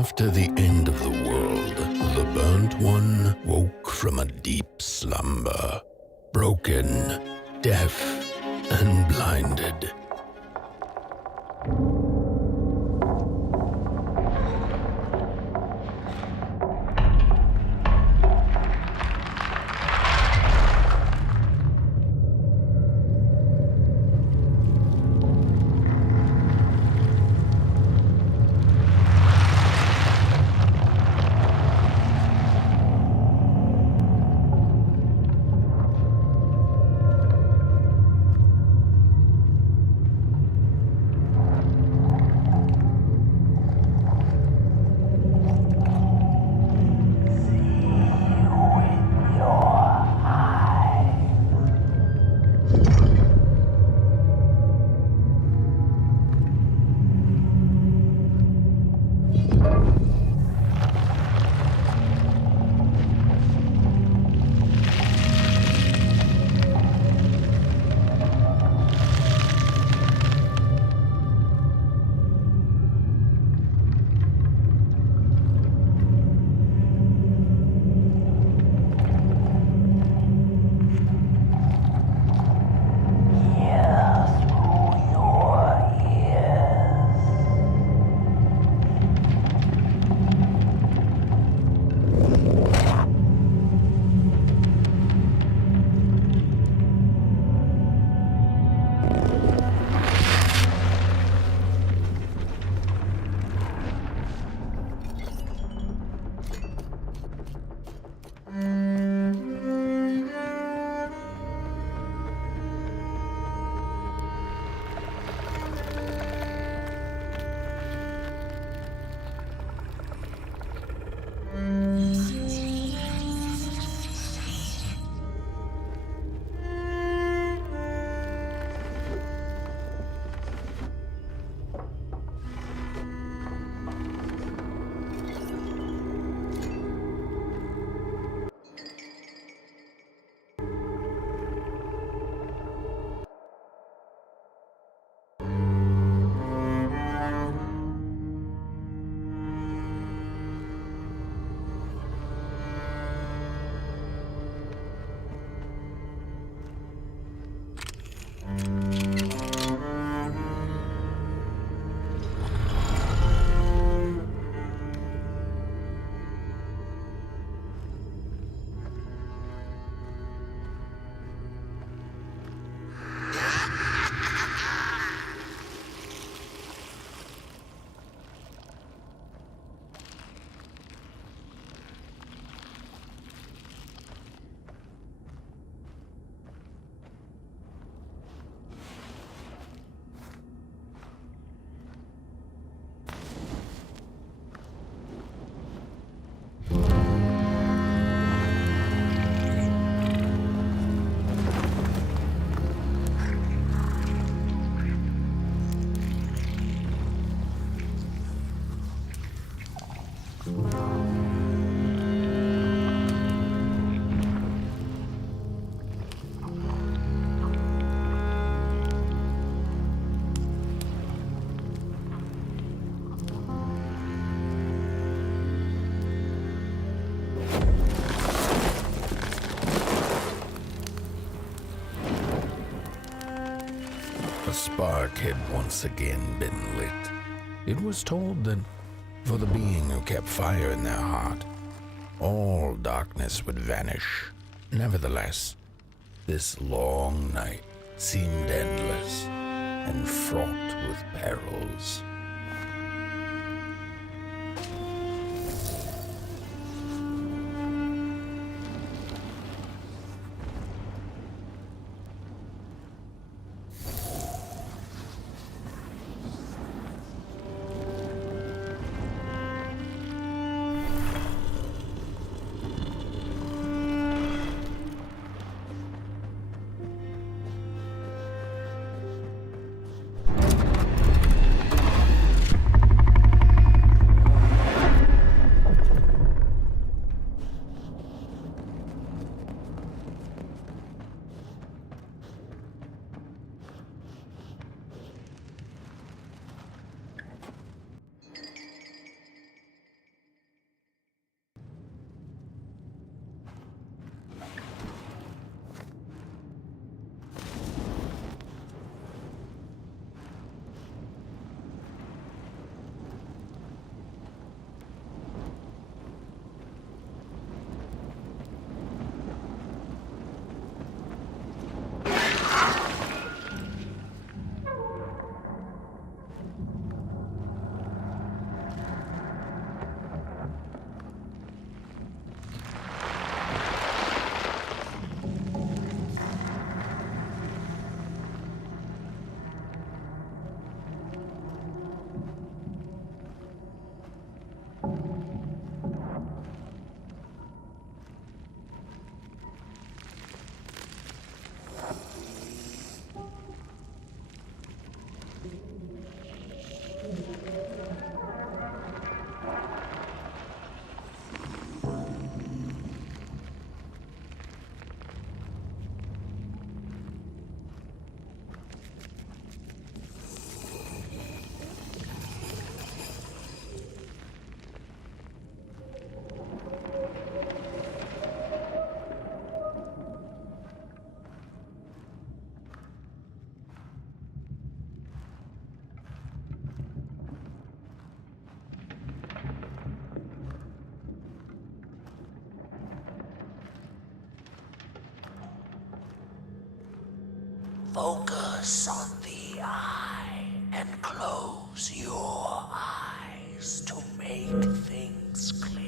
After the end of the world, the burnt one woke from a deep slumber, broken, deaf, and blinded. A spark had once again been lit. It was told that for the being who kept fire in their heart, all darkness would vanish. Nevertheless, this long night seemed endless and fraught with perils. Focus on the eye and close your eyes to make things clear.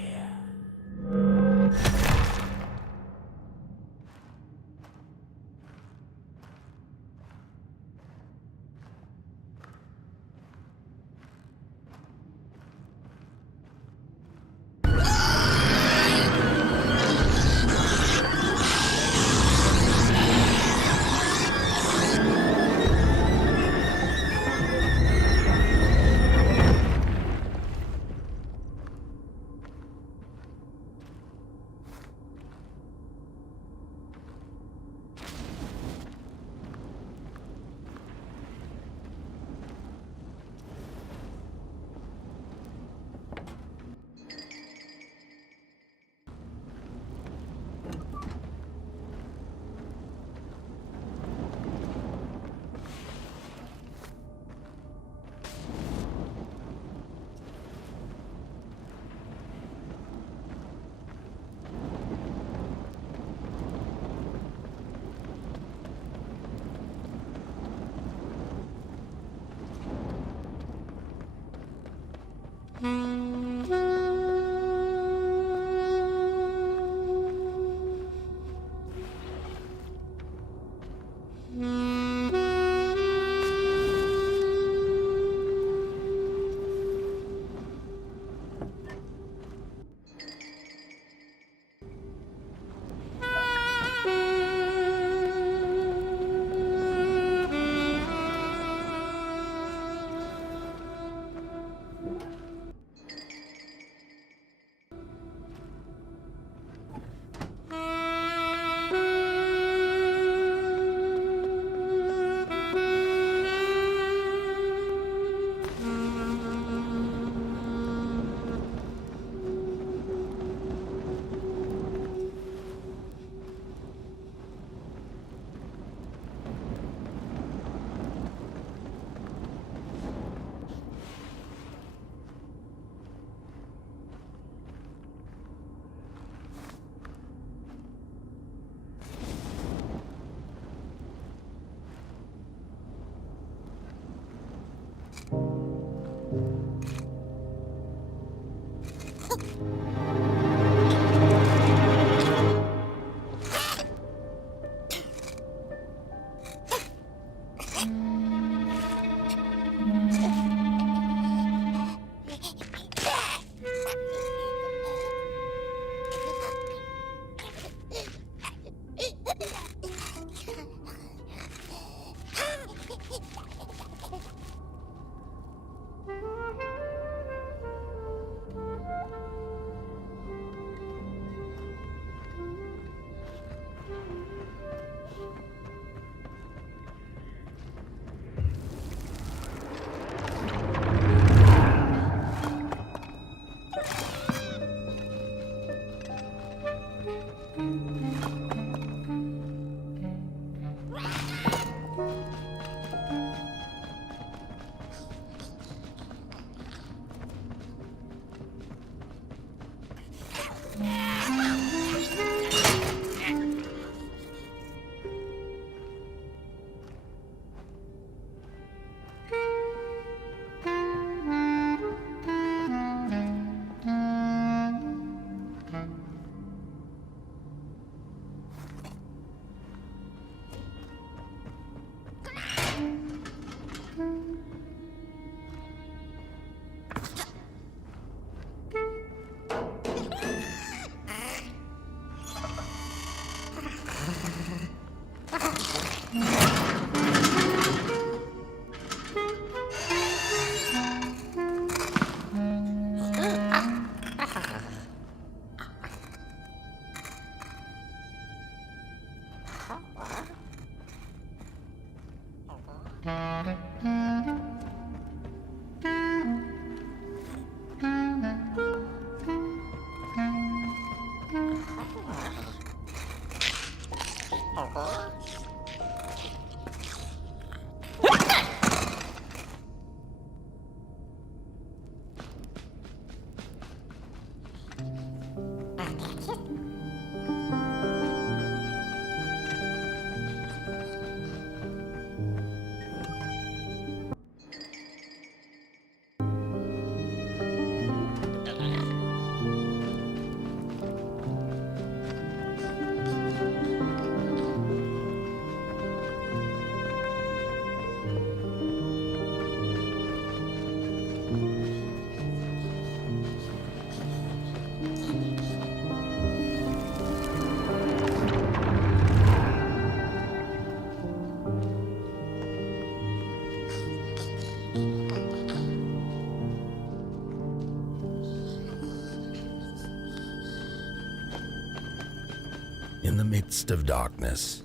in the midst of darkness,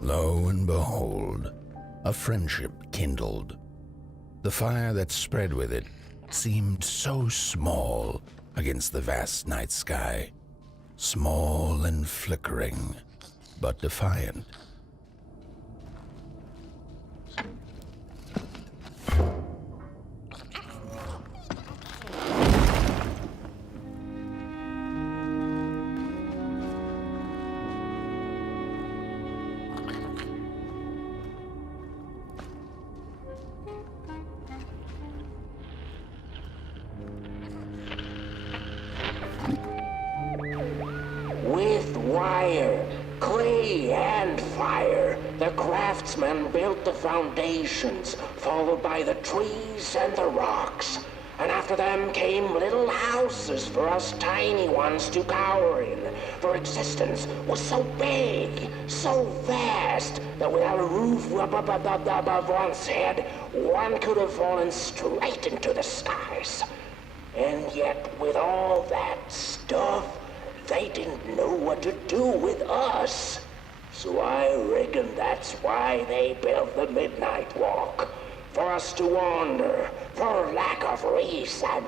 lo and behold, a friendship kindled. The fire that spread with it seemed so small against the vast night sky, small and flickering, but defiant. With wire, clay, and fire, the craftsmen built the foundations, followed by the trees and the rocks. And after them came little houses for us tiny ones to cower in, for existence was so big, so vast, that without a roof above one's head, one could have fallen straight into the skies. And yet, with all that stuff, they didn't know what to do with us. So I reckon that's why they built the Midnight Walk. For us to wander, for lack of reason.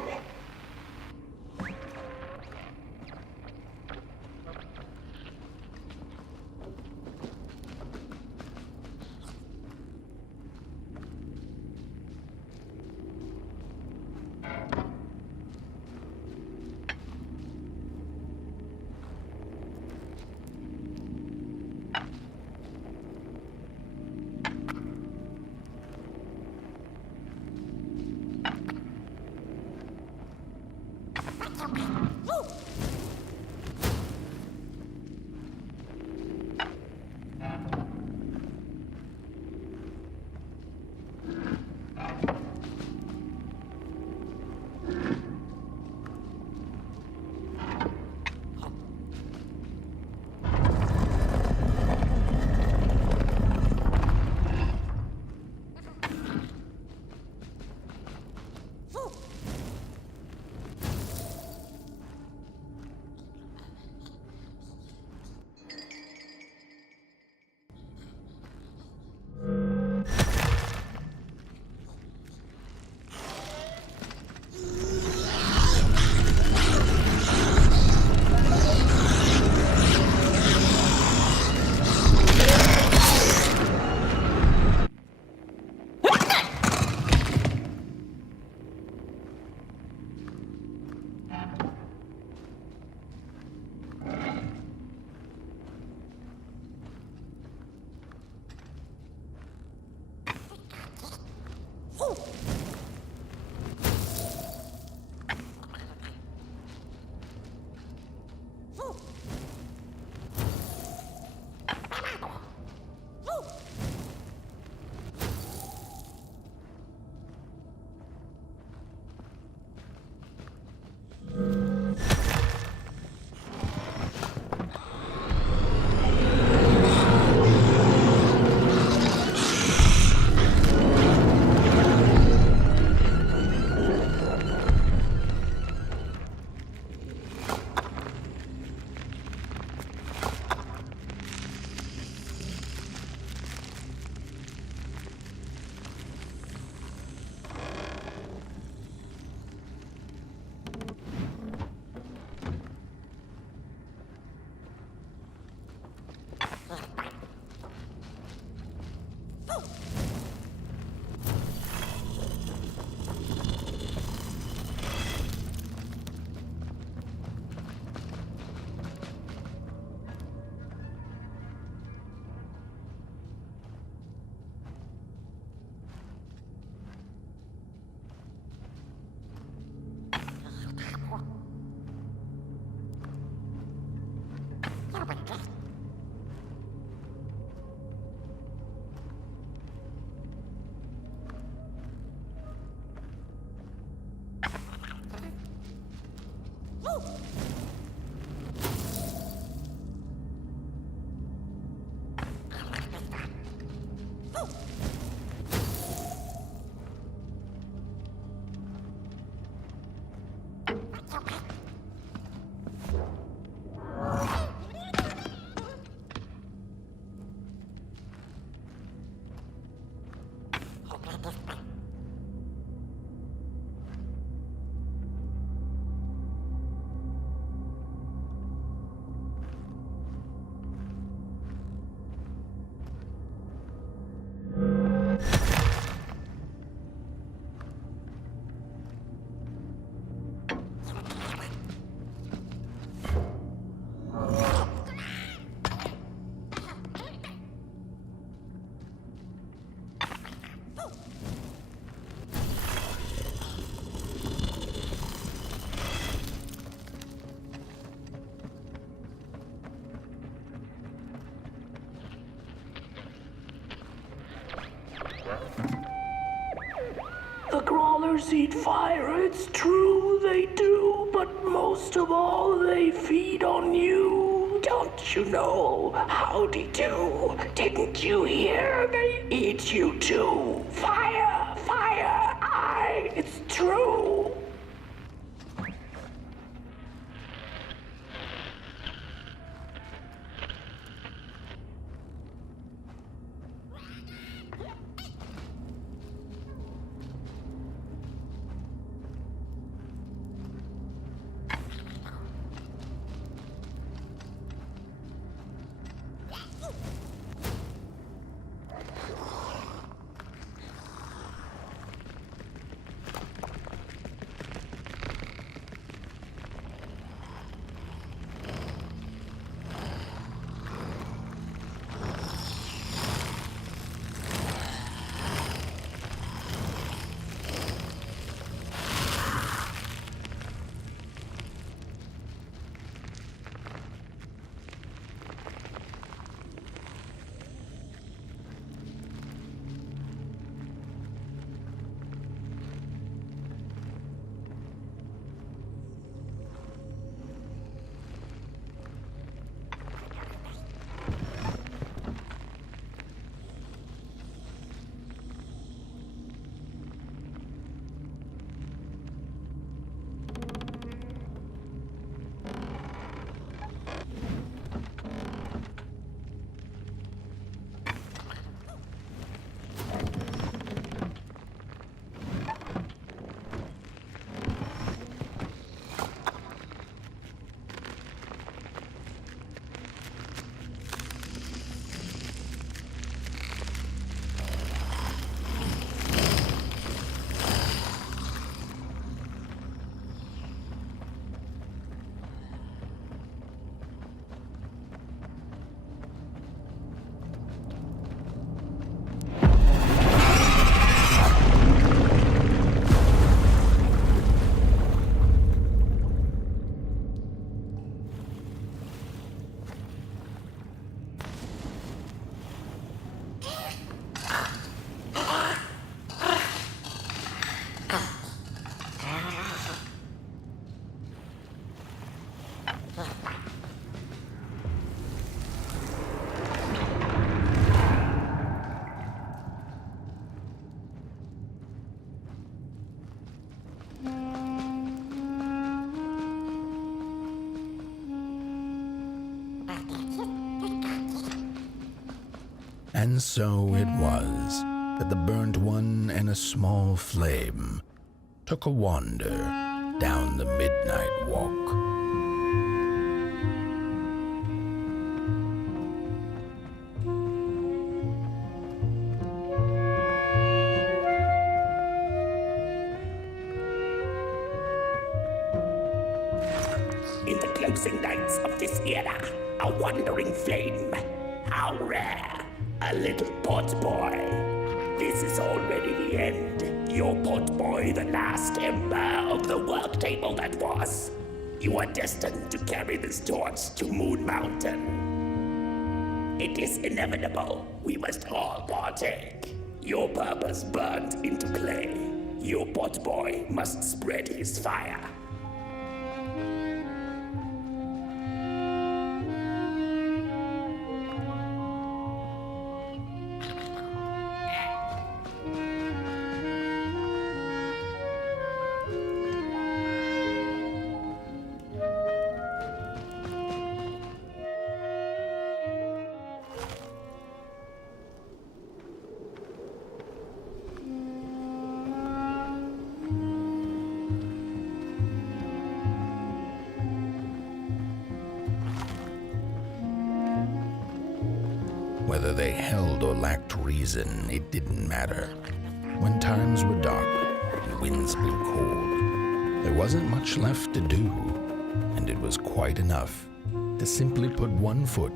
flowers eat fire, it's true they do, but most of all they feed on you. Don't you know? Howdy do. Didn't you hear? They eat you too. Fire, fire, aye, it's true. And so it was that the burnt one and a small flame took a wander down the midnight walk. In the closing nights of this era, a wandering flame. How rare. A little pot boy. This is already the end. Your pot boy, the last ember of the work table that was. You are destined to carry this torch to Moon Mountain. It is inevitable. We must all partake. Your purpose burnt into clay. Your pot boy must spread his fire. Whether they held or lacked reason, it didn't matter. When times were dark and winds blew cold, there wasn't much left to do, and it was quite enough to simply put one foot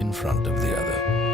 in front of the other.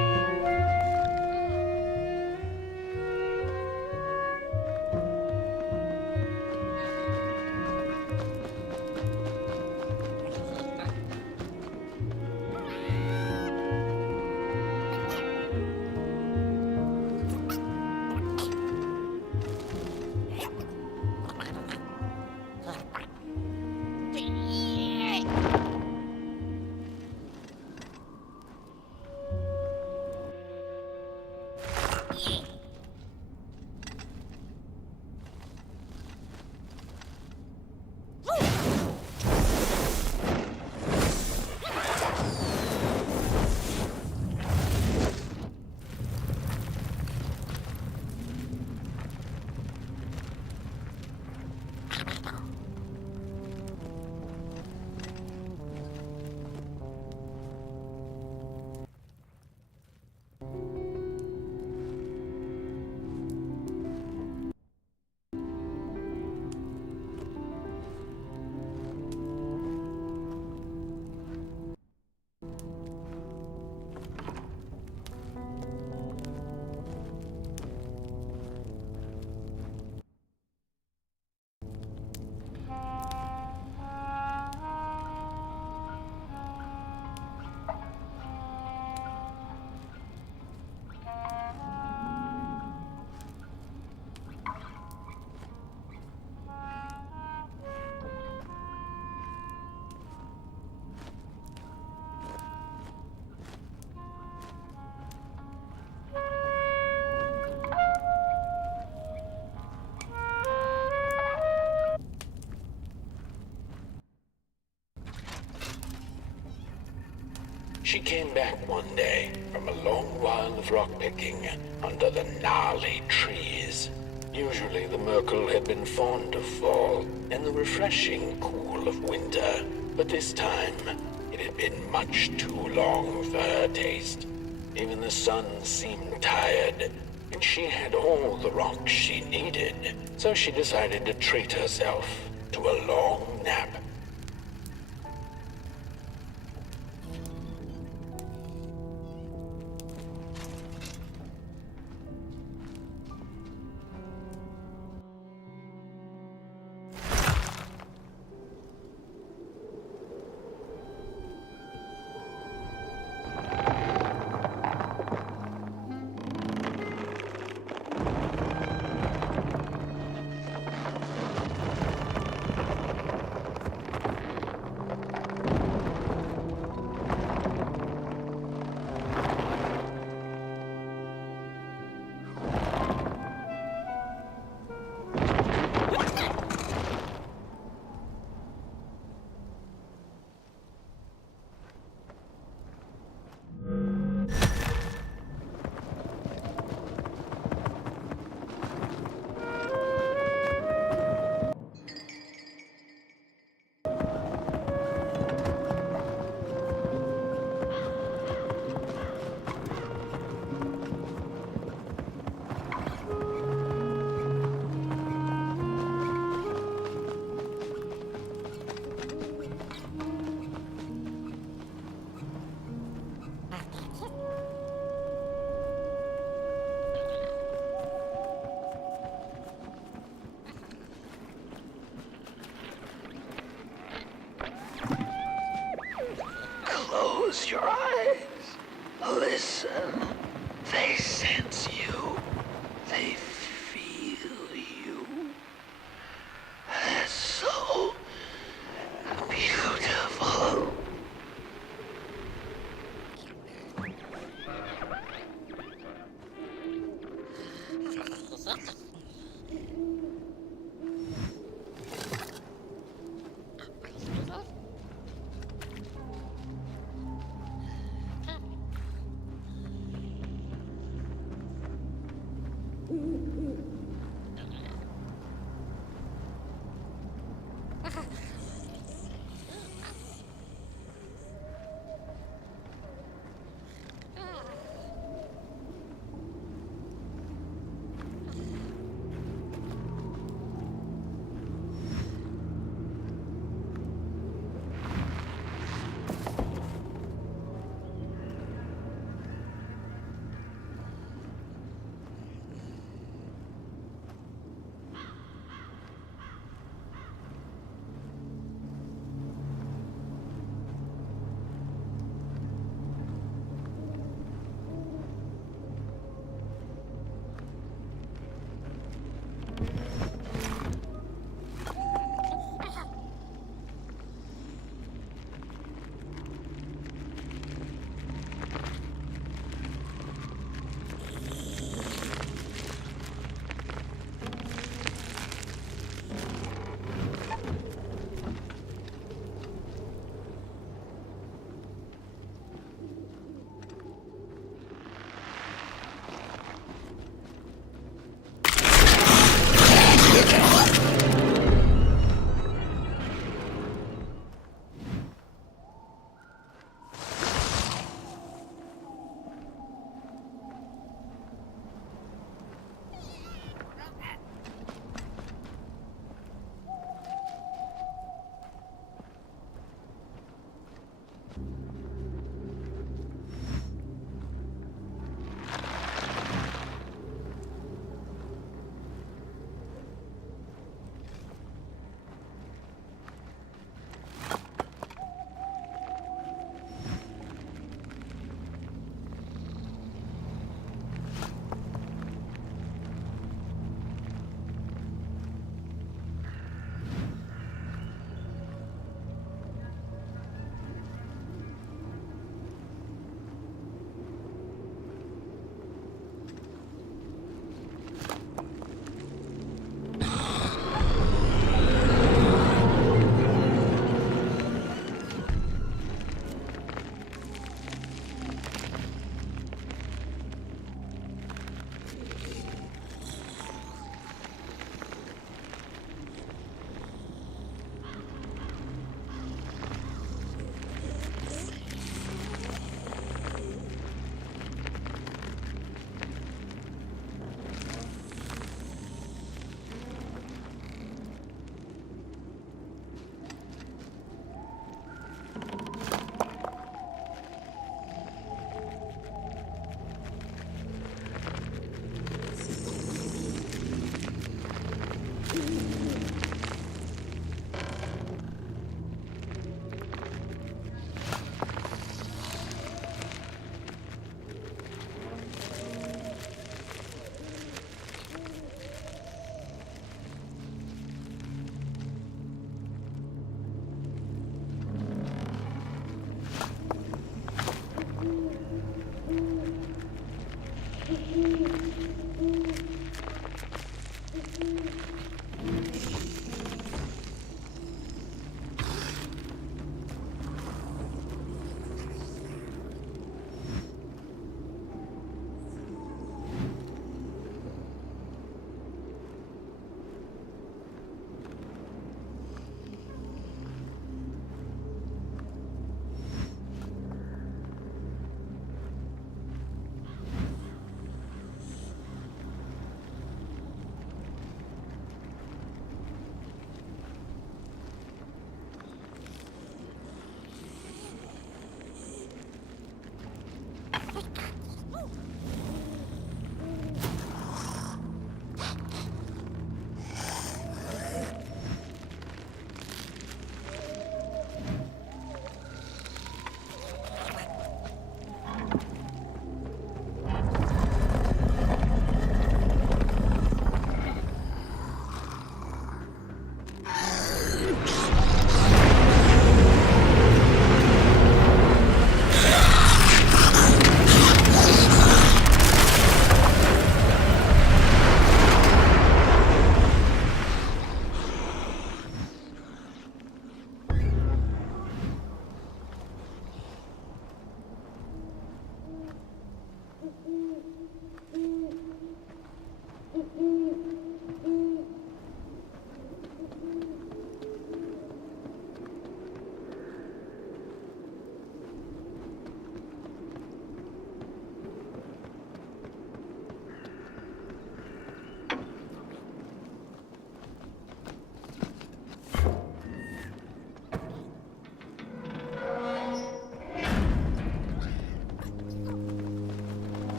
She came back one day from a long while of rock-picking under the gnarly trees. Usually the Merkel had been fond of fall and the refreshing cool of winter, but this time it had been much too long for her taste. Even the sun seemed tired, and she had all the rocks she needed, so she decided to treat herself to a long nap. Close your eyes. Listen. They sense you. They feel you. It's so beautiful.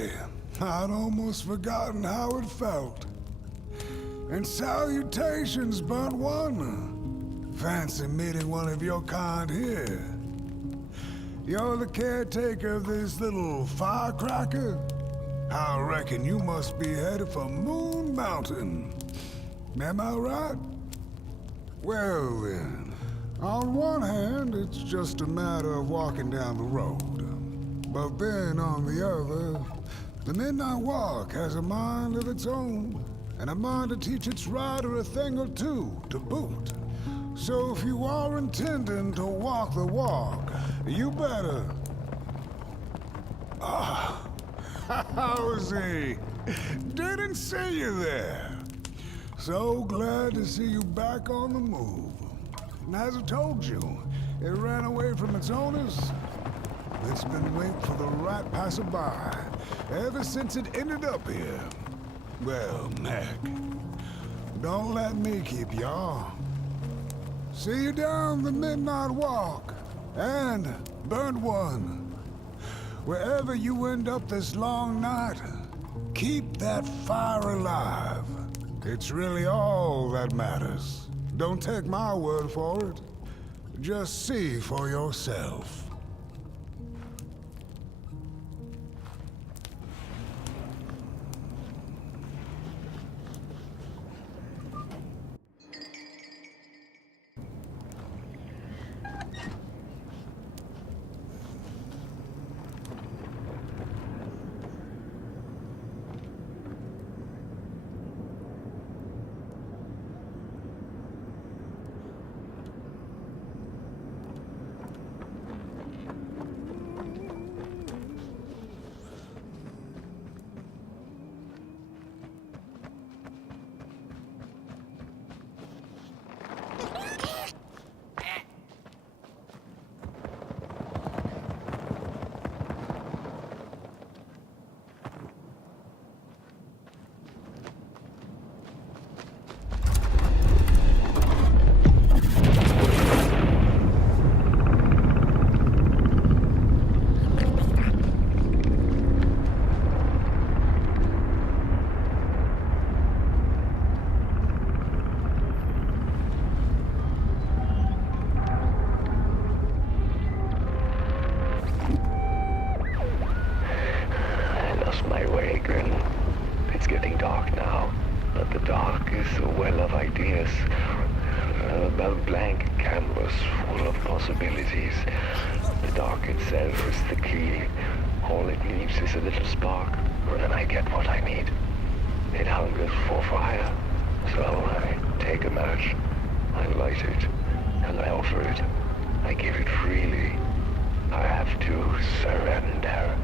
say, I'd almost forgotten how it felt. And salutations, Burnt One. Fancy meeting one of your kind here. You're the caretaker of this little firecracker? I reckon you must be headed for Moon Mountain. Am I right? Well then, on one hand, it's just a matter of walking down the road. But then on the other, the Midnight Walk has a mind of its own, and a mind to teach its rider a thing or two to boot. So if you are intending to walk the walk, you better... Ah, how's he? Didn't see you there. So glad to see you back on the move. And as I told you, it ran away from its owners. It's been waiting for the right passerby ever since it ended up here. Well, Mac, don't let me keep y'all. See you down the Midnight Walk, and Burnt One. Wherever you end up this long night, keep that fire alive. It's really all that matters. Don't take my word for it. Just see for yourself. The dark itself is the key. All it needs is a little spark, and I get what I need. It hungers for fire, so I take a match, I light it, and I offer it. I give it freely. I have to surrender.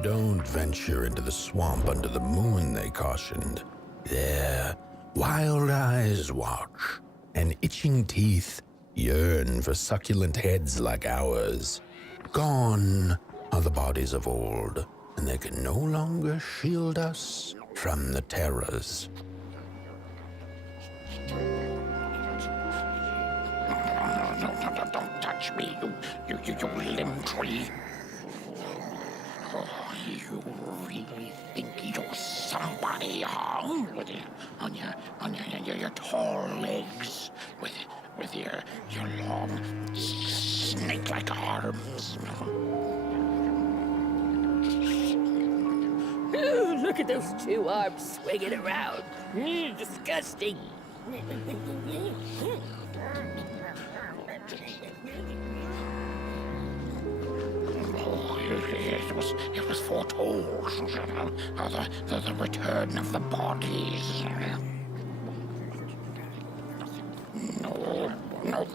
Don't venture into the swamp under the moon, they cautioned. Their wild eyes watch, and itching teeth yearn for succulent heads like ours. Gone are the bodies of old, and they can no longer shield us from the terrors. No, don't touch me, you limb tree. Oh, you really think you're somebody, huh? On your tall legs, with your long snake-like arms. Ooh, look at those two arms swinging around. Disgusting. It was foretold. The return of the bodies. No. No.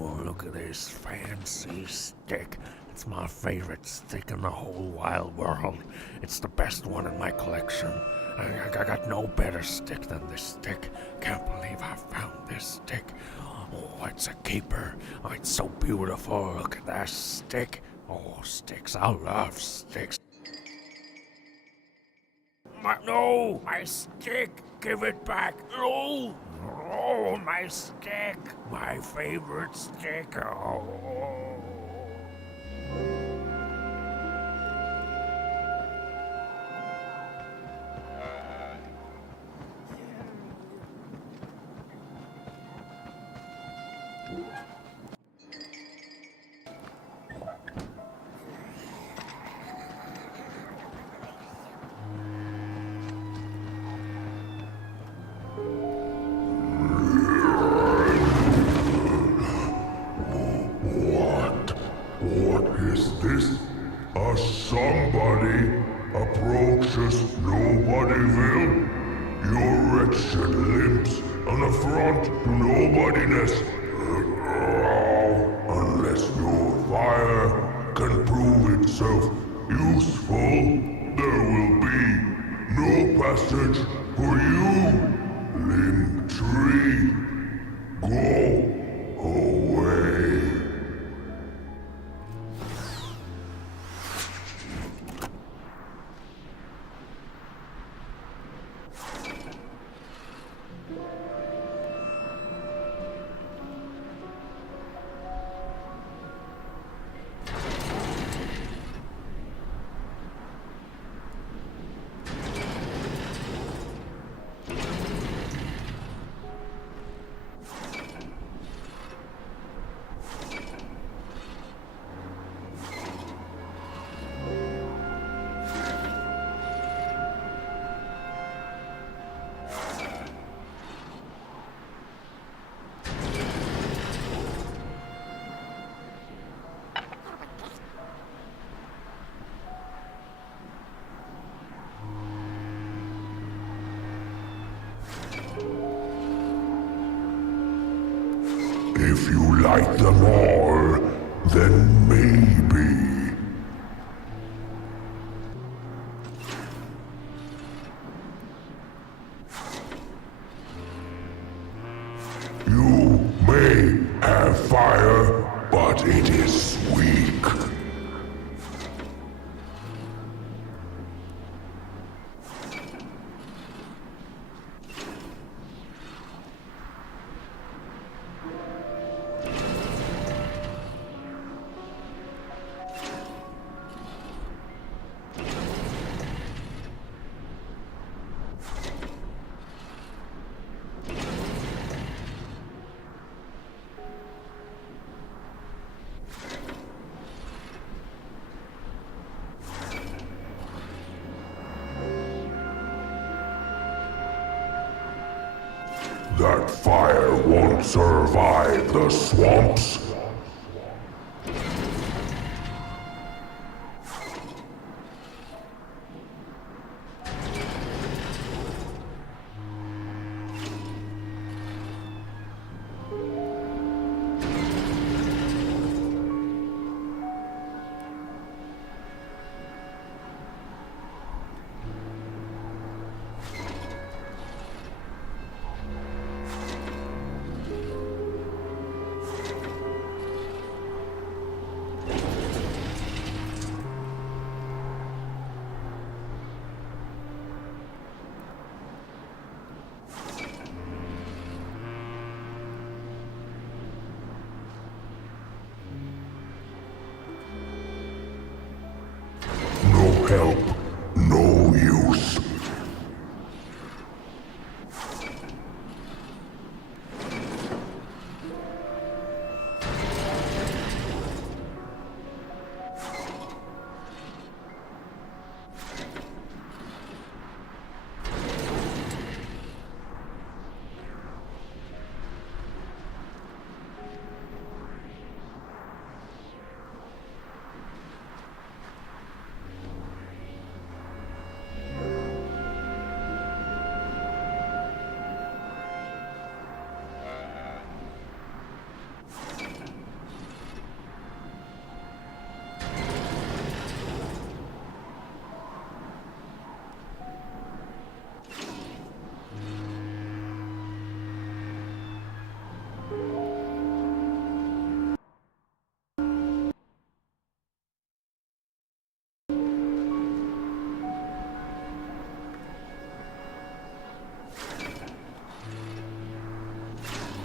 Oh, look at this fancy stick. It's my favorite stick in the whole wide world. It's the best one in my collection. I got no better stick than this stick. Can't believe I found this stick. Oh, it's a keeper. Oh, it's so beautiful. Look at that stick. Oh, sticks. I love sticks. No, my stick. Give it back. No. Oh, my stick. My favorite stick. Oh. What is this? A somebody approaches Nobodyville? Your wretched limbs, an affront to nobodiness. Unless your fire can prove itself useful, there will be no passage for you, limb tree. Go away. If you like them all, then maybe. You may have fire, but it is weak. That fire won't survive the swamps. help, no use.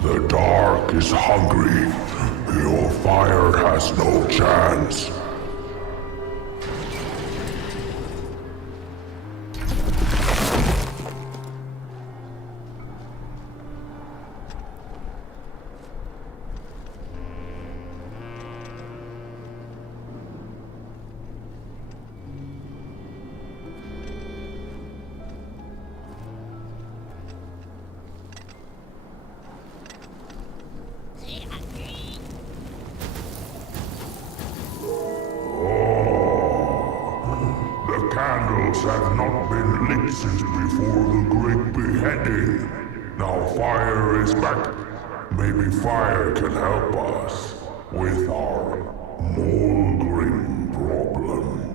The dark is hungry. Your fire has no chance. The candles have not been lit since before the great beheading. Now fire is back. Maybe fire can help us with our moldering problem.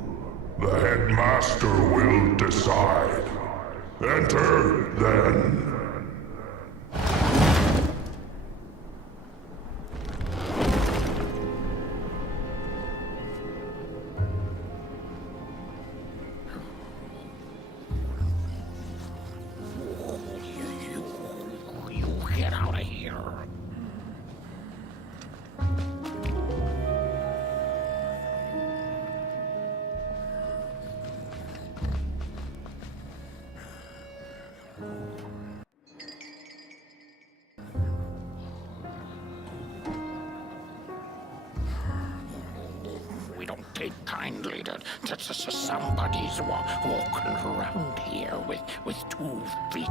The headmaster will decide. Enter, then. Get out of here. We don't take kindly to somebody's walking around here with 2 feet.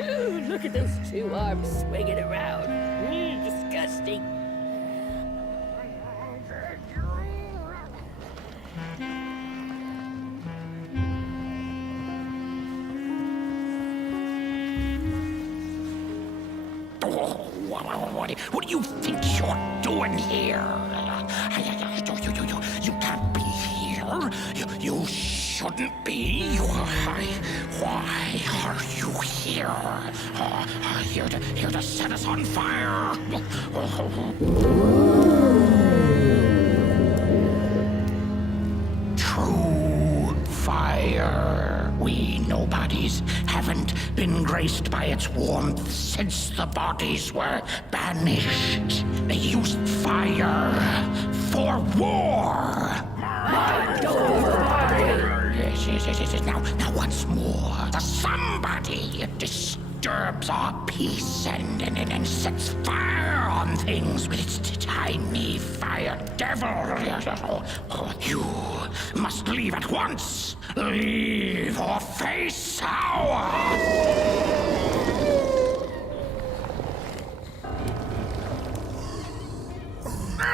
Ooh, look at those 2 arms swinging around. Disgusting. What do you think you're doing here? You can't be here. You shouldn't be. Why are you here? Here to set us on fire? True fire. We nobodies haven't been graced by its warmth since the bodies were banished. They used fire for war. Yes. Now once more, the somebody disturbs our peace and sets fire on things with its tiny fire devil. You must leave at once. Leave or face our...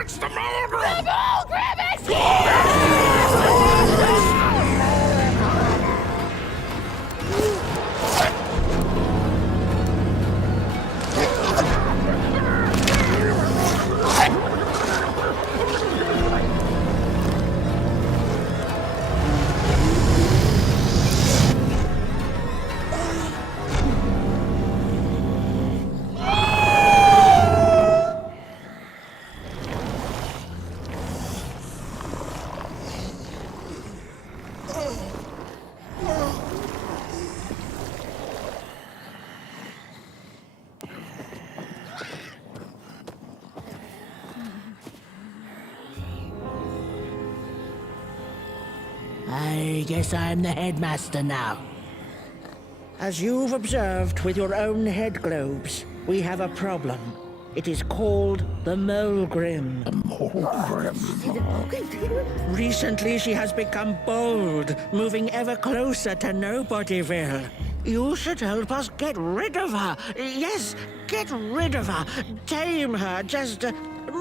It's the Moldrum! The Moldrum is here! guess I'm the headmaster now. As you've observed with your own head globes, we have a problem. It is called the Molgrim. Recently, she has become bold, moving ever closer to Nobodyville. You should help us get rid of her. Yes, get rid of her. Tame her, just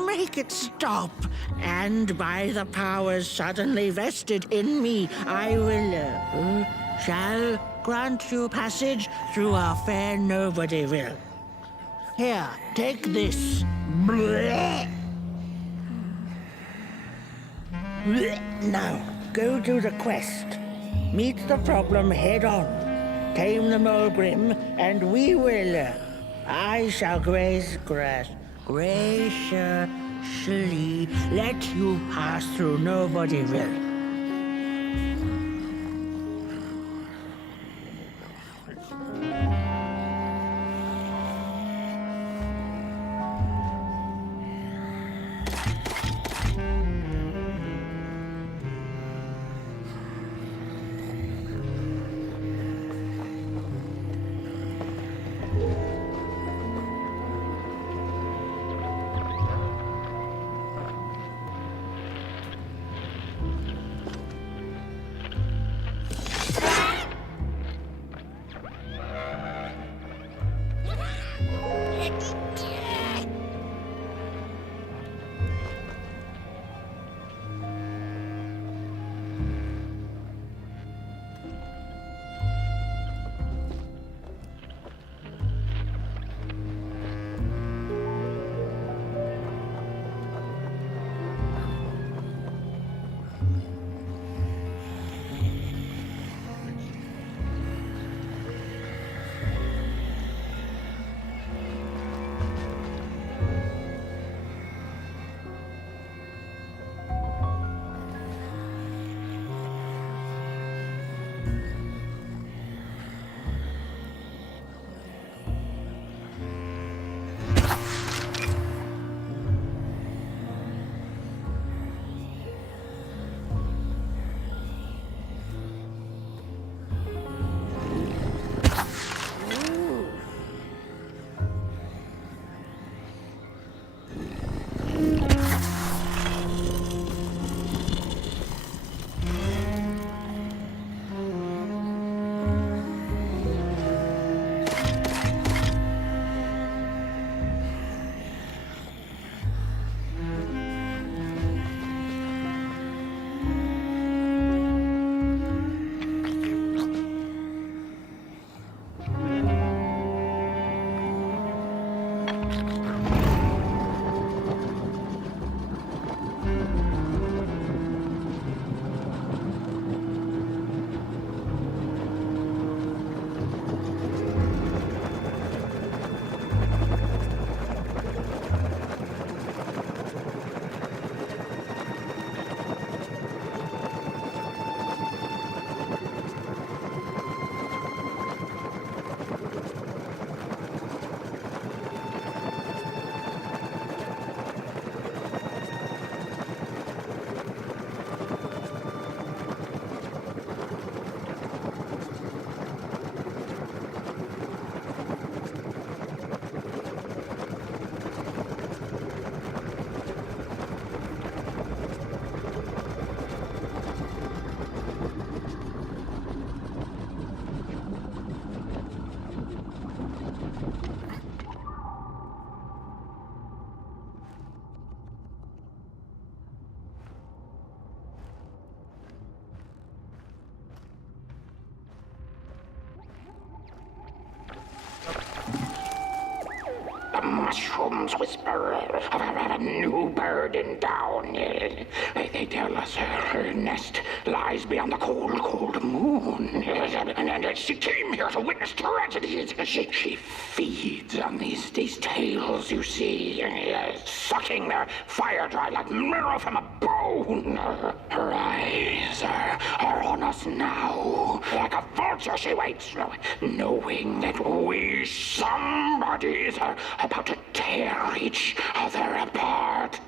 make it stop. And by the powers suddenly vested in me, I will, shall grant you passage through our fair Nobodyville. Here, take this. Now, go do the quest. Meet the problem head on. Tame the Molgrim, and we will. I shall graciously let you pass through Nobodyville. Mushrooms whisper of a new bird in down. They tell us her nest lies beyond the cold, cold moon. And she came here to witness tragedies. She feeds on these tales, you see, sucking their fire dry like marrow from a bone. Her eyes are on us now. Like a vulture she waits, knowing that we somebodies are about to tear each other apart.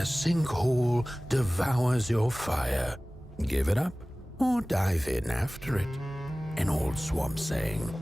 a sinkhole devours your fire. Give it up or dive in after it. An old swamp saying.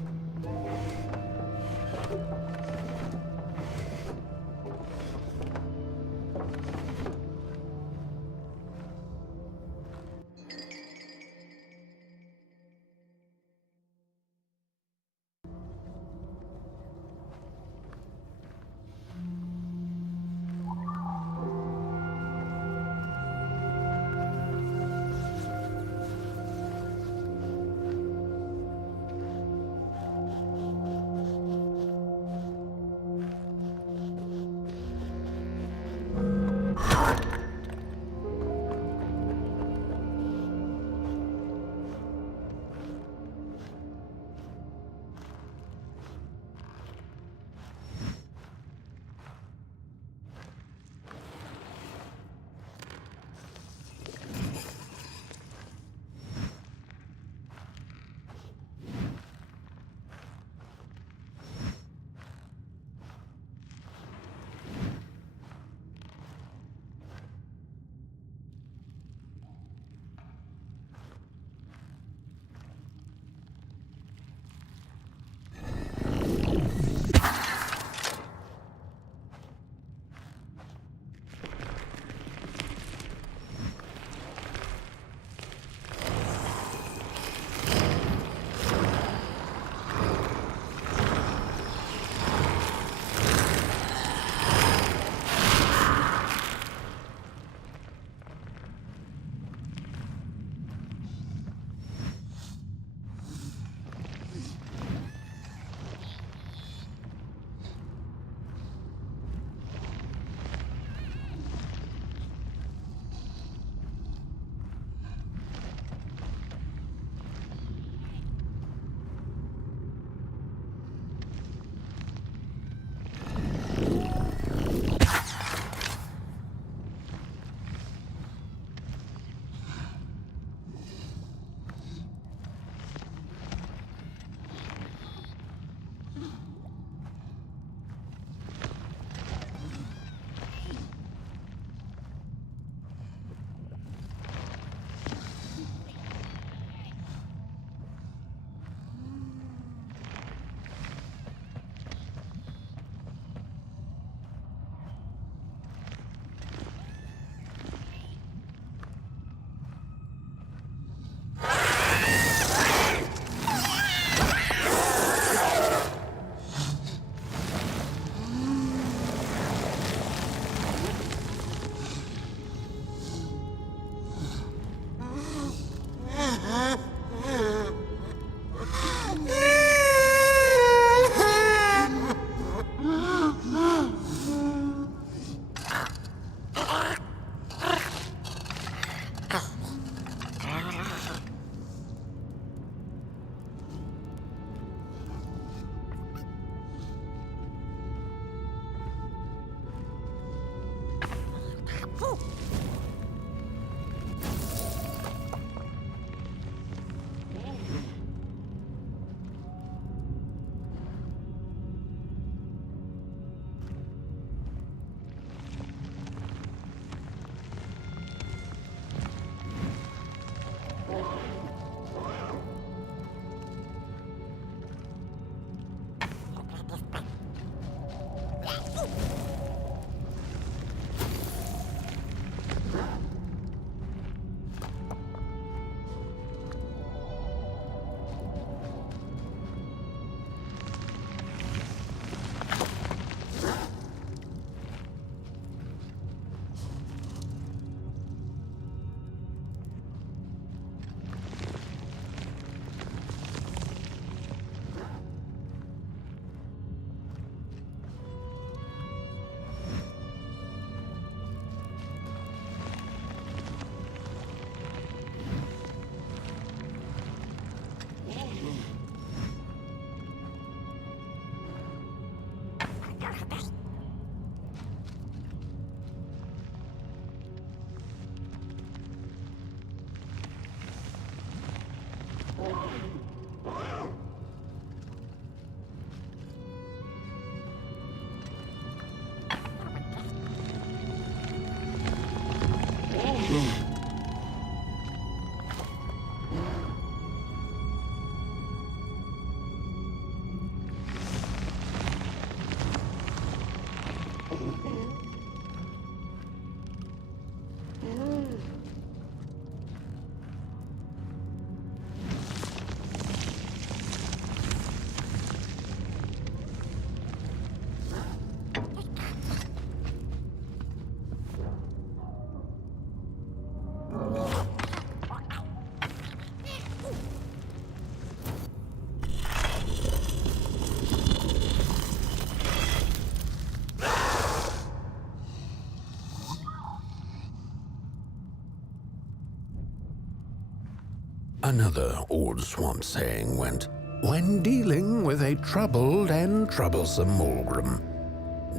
Another old swamp saying went, when dealing with a troubled and troublesome Mulgrim,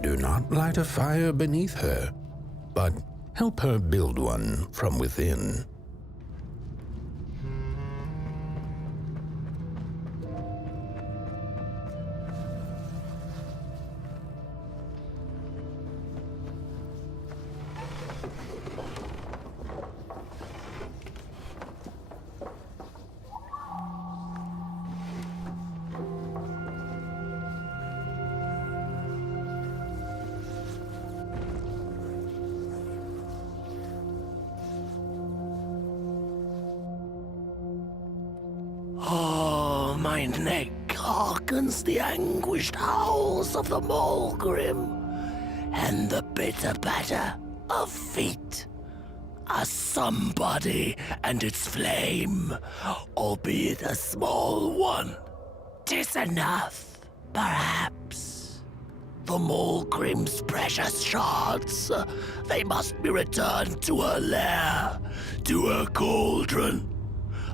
do not light a fire beneath her, but help her build one from within. Oh, my neck hearkens the anguished howls of the Mulgrim, and the bitter patter of feet. A somebody and its flame, albeit a small one. 'Tis enough, perhaps. The Mulgrim's precious shards, they must be returned to her lair, to her cauldron.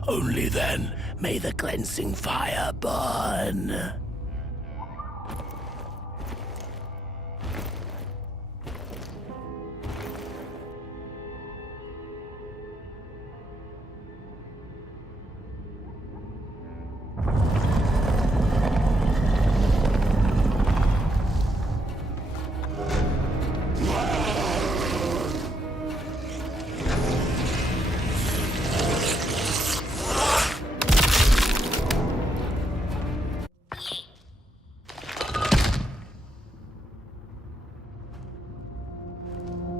Only then may the cleansing fire burn.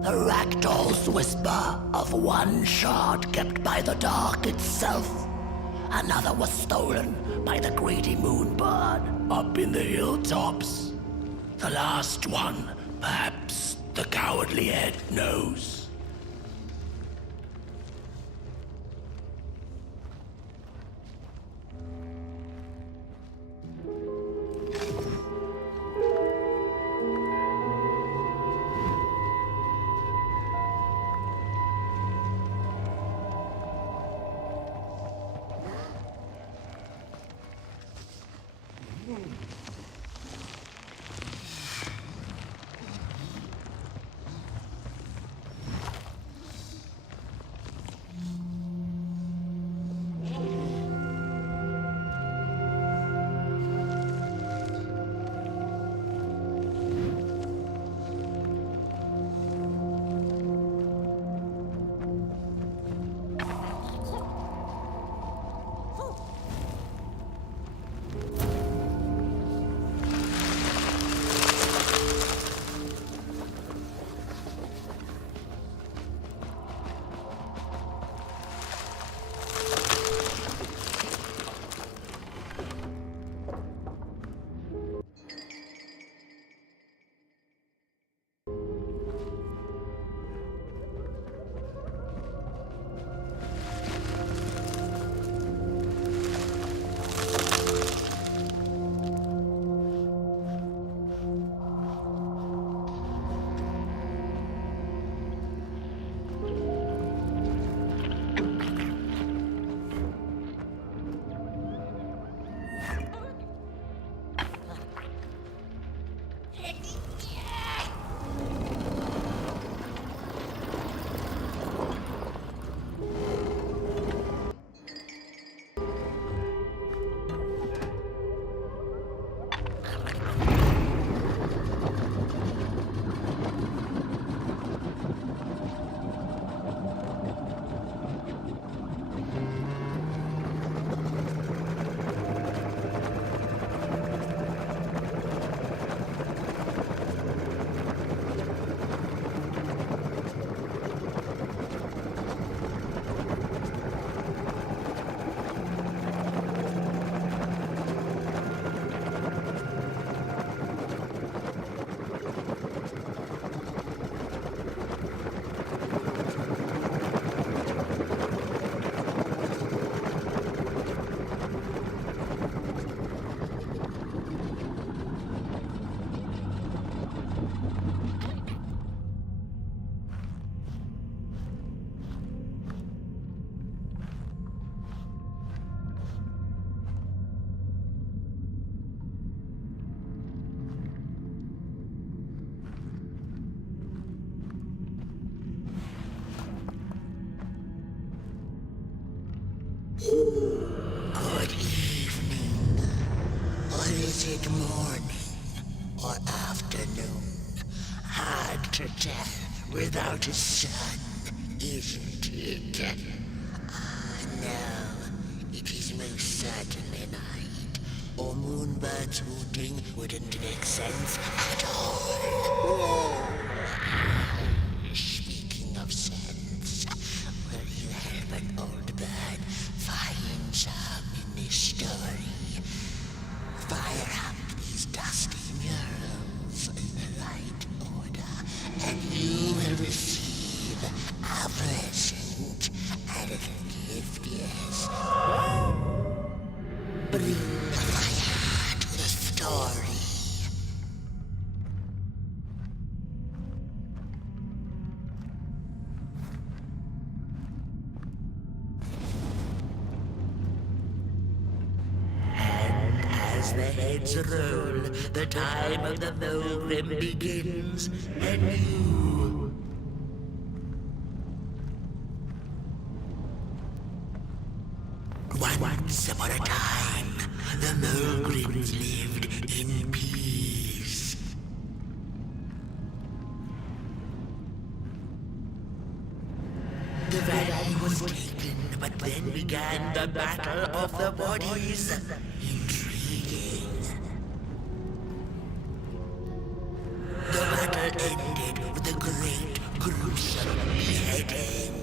The ragdoll's whisper of one shard kept by the dark itself. Another was stolen by the greedy moonbird up in the hilltops. The last one, perhaps the cowardly head knows. Good evening. Or is it morning? Or afternoon? Hard to tell without a sun, isn't it? No, it is most certainly night. Or moonbirds hooting wouldn't make sense at all. Speaking of sense, will you help an old bird find some in this story? Fire up these dusty murals in the right order, and you will receive a present, a little gift, yes. Bring the fire to the story. As the heads roll, the time of the Milgram begins anew. Once upon a time, the Milgrams lived in peace. The valley was taken, but then began the Battle of the Bodies. Intriguing. The battle ended with a great, gruesome beheading.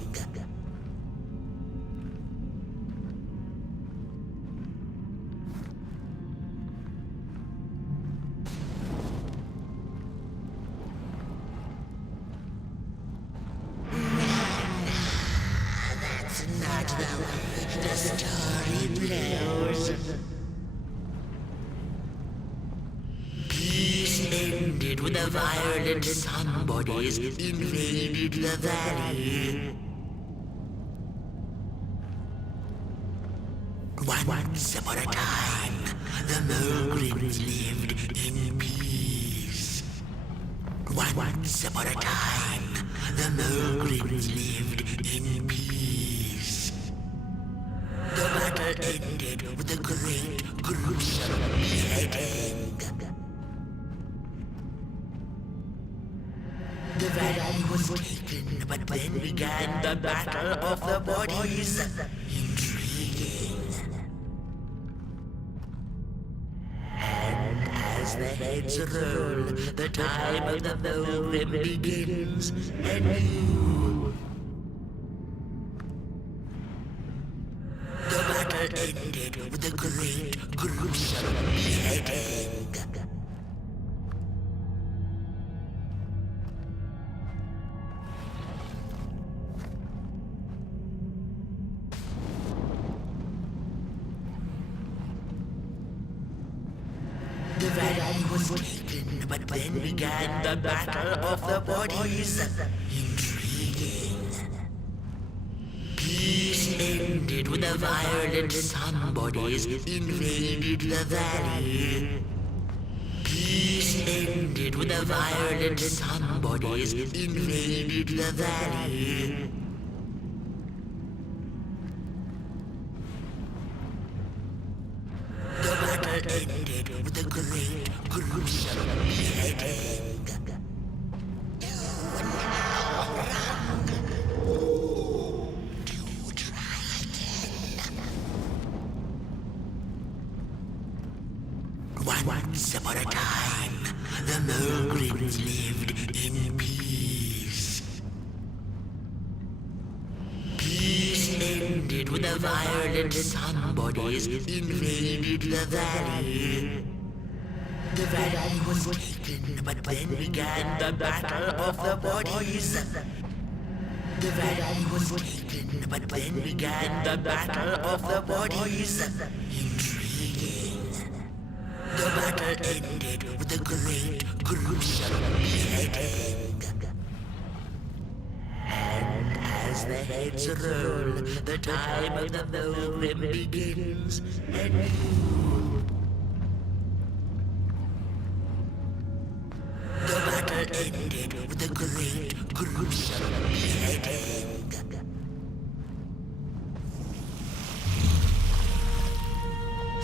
That's not the way the story plays. Peace ended when the violent sun bodies invaded the valley. Once upon a time, the Milgrams lived in peace. Once upon a time, the Milgrams lived in peace. The battle ended with a great, gruesome beheading. The valley was taken, but then began the Battle of the Bodies. Intriguing. And as the heads roll, the time of the Milgram begins anew. The battle ended with a great, gruesome beheading. The valley was taken, but then began the Battle of the Bodies. Intriguing. Peace ended when the violent sun bodies invaded the valley. Peace ended when the violent sun bodies invaded the valley. The battle ended with a great, gruesome beheading. You now run. To try again. Once upon a time, the Milgrams lived in peace. Peace ended when the violent sun bodies invaded the valley. The valley was taken, but then began the Battle of the Bodies. The valley was taken, but then began the Battle of the Bodies. Intriguing. The battle ended with a great, gruesome beheading. And as the heads roll, the time of the Milgram begins anew. The battle ended with a great, gruesome beheading.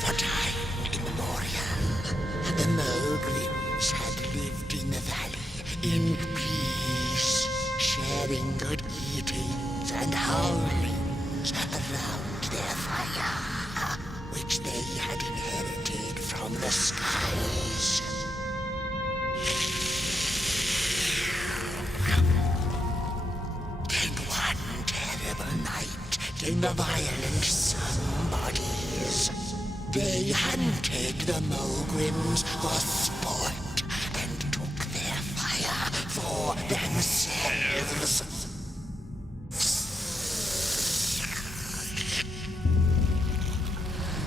For time immemorial, the Mogrims had lived in the valley in peace, sharing good eatings and howlings around their fire, which they had inherited from the skies. Then one terrible night came the violent somebodies. They hunted the Mogrims for sport and took their fire for themselves.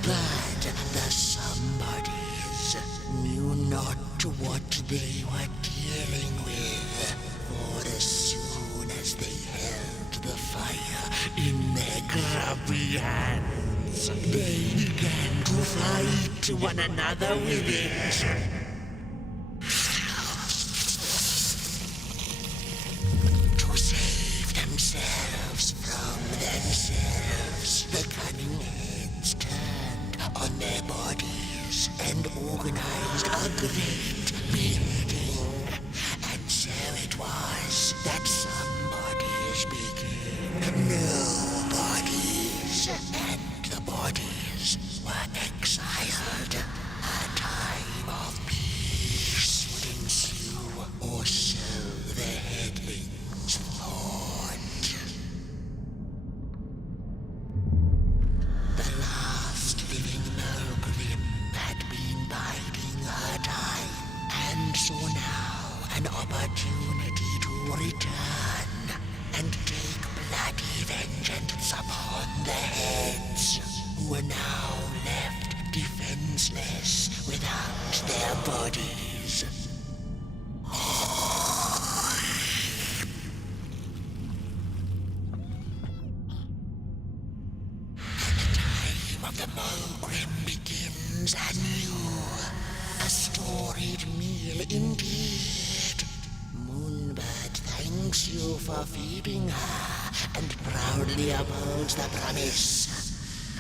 But the somebodies knew not what they were dealing with, for as soon as they held the fire in their grubby hands, they began to fight one another with it. To save themselves from themselves, the cunning heads turned on their bodies and organized a great meeting. And so it was that somebodies became nobodies, and the bodies were exiled. A time of peace would ensue, or so the headlings thought. The last living Mogrim had been biding her time, and saw now an opportunity to return and take bloody vengeance upon the heads, who were now left defenseless without their bodies. The time of the Mogrim begins anew. A storied meal indeed. Moonbird thanks you for feeding her and proudly upholds the promise.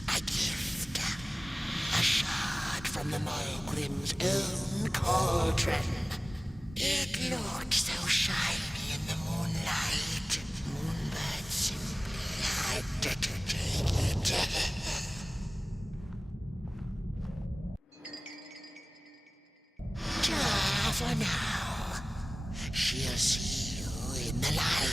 A gift. A shard from the Mogrim's own cauldron. It looked so shiny in the moonlight. Moonbird simply had to take it. For now, she'll see you in the light.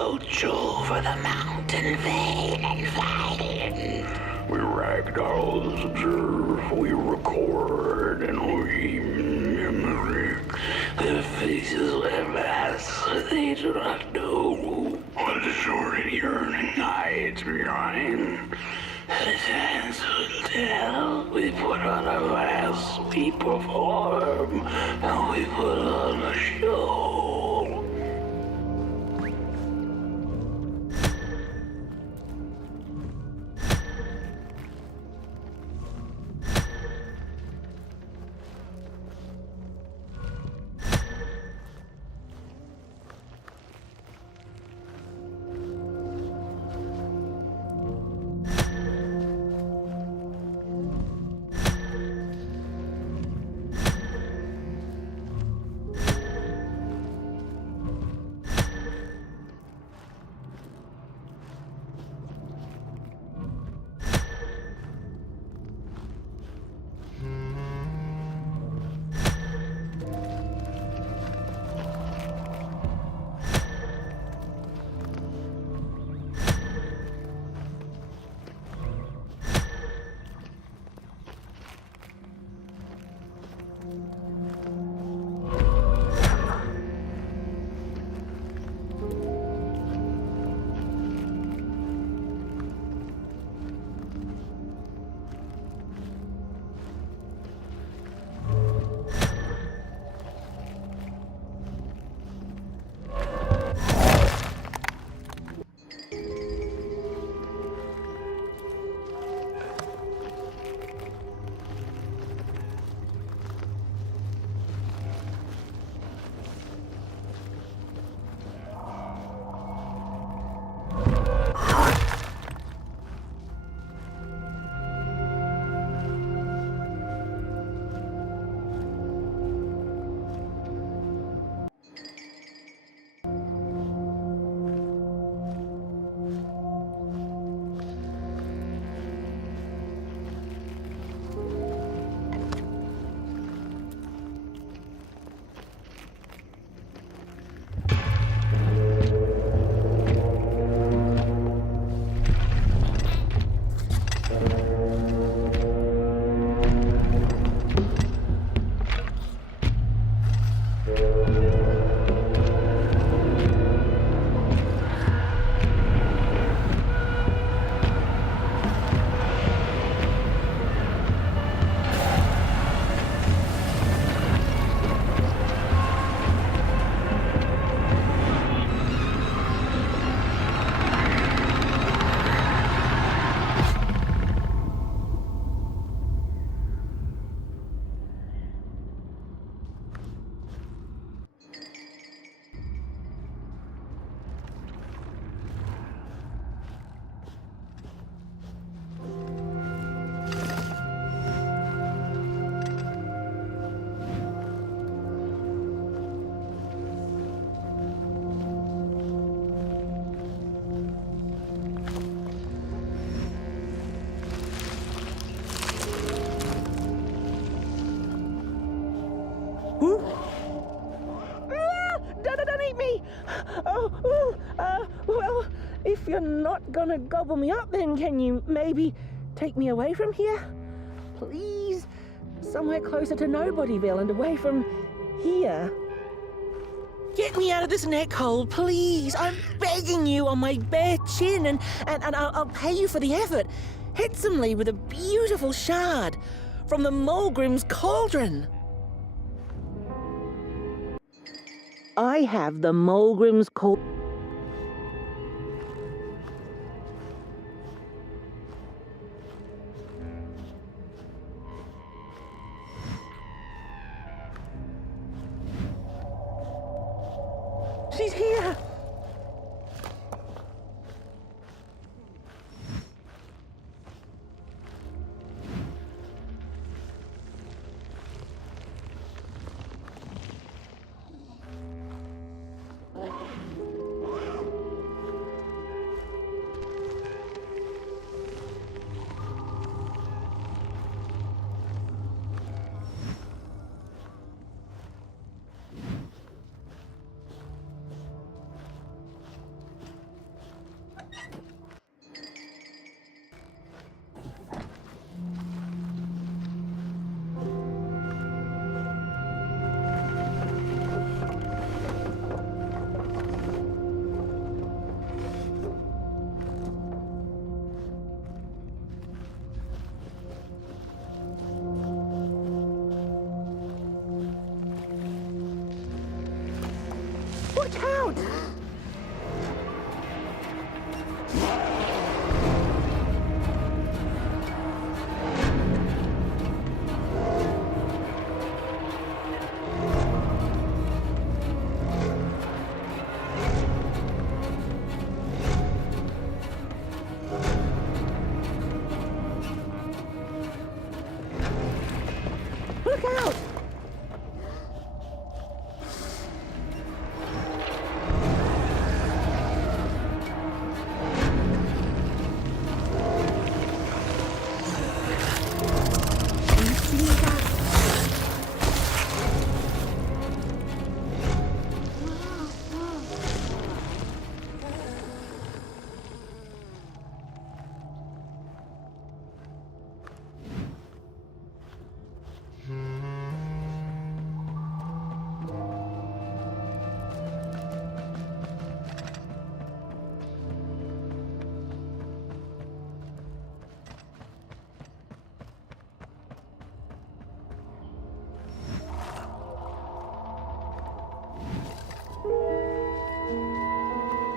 approach over the mountain vein and find him. We ragdolls observe, we record, and we mimic. Their faces are masks, they do not know what short yearning hides behind. His hands will tell. We put on a mask, we perform, and we put on a show. Don't eat me! Well, if you're not gonna gobble me up, then can you maybe take me away from here? Please? Somewhere closer to Nobodyville and away from here. Get me out of this neck hole, please. I'm begging you on my bare chin, and I'll pay you for the effort. Handsomely with a beautiful shard from the Mulgrim's cauldron. I have the Mulgrim's cauldron. She's here! Watch out! Look out!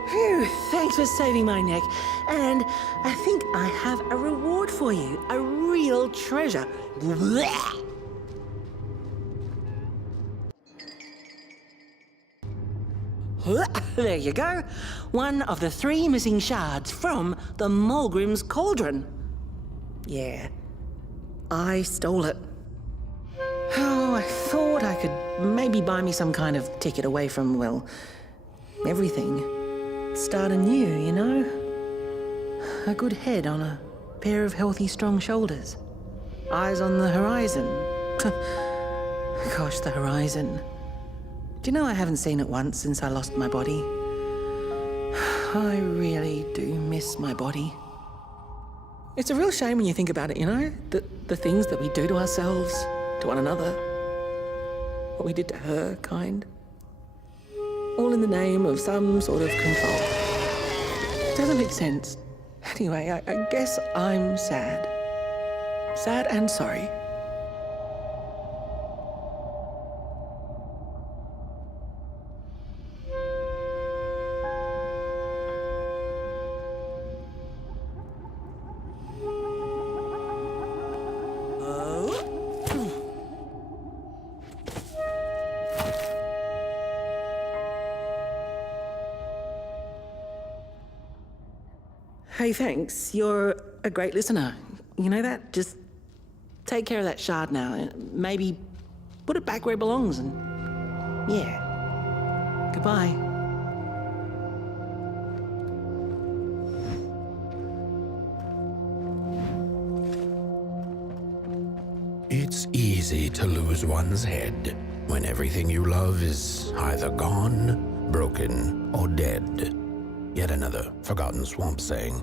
Phew, thanks for saving my neck. And I think I have a reward for you. A real treasure. Blech. There you go. One of the 3 missing shards from the Mulgrim's Cauldron. Yeah, I stole it. Oh, I thought I could maybe buy me some kind of ticket away from, well, everything. Start anew, you know? A good head on a pair of healthy, strong shoulders. Eyes on the horizon. Gosh, the horizon. Do you know I haven't seen it once since I lost my body? I really do miss my body. It's a real shame when you think about it, you know? The things that we do to ourselves, to one another. What we did to her, kind. All in the name of some sort of control. It doesn't make sense. Anyway, I guess I'm sad. Sad and sorry. Hey, thanks. You're a great listener. You know that? Just take care of that shard now. Maybe put it back where it belongs and... yeah. Goodbye. It's easy to lose one's head when everything you love is either gone, broken, or dead. Yet another forgotten swamp saying.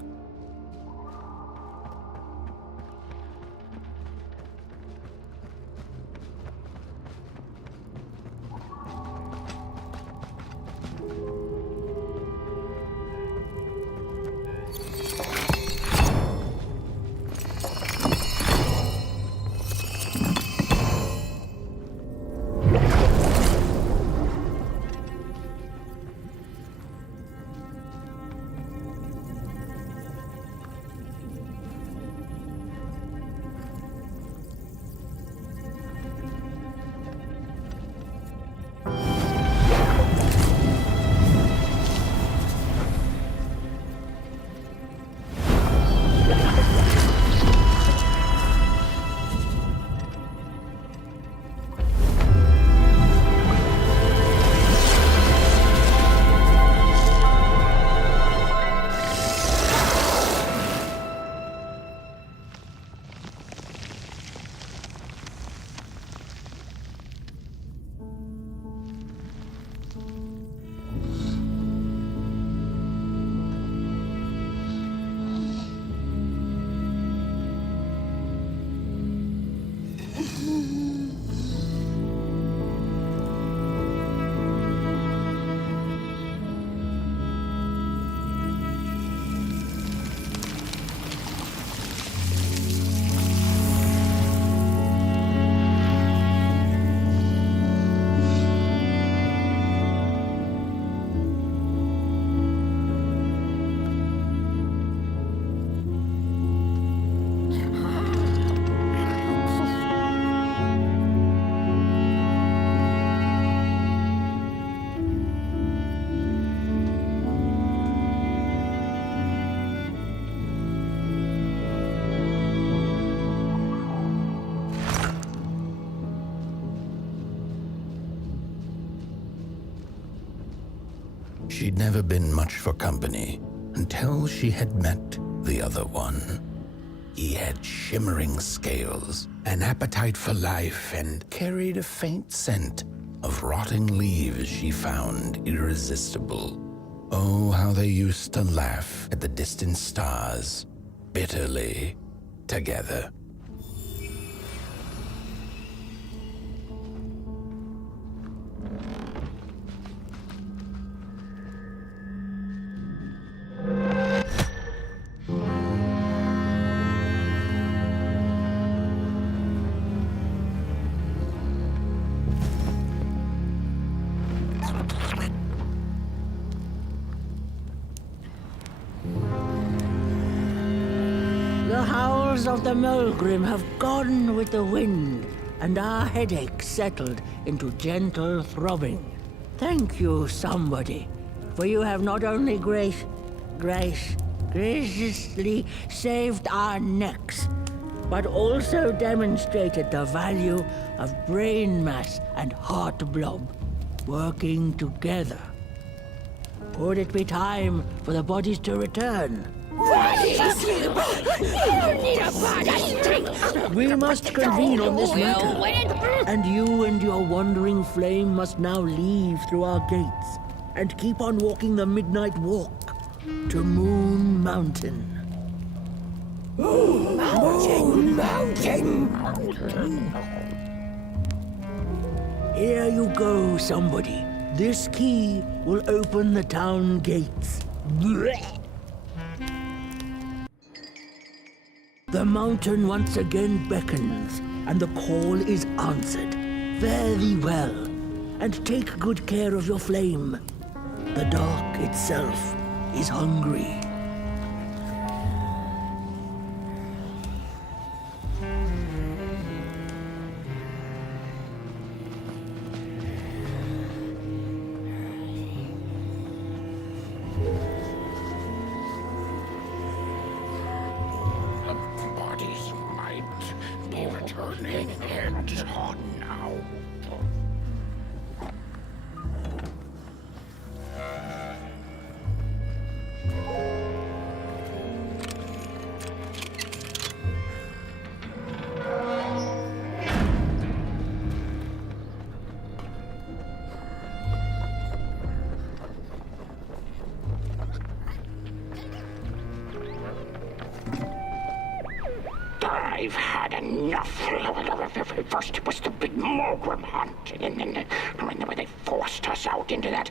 she'd never been much for company until she had met the other one. He had shimmering scales, an appetite for life, and carried a faint scent of rotting leaves she found irresistible. Oh, how they used to laugh at the distant stars, bitterly, together. The howls of the Mulgrim have gone with the wind, and our headache settled into gentle throbbing. Thank you, somebody, for you have not only graciously saved our necks, but also demonstrated the value of brain mass and heart blob working together. Would it be time for the bodies to return? We must convene on this matter, and you and your wandering flame must now leave through our gates and keep on walking the midnight walk to Moon Mountain. Moon Mountain! Here you go, somebody. This key will open the town gates. The mountain once again beckons, and the call is answered. Fare thee well, and take good care of your flame. The dark itself is hungry. Turning and hot now. I've had enough. First it was the big Mulgrim hunt, and then when they forced us out into that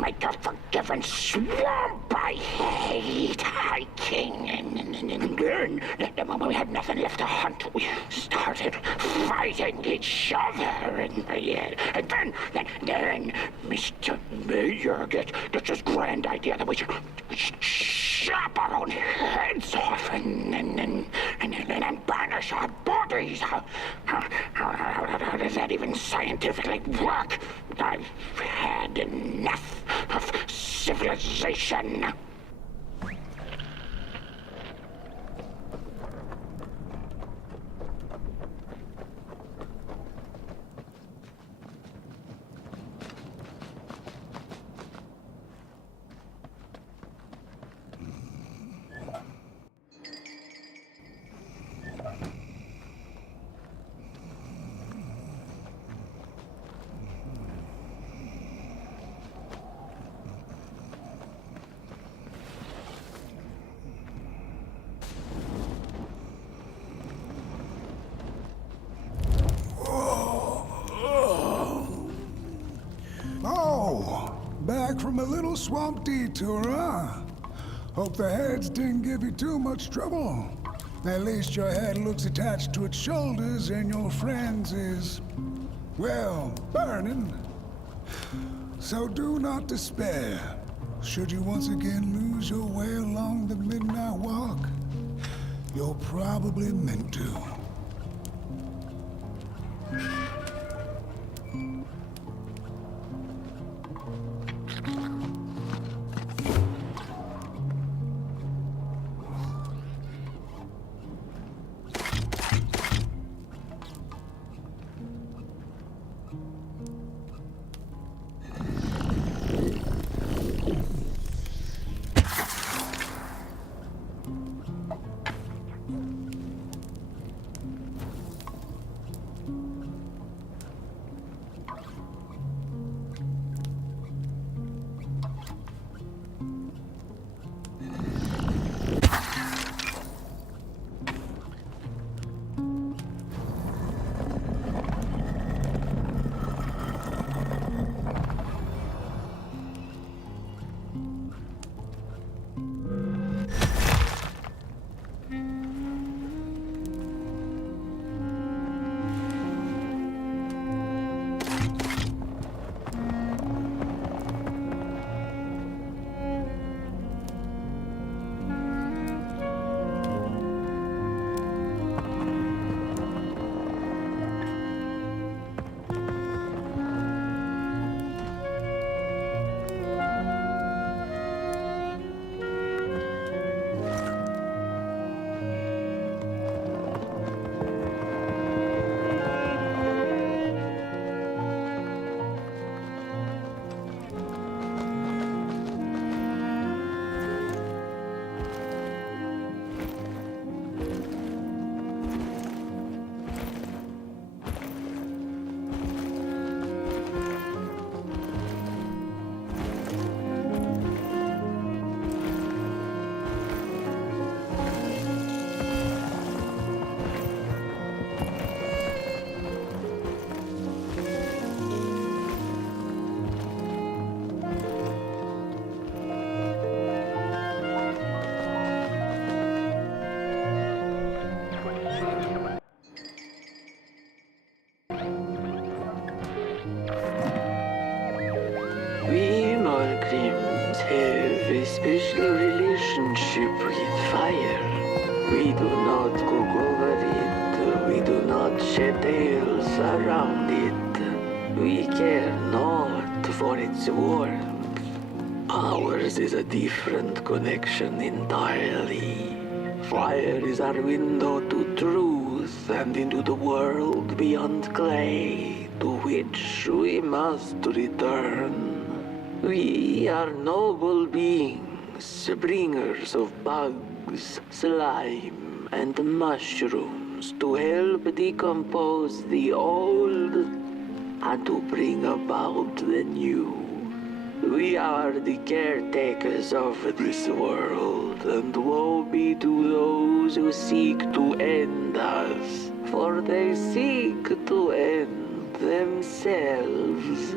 make-a-forgiven swamp. I hate hiking, and then when we had nothing left to hunt, we started fighting each other, and then Mr. Mayor gets this grand idea that we should chop our own heads off and banish our bodies. How does that even scientifically work? I've had enough of civilization. Back from a little swamp detour, huh? Hope the heads didn't give you too much trouble. At least your head looks attached to its shoulders and your friend's is, well, burning. So do not despair. Should you once again lose your way along the midnight walk, you're probably meant to. have a special relationship with fire. We do not cook over it. We do not shed tales around it. We care not for its warmth. Ours is a different connection entirely. Fire is our window to truth and into the world beyond clay, to which we must return. We are noble beings, bringers of bugs, slime, and mushrooms to help decompose the old and to bring about the new. We are the caretakers of this world, and woe be to those who seek to end us, for they seek to end themselves.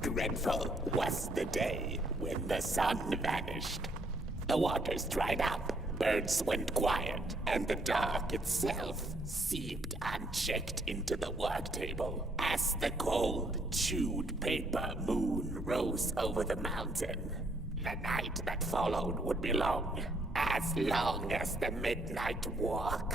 Dreadful was the day when the sun vanished. The waters dried up, birds went quiet, and the dark itself seeped unchecked into the work table as the cold, chewed paper moon rose over the mountain. The night that followed would be long as the midnight walk.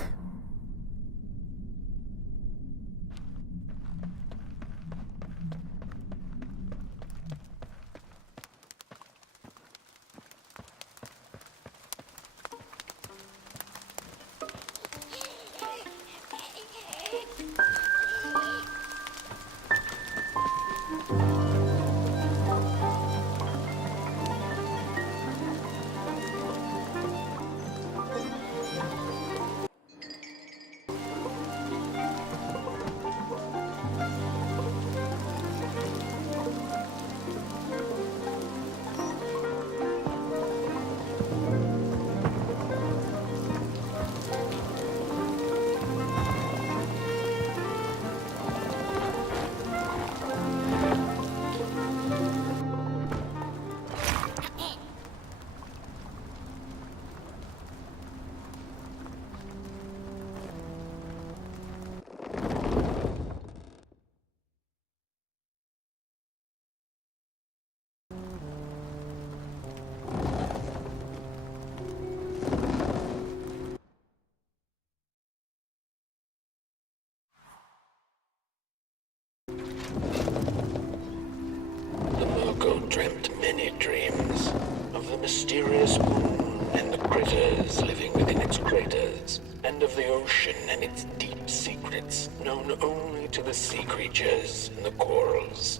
ocean and its deep secrets known only to the sea creatures and the corals,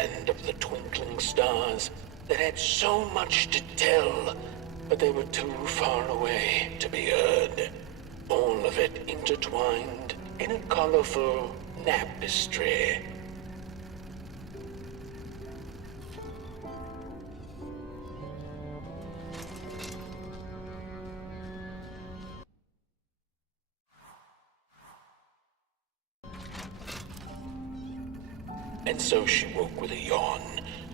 and of the twinkling stars that had so much to tell, but they were too far away to be heard. All of it intertwined in a colorful tapestry. And so she woke with a yawn,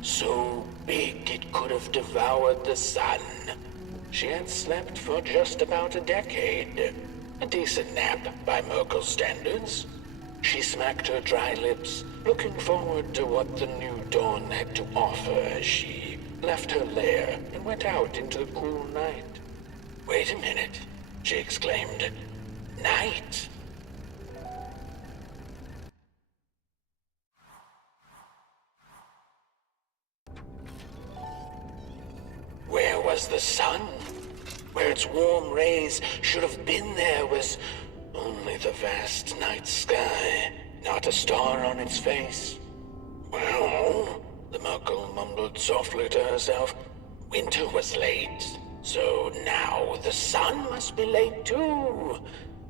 so big it could have devoured the sun. She had slept for just about a decade. A decent nap by Merkel's standards. She smacked her dry lips, looking forward to what the new dawn had to offer as she left her lair and went out into the cool night. Wait a minute, she exclaimed. Night? Where was the sun? Where its warm rays should have been there was only the vast night sky, not a star on its face. Well, the Merkel mumbled softly to herself, winter was late, so now the sun must be late too.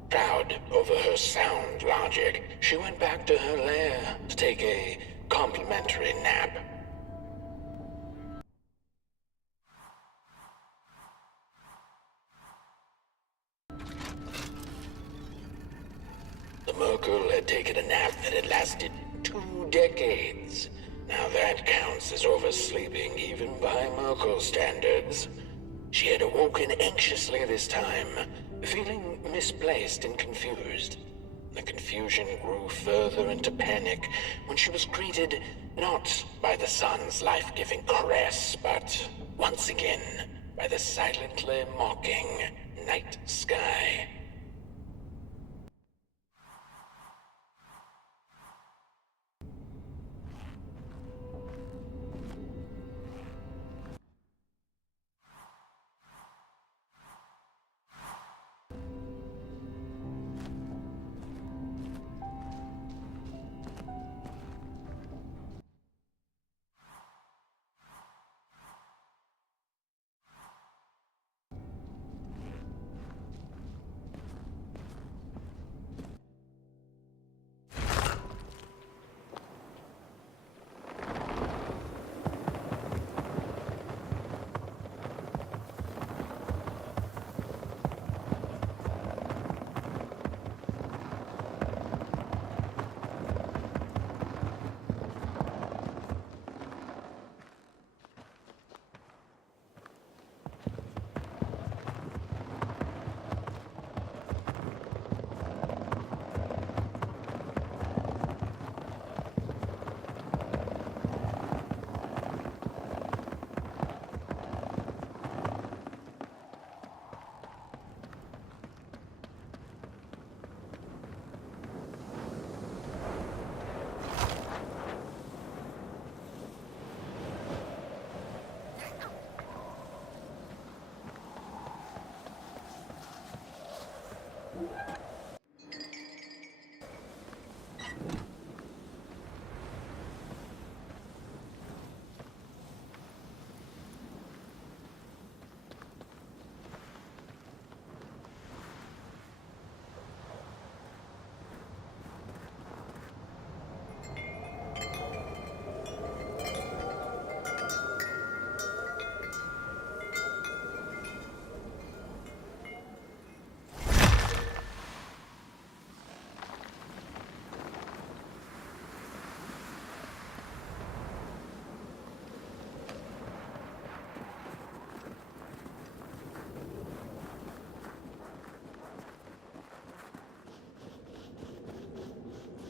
Proud over her sound logic, she went back to her lair to take a complimentary nap. The Merkel had taken a nap that had lasted 2 decades. Now that counts as oversleeping even by Merkel standards. She had awoken anxiously this time, feeling misplaced and confused. The confusion grew further into panic when she was greeted not by the sun's life-giving caress, but once again by the silently mocking night sky.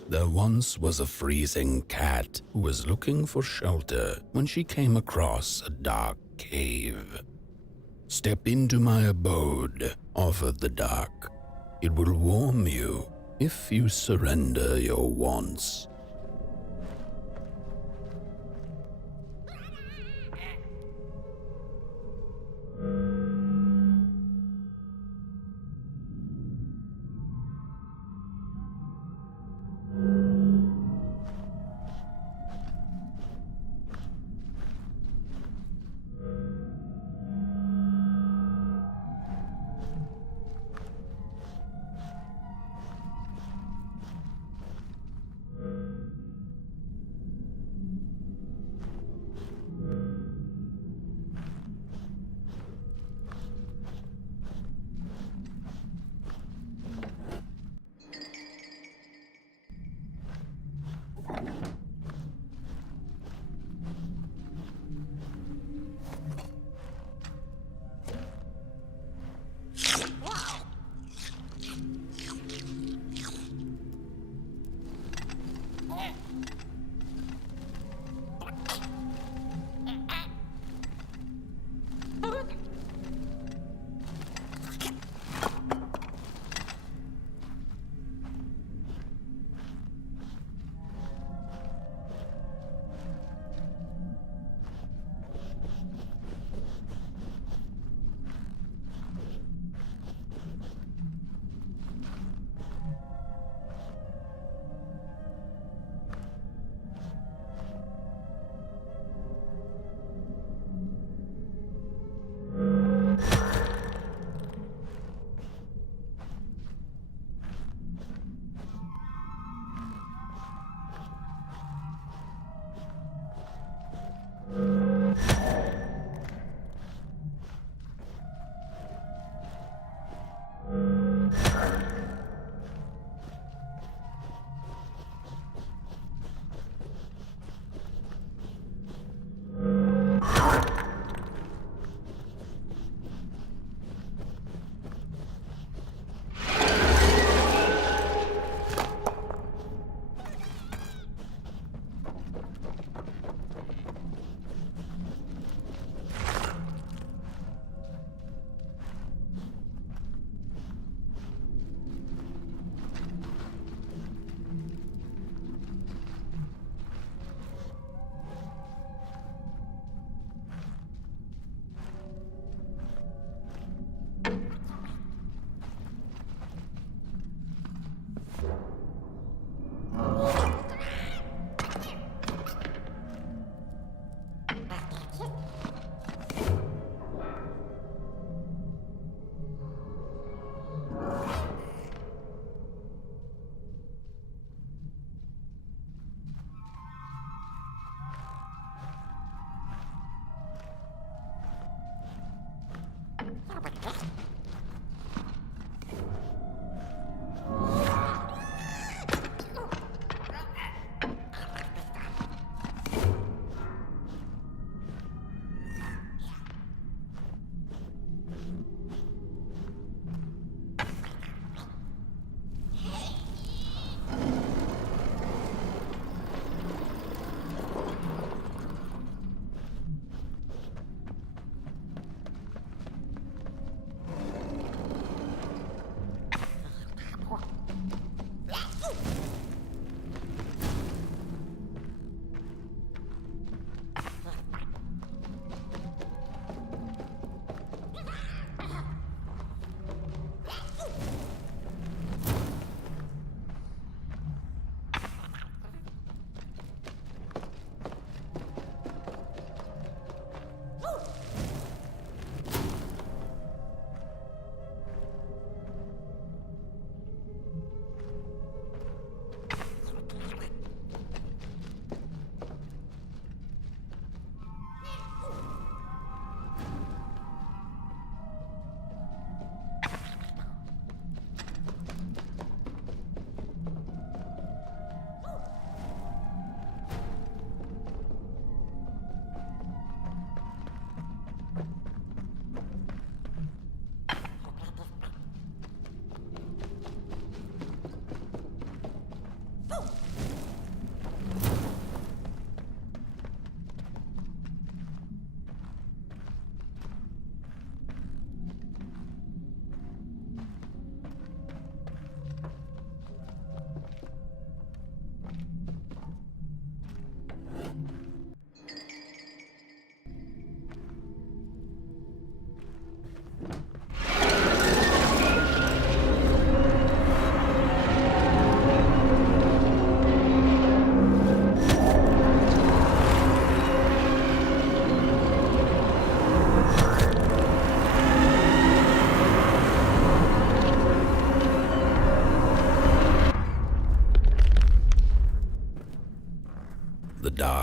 There once was a freezing cat who was looking for shelter when she came across a dark cave. "Step into my abode," offered the dark. "It will warm you if you surrender your wants."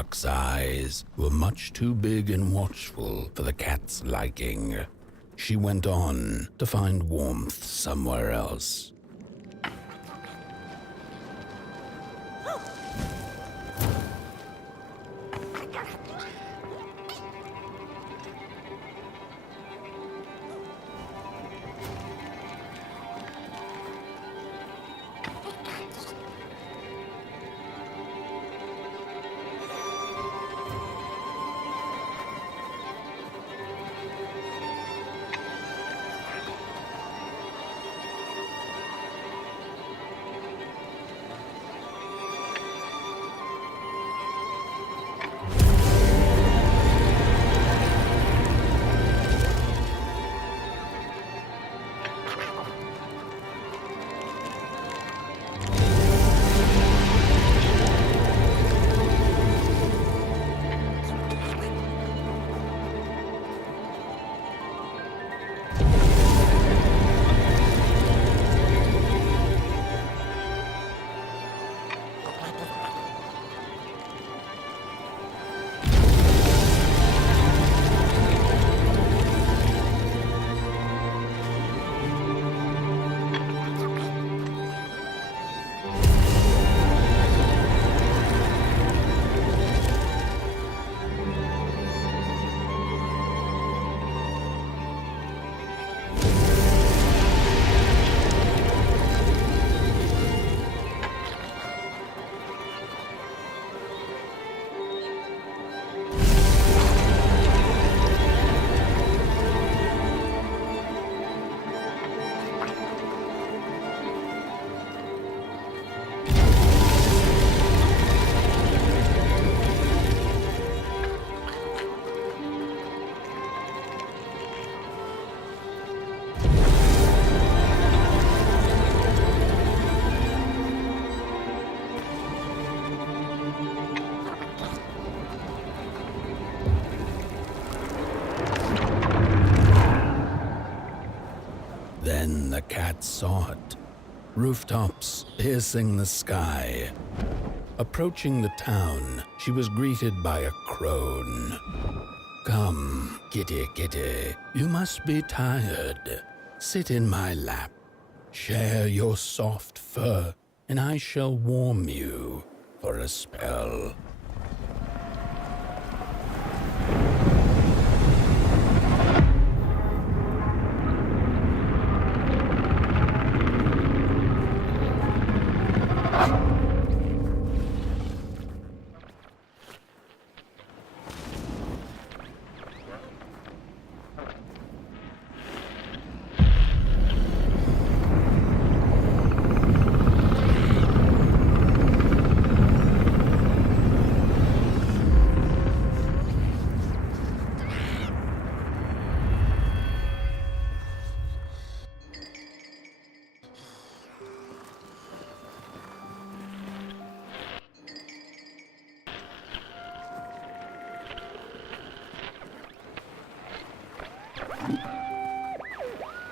duck's eyes were much too big and watchful for the cat's liking. She went on to find warmth somewhere else. Then the cat saw it. Rooftops piercing the sky. Approaching the town, she was greeted by a crone. "Come, kitty, kitty, you must be tired. Sit in my lap. Share your soft fur, and I shall warm you for a spell."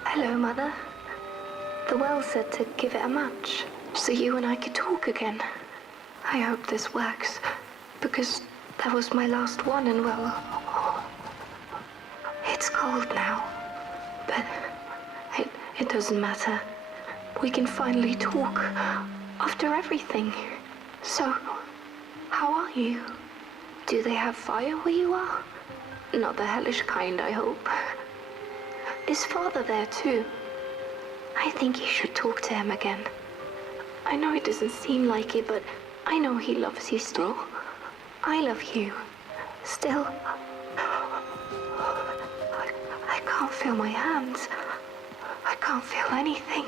Hello, Mother. The well said to give it a match, so you and I could talk again. I hope this works, because that was my last one, and well, it's cold now. But it doesn't matter. We can finally talk after everything. So, how are you? Do they have fire where you are? Not the hellish kind, I hope. Is Father there too? I think you should talk to him again. I know it doesn't seem like it, but I know he loves you still. I love you. Still. I can't feel my hands. I can't feel anything.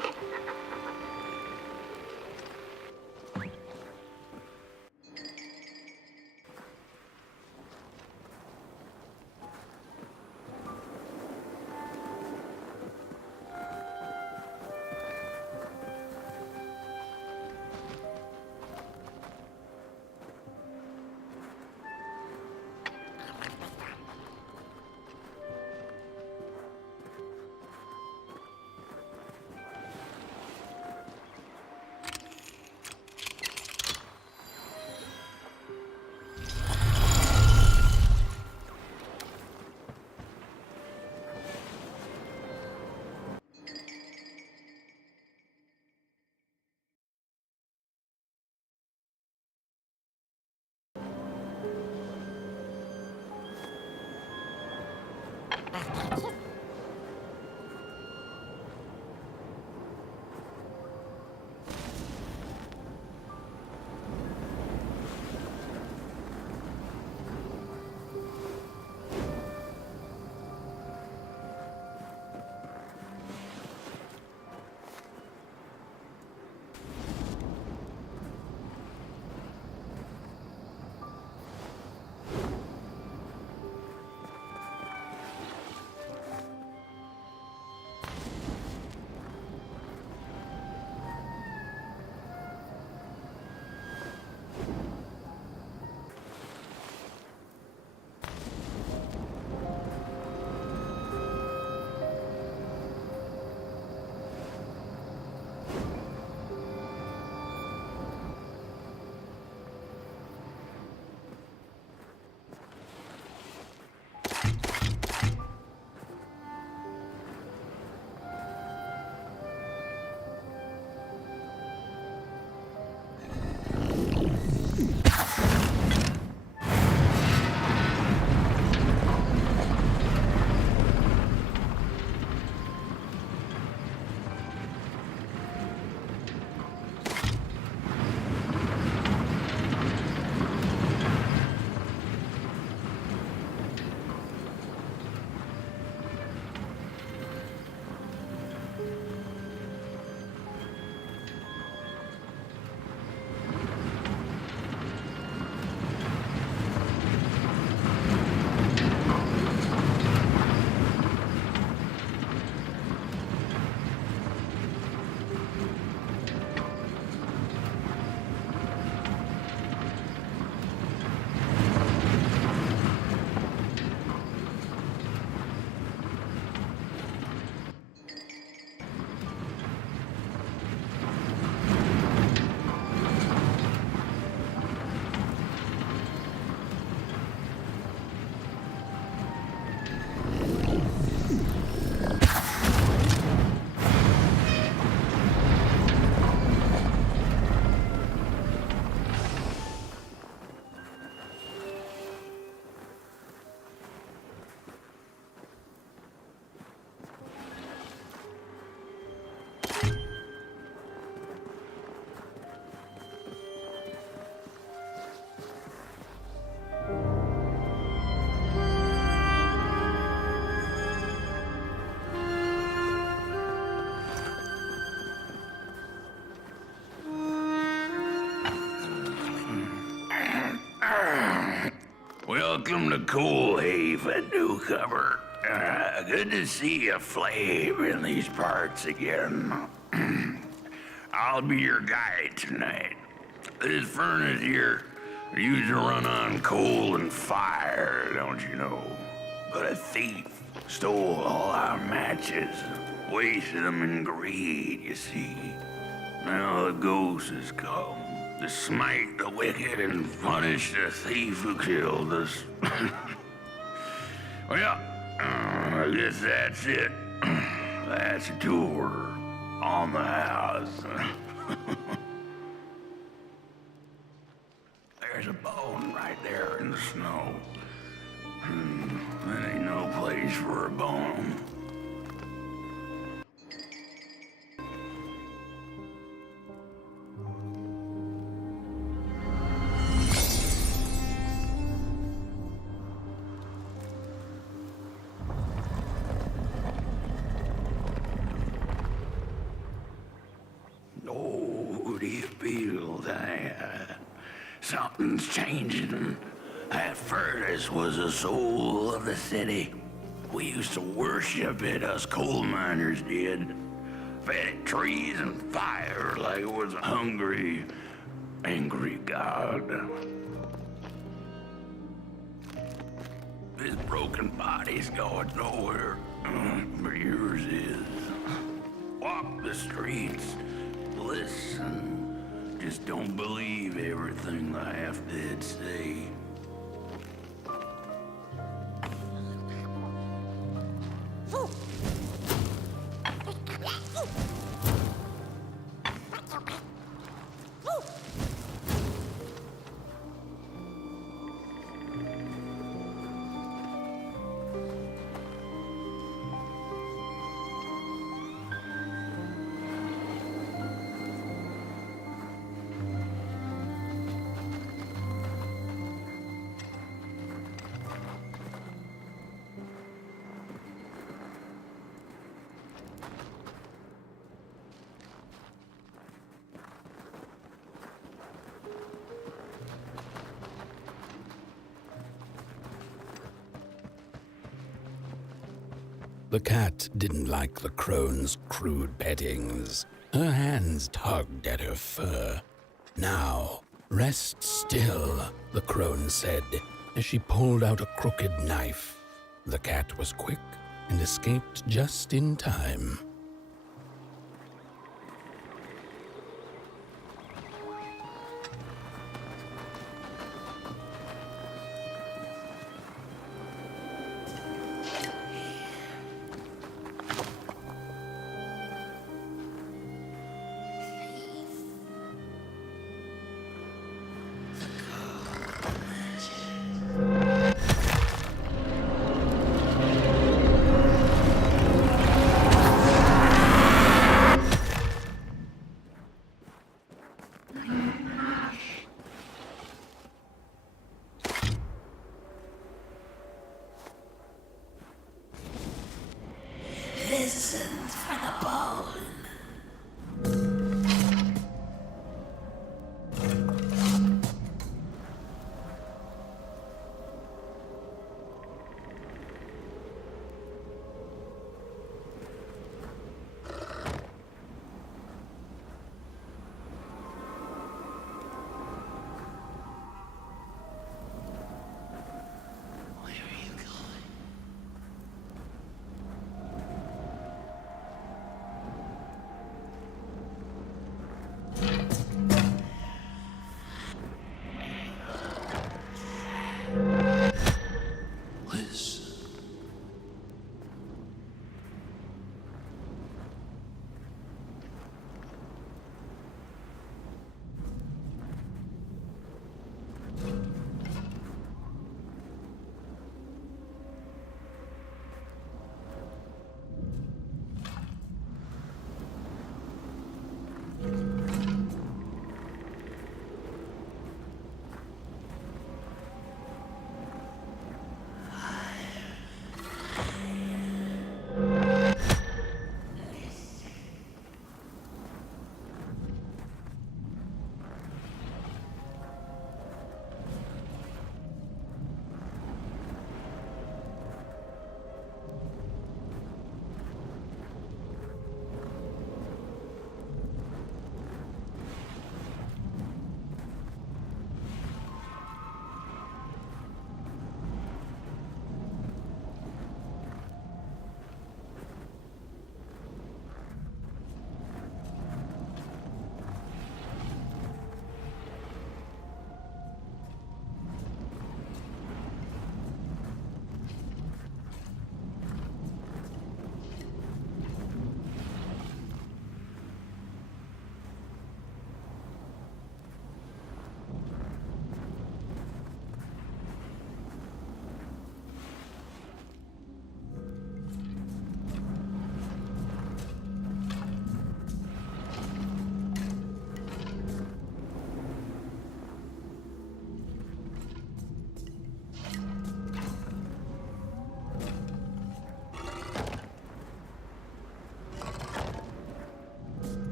Welcome to Cool Haven, newcomer. Good to see a flame in these parts again. I'll be your guide tonight. This furnace here used to run on coal and fire, don't you know? But a thief stole all our matches, wasted them in greed, you see. Now the ghost has come to smite the wicked and punish the thief who killed us. Well, I guess that's it. That's a tour on the house. There's a bone right there in the snow. That ain't no place for a bone. Oh, do you feel that? Something's changing. That furnace was the soul of the city. We used to worship it, us coal miners did. Fed it trees and fire like it was a hungry, angry god. This broken body's going nowhere, but yours is. Walk the streets, listen. Just don't believe everything the half-dead say. The cat didn't like the crone's crude pettings. Her hands tugged at her fur. Now, rest still, the crone said, as she pulled out a crooked knife. The cat was quick and escaped just in time.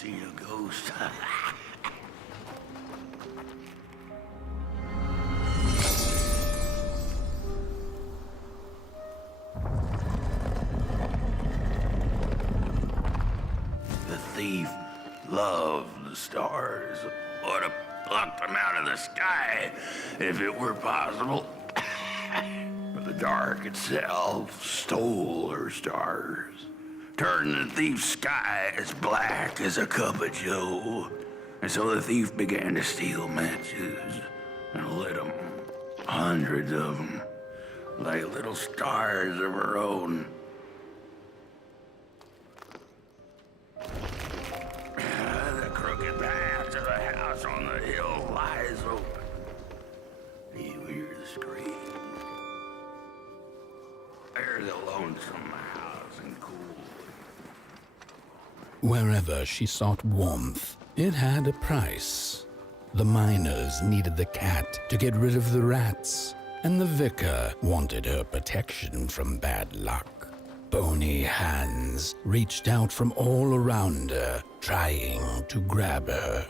see a ghost. The thief loved the stars. Would have plucked them out of the sky if it were possible. But the dark itself stole her stars, turned the thief's sky as black as a cup of joe. And so the thief began to steal matches and lit them, hundreds of them, like little stars of her own. The crooked path to the house on the hill lies open. You hear the scream. There's a lonesome house and cool. Wherever she sought warmth, it had a price. The miners needed the cat to get rid of the rats, and the vicar wanted her protection from bad luck. Bony hands reached out from all around her, trying to grab her.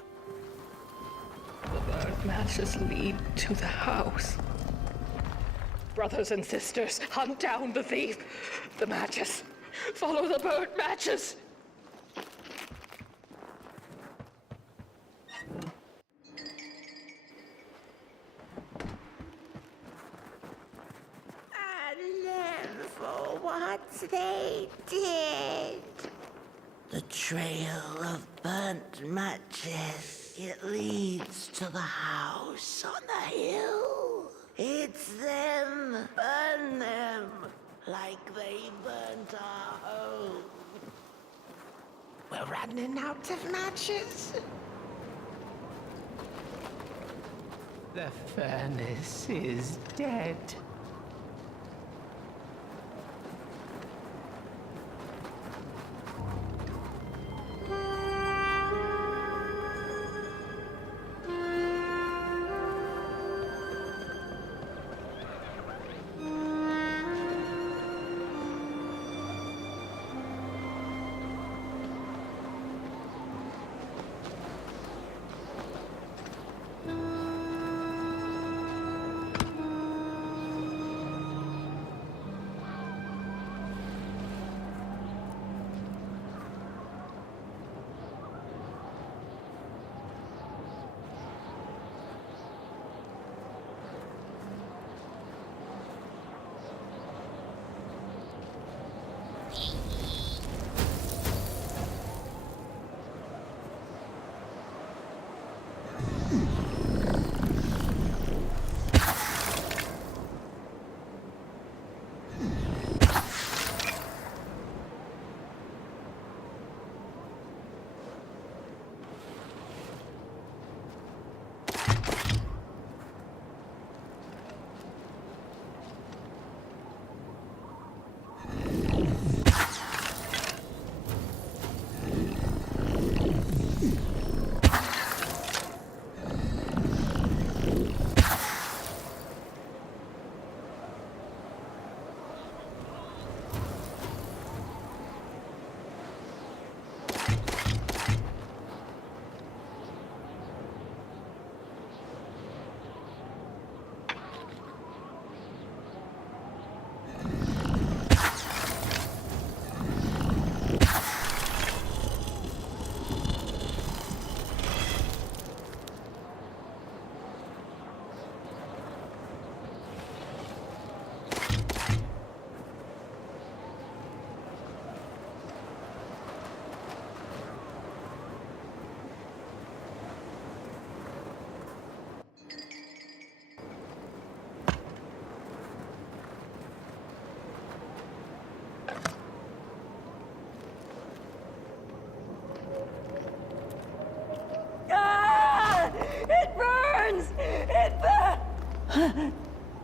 The burnt matches lead to the house. Brothers and sisters, hunt down the thief. The matches. Follow the burnt matches. And then for what they did. The trail of burnt matches. It leads to the house on the hill. It's them. Burn them like they burnt our home. We're running out of matches. The furnace is dead.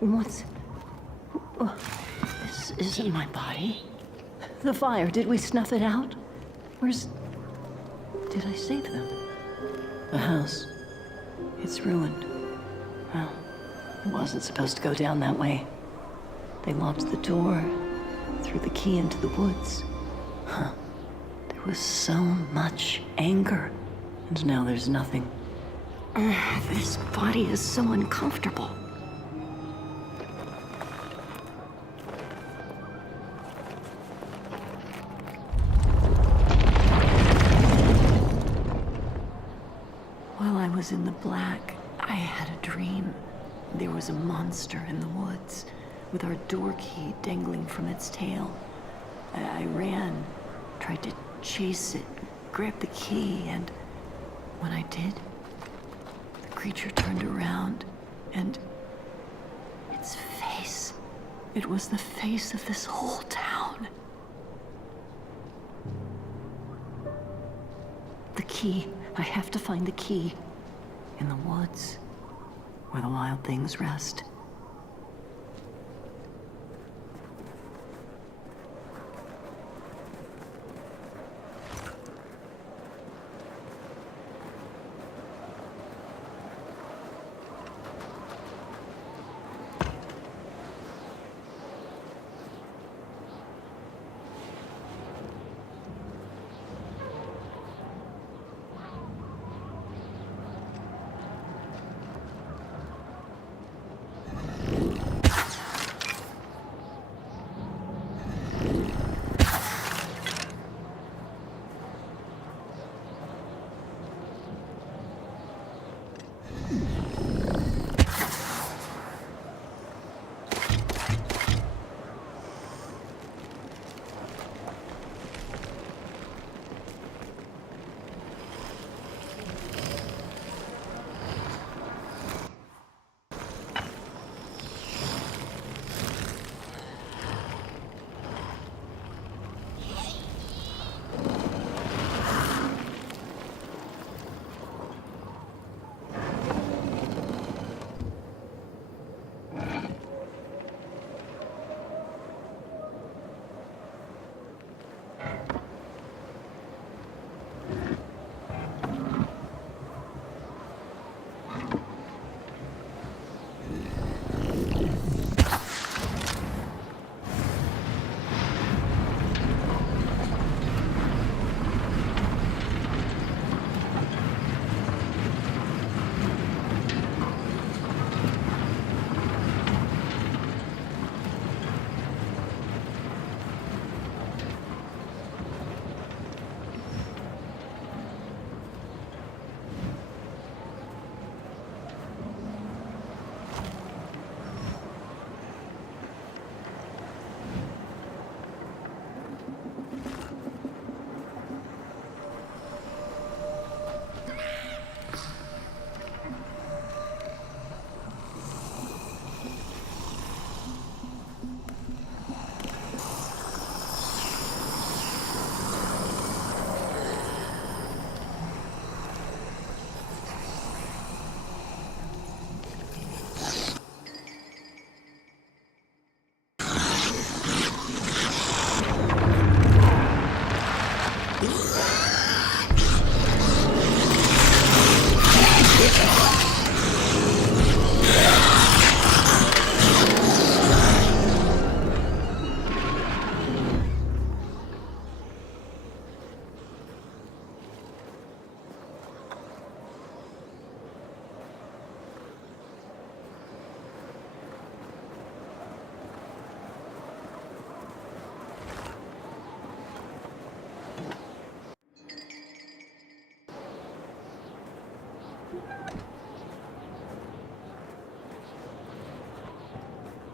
What's... Oh, this isn't my body. The fire, did we snuff it out? Where's... Did I save them? The house. It's ruined. Well, it wasn't supposed to go down that way. They locked the door, threw the key into the woods. Huh. They was so much anger, and now there's nothing. This body is so uncomfortable. While I was in the black, I had a dream. There was a monster in the woods, with our door key dangling from its tail. I ran, tried to chase it, grab the key, and when I did, the creature turned around, and its face, it was the face of this whole town. The key. I have to find the key. In the woods, where the wild things rest.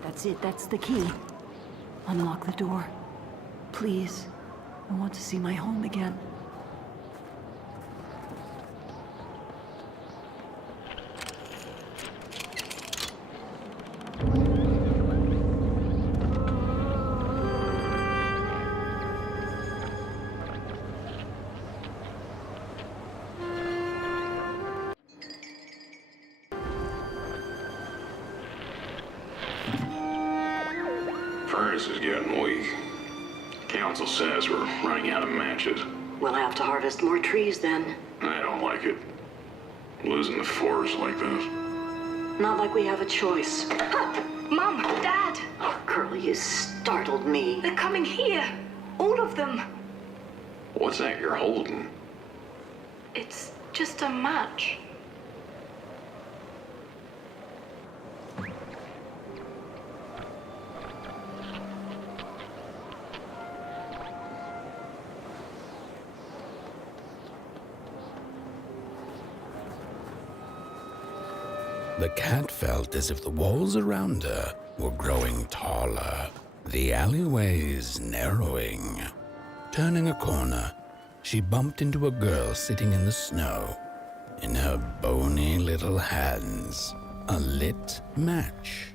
That's it, that's the key. Unlock the door. Please. I want to see my home again. Furnace is getting weak. Council says we're running out of matches. We'll have to harvest more trees then. I don't like it. Losing the forest like this. Not like we have a choice. Mom, Dad! Oh, Curly, you startled me. They're coming here. All of them. What's that you're holding? It's just a match. The cat felt as if the walls around her were growing taller, the alleyways narrowing. Turning a corner, she bumped into a girl sitting in the snow. In her bony little hands, a lit match.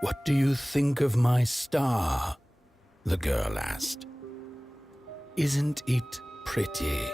"What do you think of my star?" the girl asked. "Isn't it pretty?"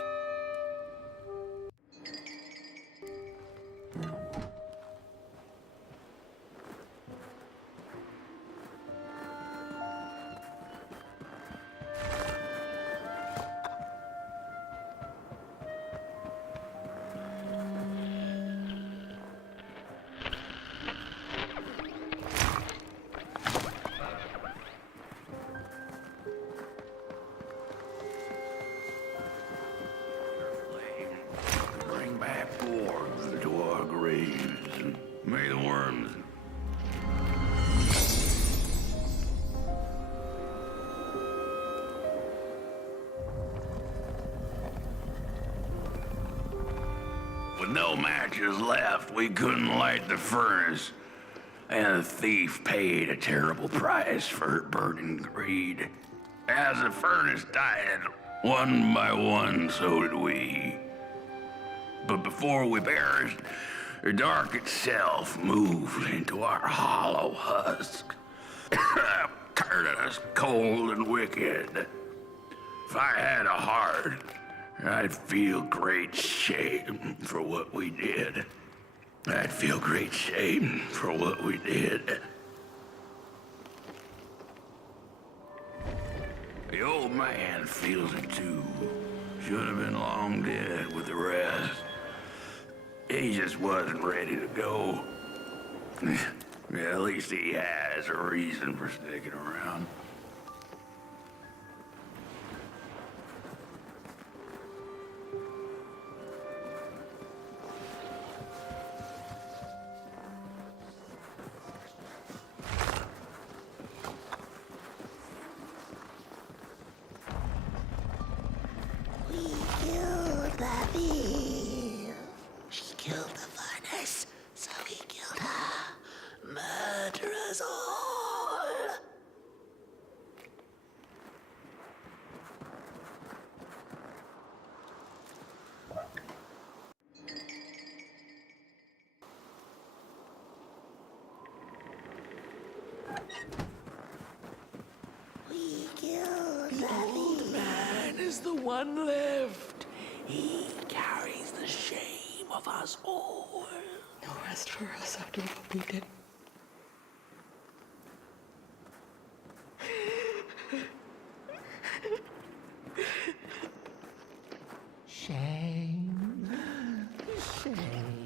Bring back dwarves to our graves, and may the worms. With no matches left, we couldn't light the furnace, and the thief paid a terrible price for her burning greed. As the furnace died, one by one, so did we. But before we perished, the dark itself moved into our hollow husk, turning us cold and wicked. If I had a heart, I'd feel great shame for what we did. I'd feel great shame for what we did. The old man feels it too. Should have been long dead with the rest. He just wasn't ready to go. At least he has a reason for sticking around. She killed the furnace, so he killed her. Murderers all. We killed the old man is the one left. He carries the shame of us all. No rest for us after what we did. Shame. Shame.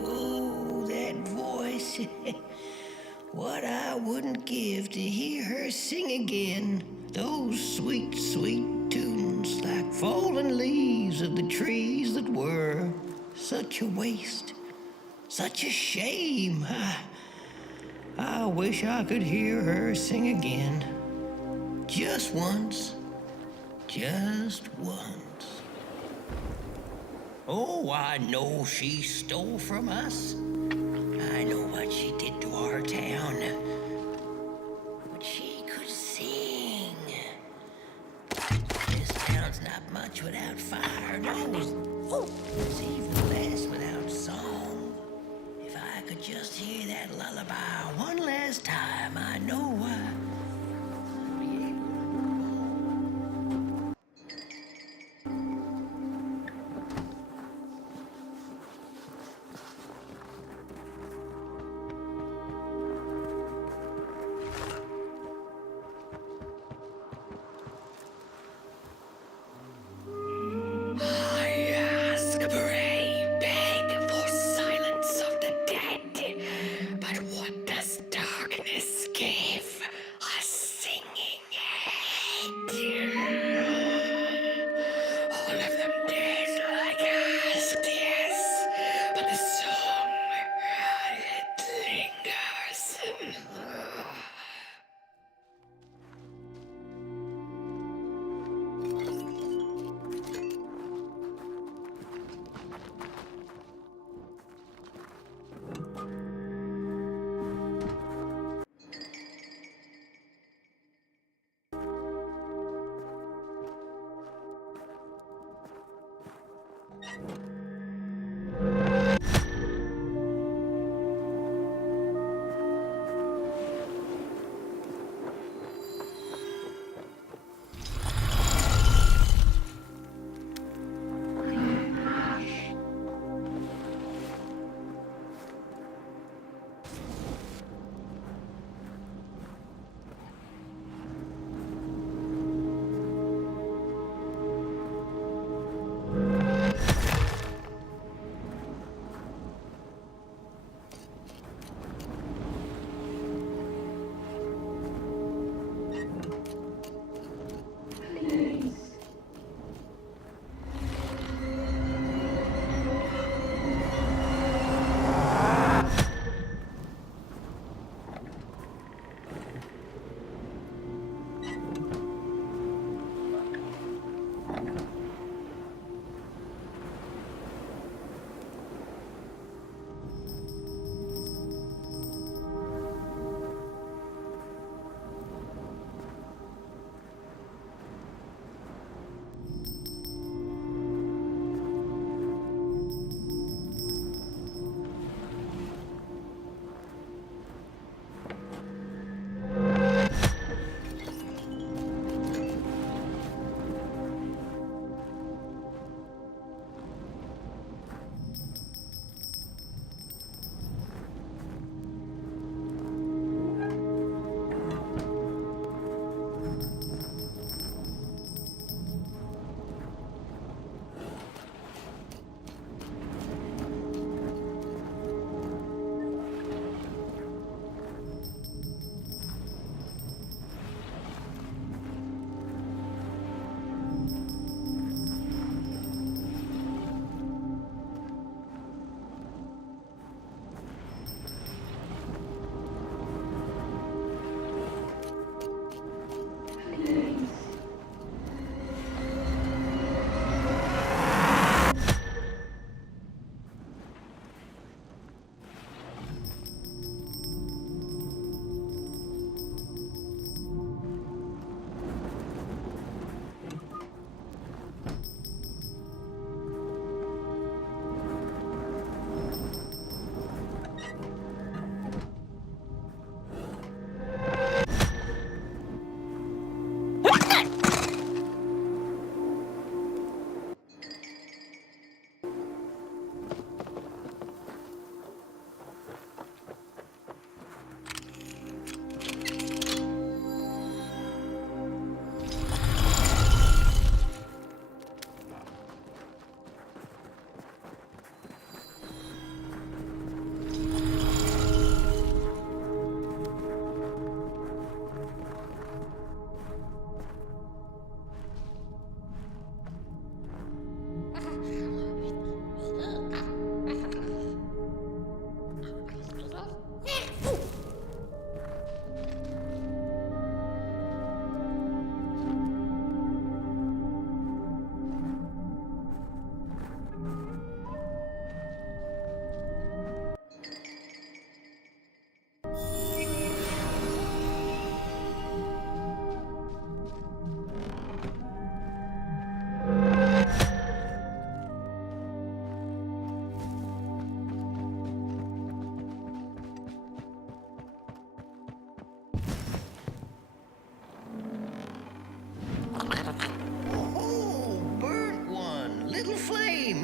Oh, that voice. What I wouldn't give to hear her sing again. Those sweet, sweet tunes like fallen leaves of the trees that were. Such a waste. Such a shame. I wish I could hear her sing again. Just once. Just once. Oh, I know she stole from us. I know what she did to our town. But she could sing. This town's not much without fire, no. It's even less without song. If I could just hear that lullaby one last time, I know I'd be able to.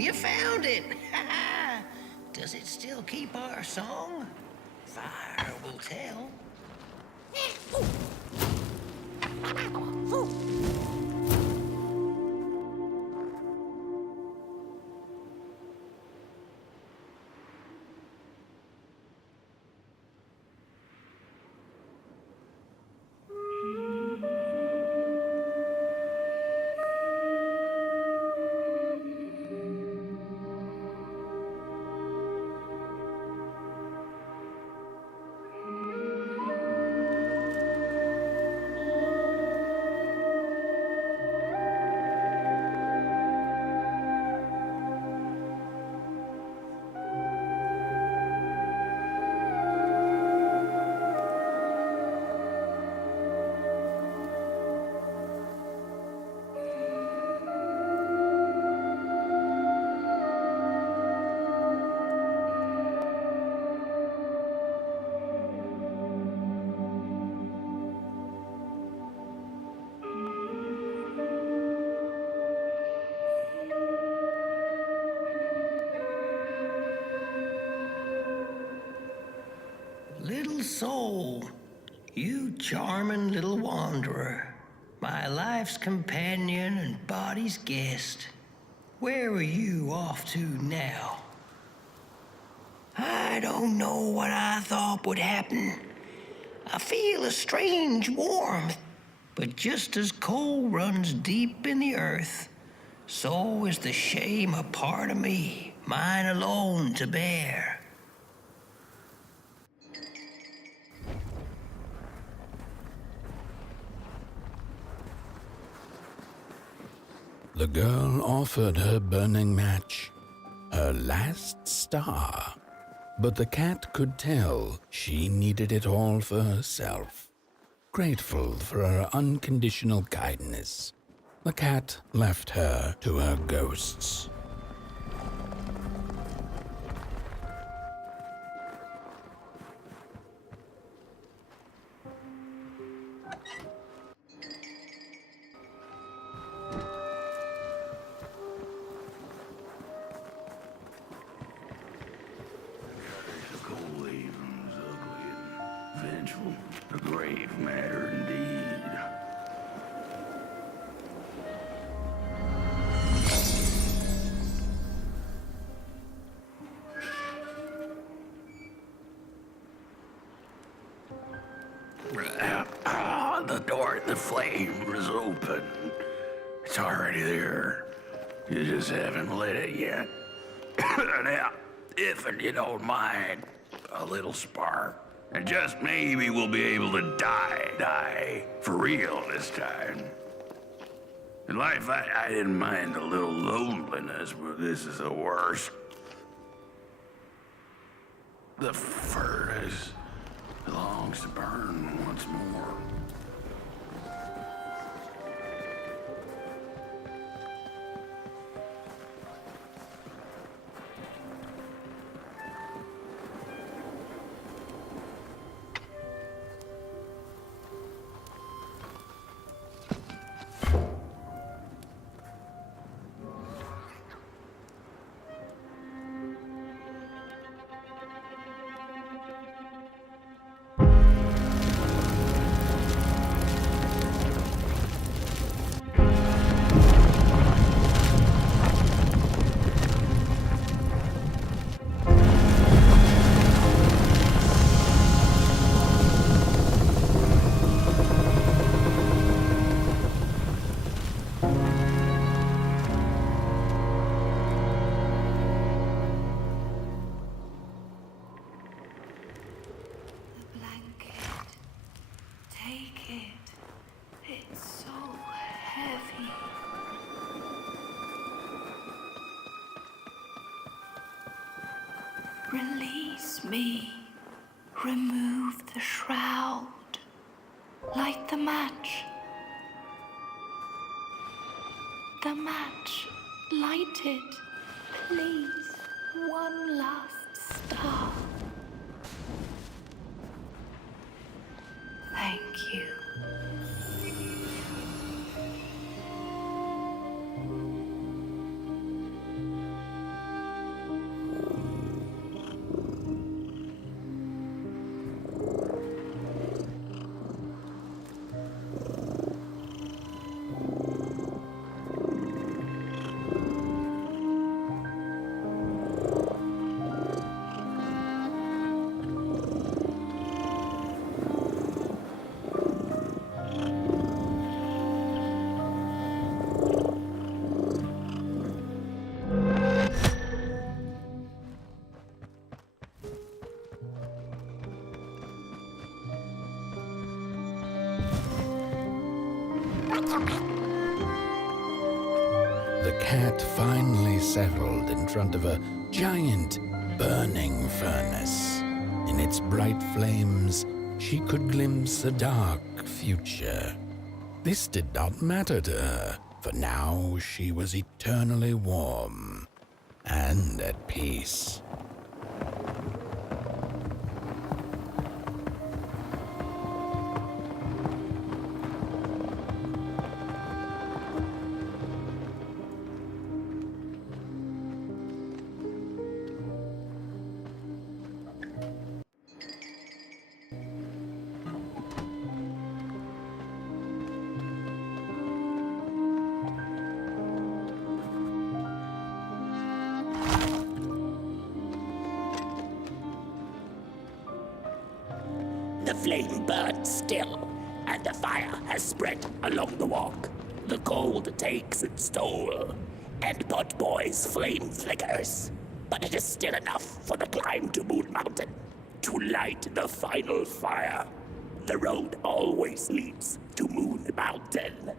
You found it! Does it still keep our song? Fire will tell. Little soul, you charming little wanderer, my life's companion and body's guest. Where are you off to now? I don't know what I thought would happen. I feel a strange warmth, but just as coal runs deep in the earth, so is the shame a part of me, mine alone to bear. The girl offered her burning match, her last star, but the cat could tell she needed it all for herself. Grateful for her unconditional kindness, the cat left her to her ghosts. A grave matter indeed. The door at the flame is open. It's already there. You just haven't lit it yet. Now, if you don't mind, a little spark. And just maybe we'll be able to die for real this time. In life, I didn't mind a little loneliness, but this is the worst. The furnace longs to burn once more. Release me. Remove the shroud. Light the match. The match. Light it. Please. One last star. Thank you. The cat finally settled in front of a giant burning furnace. In its bright flames, she could glimpse a dark future. This did not matter to her, for now she was eternally warm and at peace. The flame burns still, and the fire has spread along the walk. The cold takes its toll, and Potboy's flame flickers. But it is still enough for the climb to Moon Mountain, to light the final fire. The road always leads to Moon Mountain.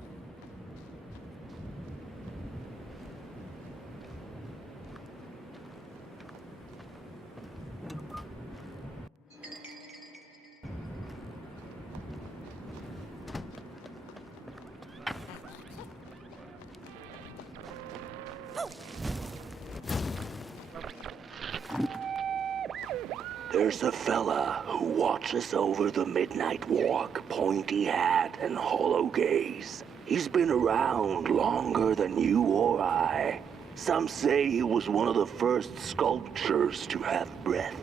There's a fella who watches over the midnight walk, pointy hat and hollow gaze. He's been around longer than you or I. Some say he was one of the first sculptures to have breath.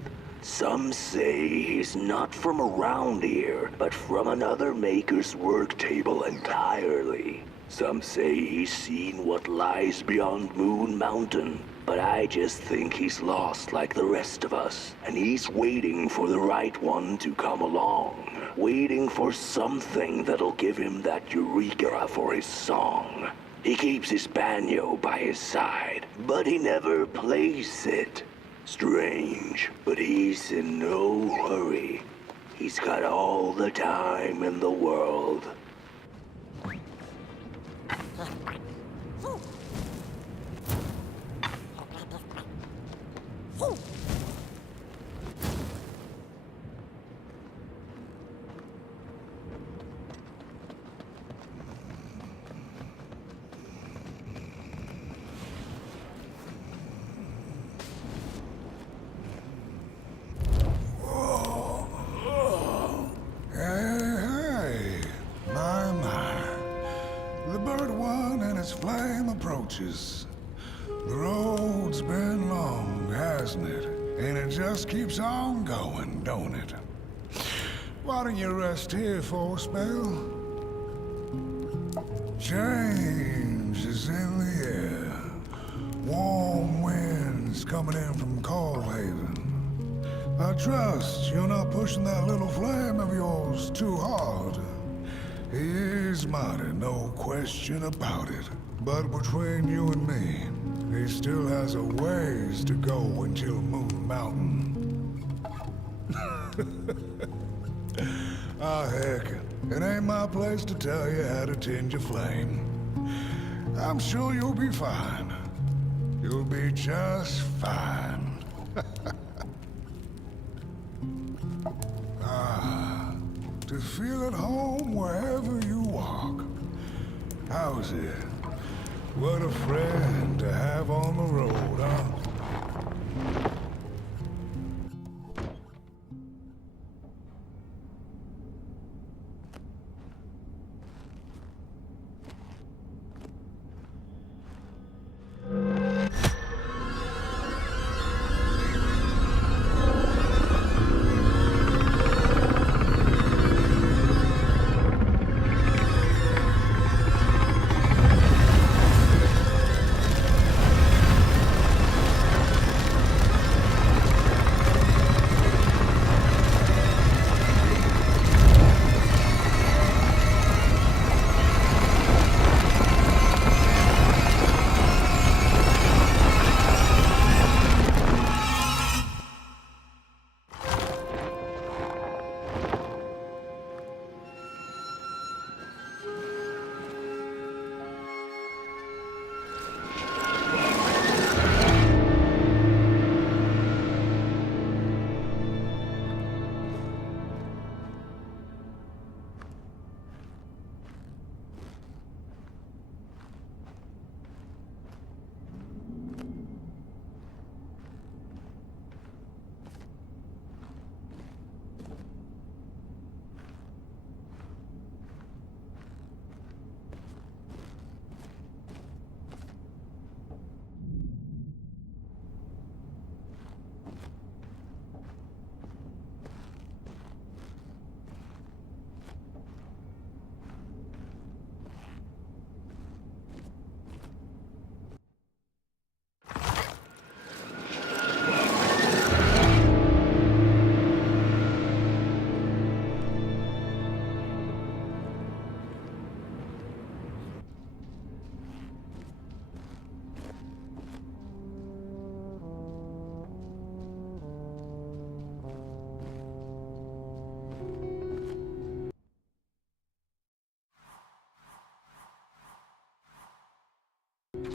Some say he's not from around here, but from another maker's work table entirely. Some say he's seen what lies beyond Moon Mountain. But I just think he's lost like the rest of us, and he's waiting for the right one to come along. Waiting for something that'll give him that eureka for his song. He keeps his banjo by his side, but he never plays it. Strange, but he's in no hurry. He's got all the time in the world. The road's been long, hasn't it? And it just keeps on going, don't it? Why don't you rest here for a spell? Change is in the air. Warm winds coming in from Coalhaven. I trust you're not pushing that little flame of yours too hard. He is mighty, no question about it. But between you and me, he still has a ways to go until Moon Mountain. Heck, it ain't my place to tell you how to tend your flame. I'm sure you'll be fine. You'll be just fine. To feel at home wherever you walk. How's it? What a friend to have on the road, huh? There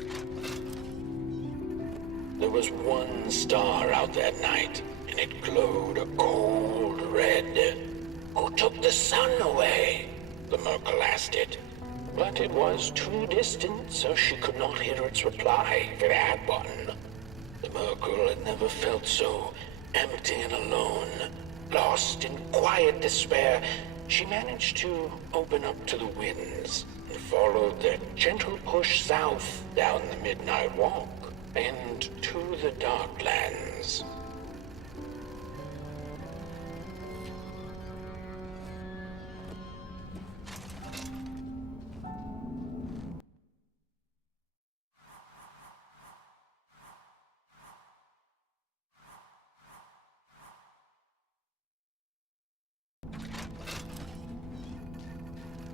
was one star out that night, and it glowed a cold red. Who took the sun away? The Merkel asked it. But it was too distant, so she could not hear its reply if it had one. The Merkel had never felt so empty and alone. Lost in quiet despair, she managed to open up to the winds and followed their gentle push south down the midnight walk and to the Darklands.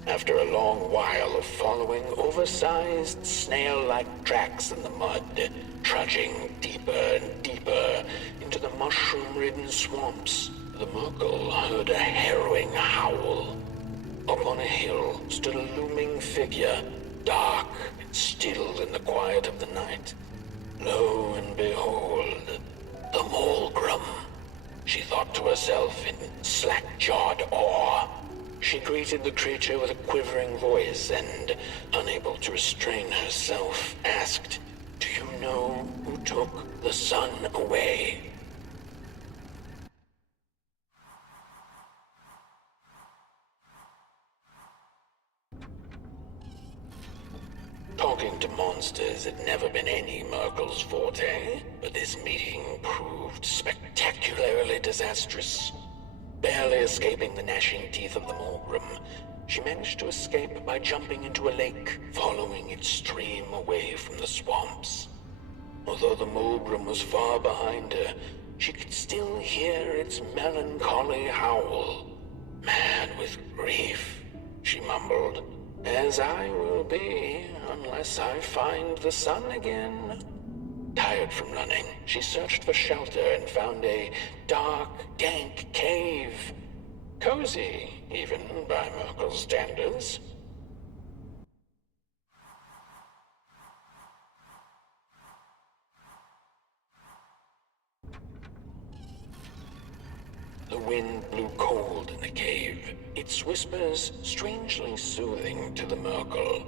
After a long while of following oversized snail-like tracks in the mud, trudging deeper and deeper into the mushroom-ridden swamps, the Merkel heard a harrowing howl. Up on a hill stood a looming figure, dark and still in the quiet of the night. Lo and behold, the Mulgrim. She thought to herself in slack-jawed awe. She greeted the creature with a quivering voice and, unable to restrain herself, asked, "Do you know who took the sun away?" Talking to monsters had never been any Merkel's forte, but this meeting proved spectacularly disastrous. Barely escaping the gnashing teeth of the Mulgrim, she managed to escape by jumping into a lake, following its stream away from the swamps. Although the Mulgrim was far behind her, she could still hear its melancholy howl. Mad with grief, she mumbled, "As I will be, unless I find the sun again." Tired from running, she searched for shelter and found a dark, dank cave. Cozy, even by Merkel's standards. The wind blew cold in the cave, its whispers strangely soothing to the Merkel.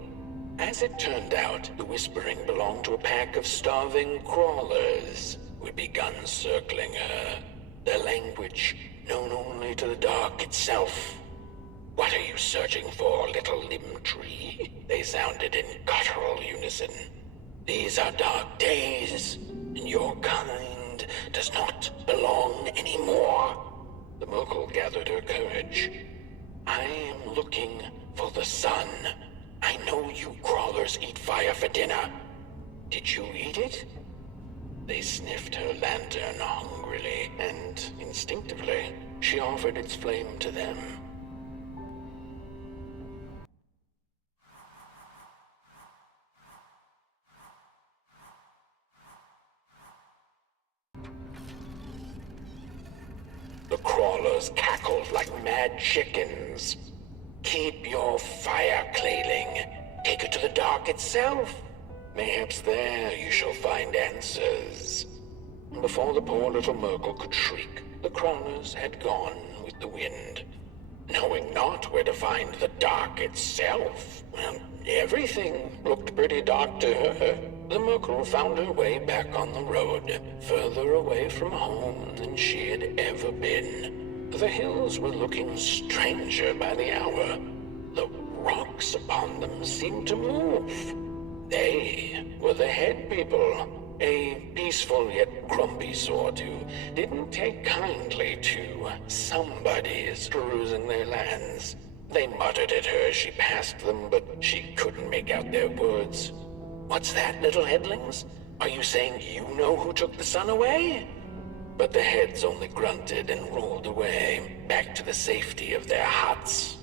As it turned out, the whispering belonged to a pack of starving crawlers who had begun circling her, their language known only to the dark itself. "What are you searching for, little limb tree?" they sounded in guttural unison. "These are dark days, and your kind does not belong anymore." The Merkel gathered her courage. "I am looking for the sun. I know you crawlers eat fire for dinner. Did you eat it?" They sniffed her lantern hungrily, and instinctively, she offered its flame to them. The crawlers cackled like mad chickens. "Keep your fire, Clayling. Take it to the dark itself. Mayhaps there you shall find answers." And before the poor little Merkel could shriek, the crawlers had gone with the wind. Knowing not where to find the dark itself, well, everything looked pretty dark to her. The Merkel found her way back on the road, further away from home than she had ever been. The hills were looking stranger by the hour. The rocks upon them seemed to move. They were the head people, a peaceful yet grumpy sort who didn't take kindly to somebody's perusing their lands. They muttered at her as she passed them, but she couldn't make out their words. "What's that, little headlings? Are you saying you know who took the sun away?" But the heads only grunted and rolled away, back to the safety of their huts.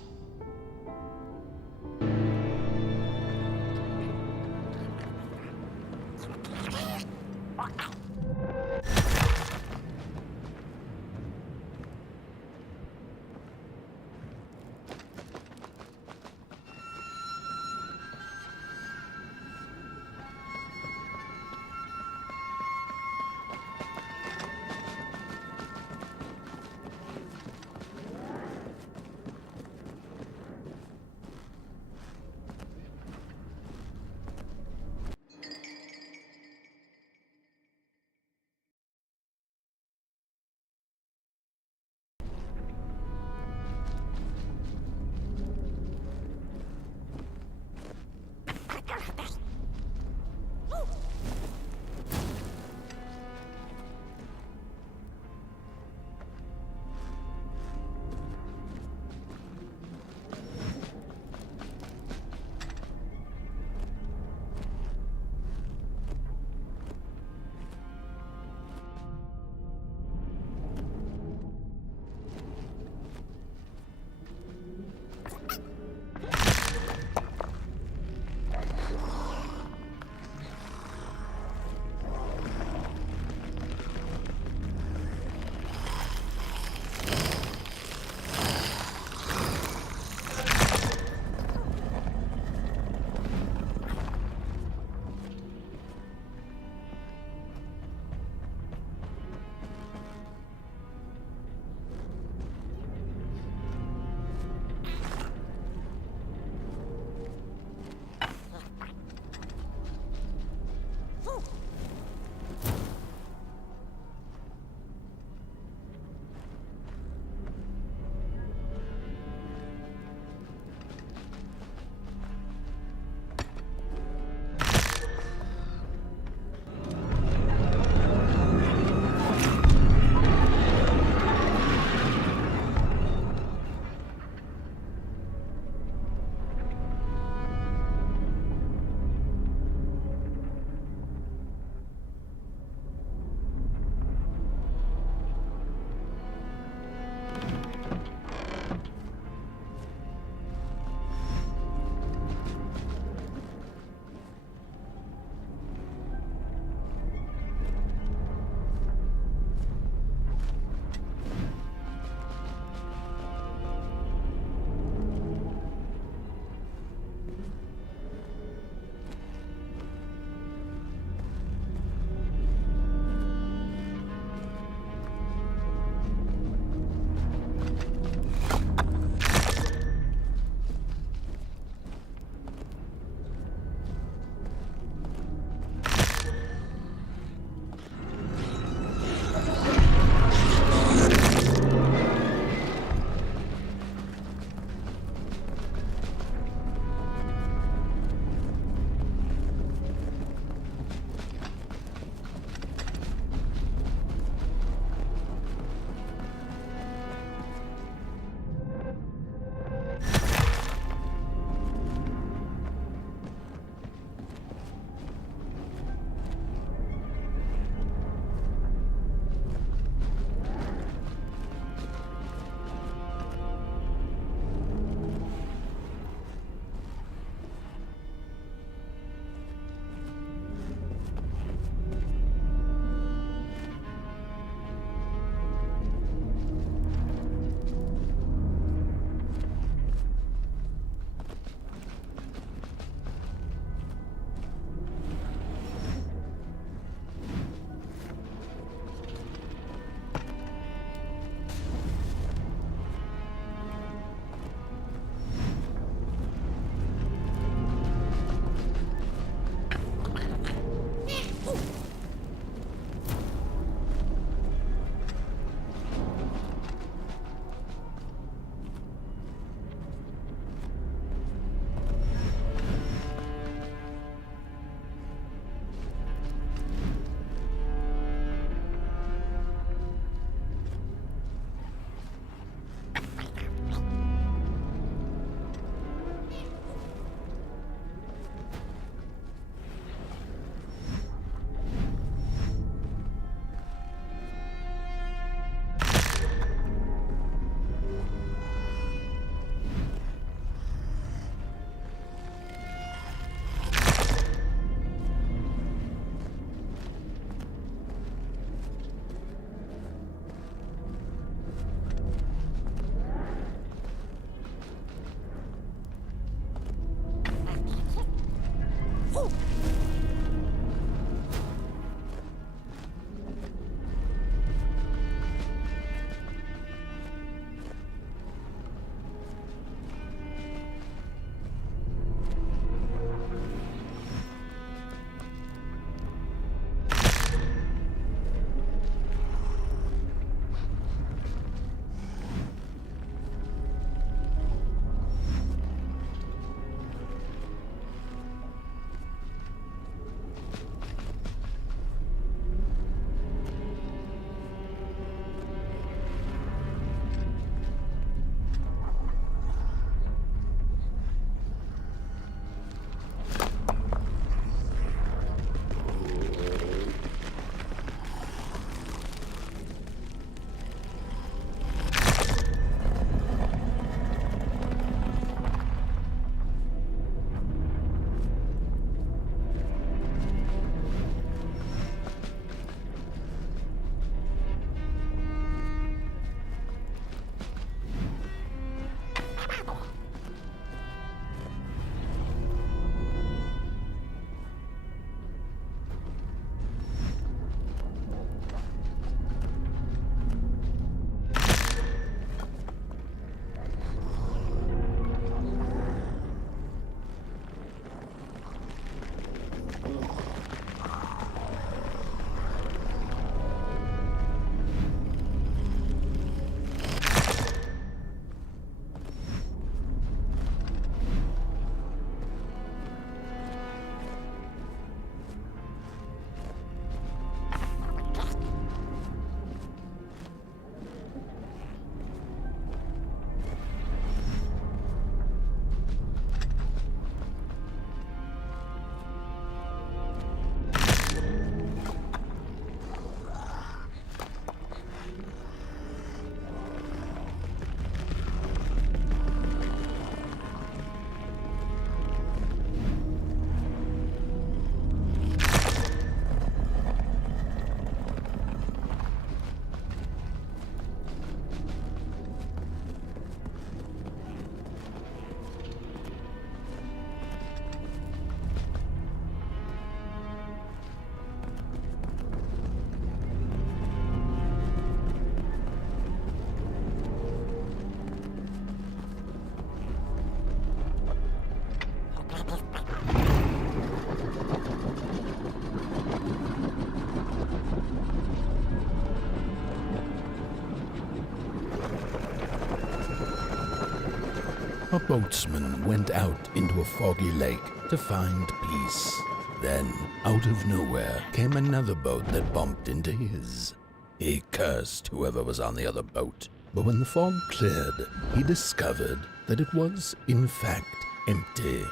A boatsman went out into a foggy lake to find peace. Then, out of nowhere, came another boat that bumped into his. He cursed whoever was on the other boat, but when the fog cleared, he discovered that it was, in fact, empty.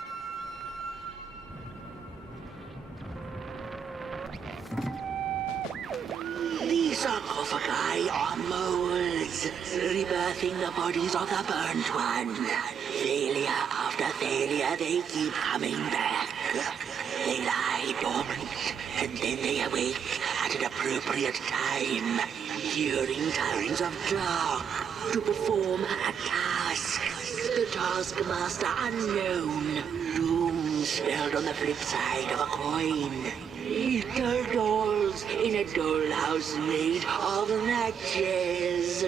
These sarcophagi are molds, rebirthing the bodies of the burnt one. Failure after failure, they keep coming back. They lie dormant, and then they awake at an appropriate time, during times of dark, to perform a task. The taskmaster unknown, doom spelled on the flip side of a coin. Little dolls in a dollhouse made of matches.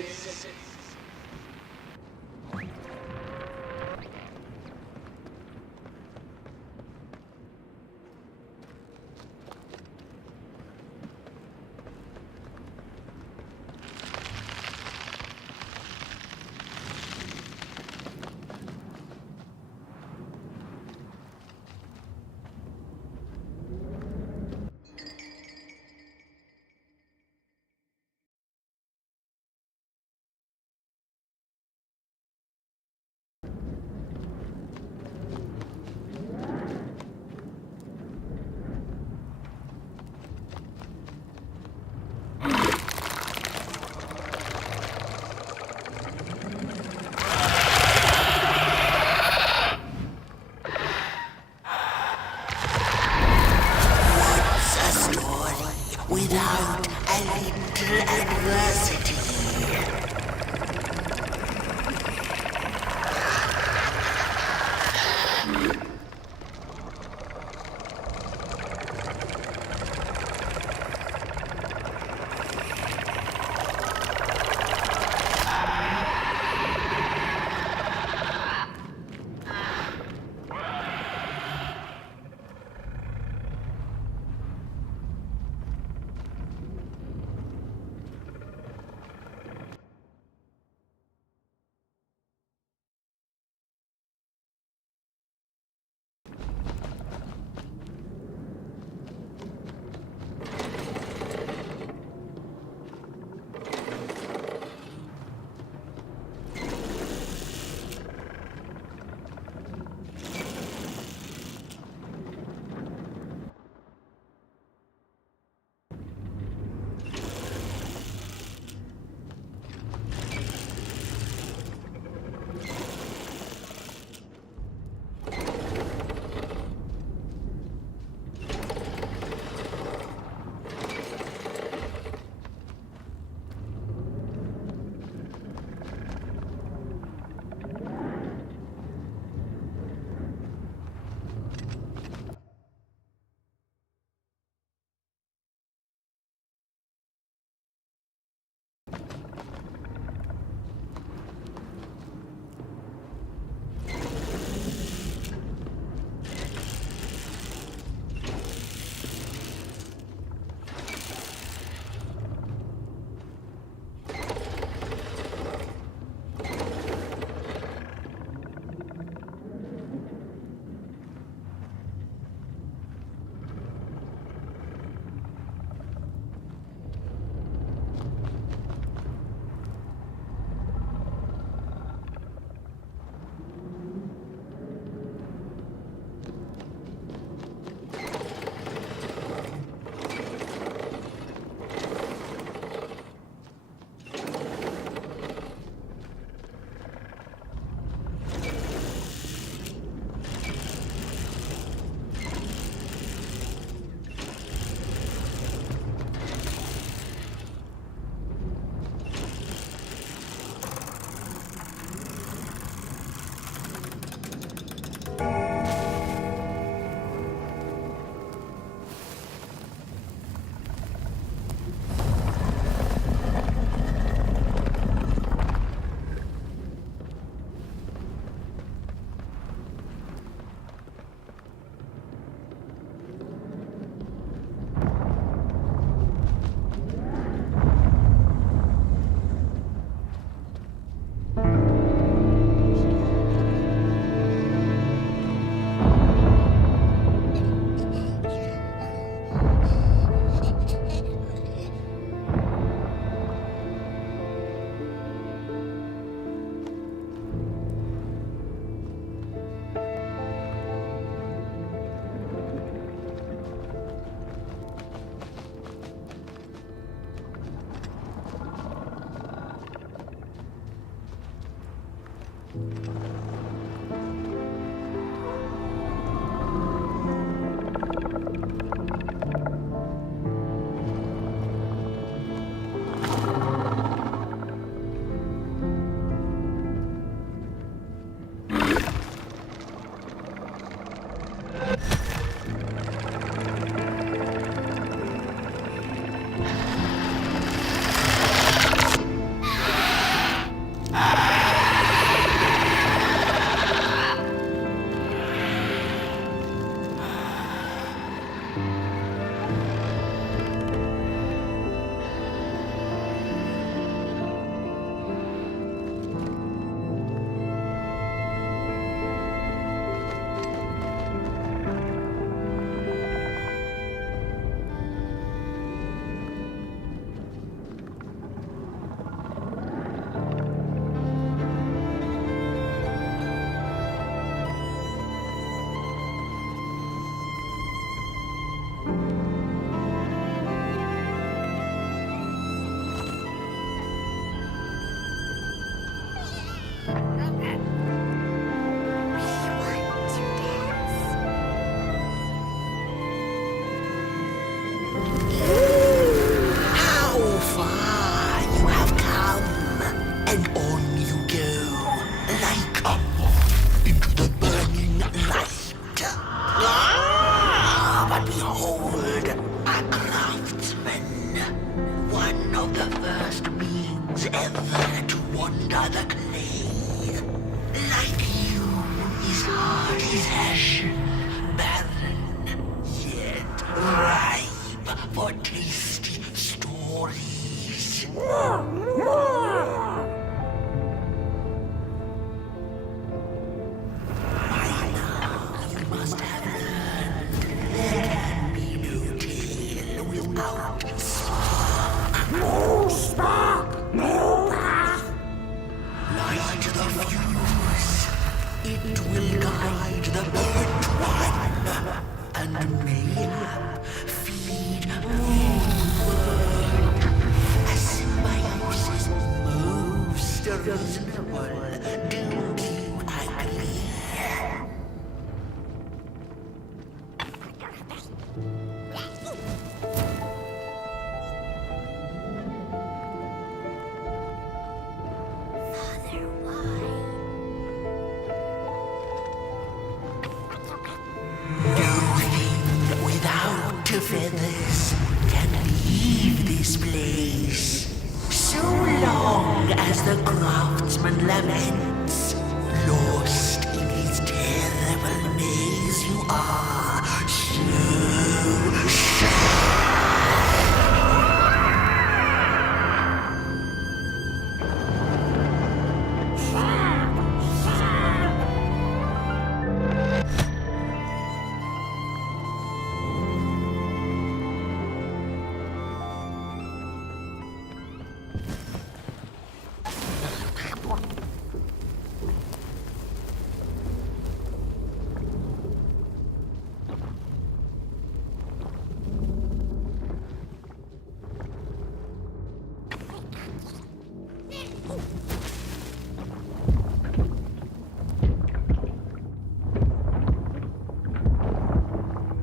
Without a little adversity. Behold, a craftsman. One of the first beings ever to wander the clay. Like you, his heart is ashen, barren, yet ripe for tasty stories. By now, you must have learned there can be no tale without spark. No spark, no path. Light the fuse. It will guide the burnt one, and mayhap feed moonward. A symbiosis most reasonable. Don't you agree? Nothing without feathers can leave this place. So long as the craftsman laments, lost in his terrible maze you are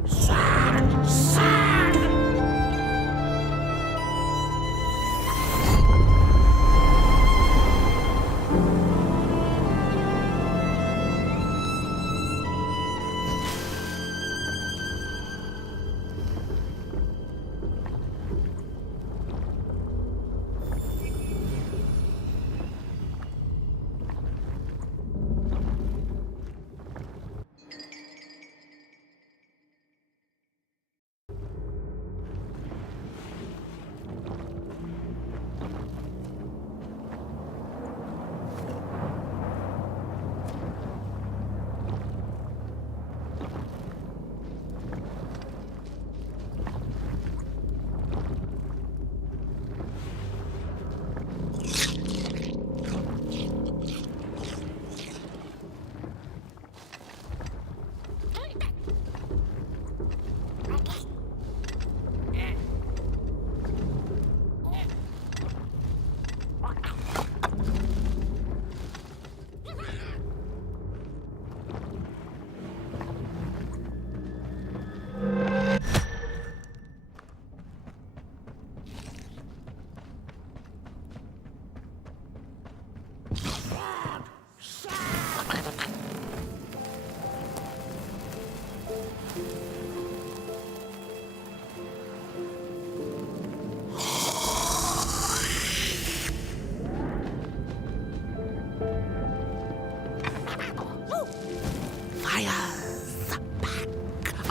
so sad.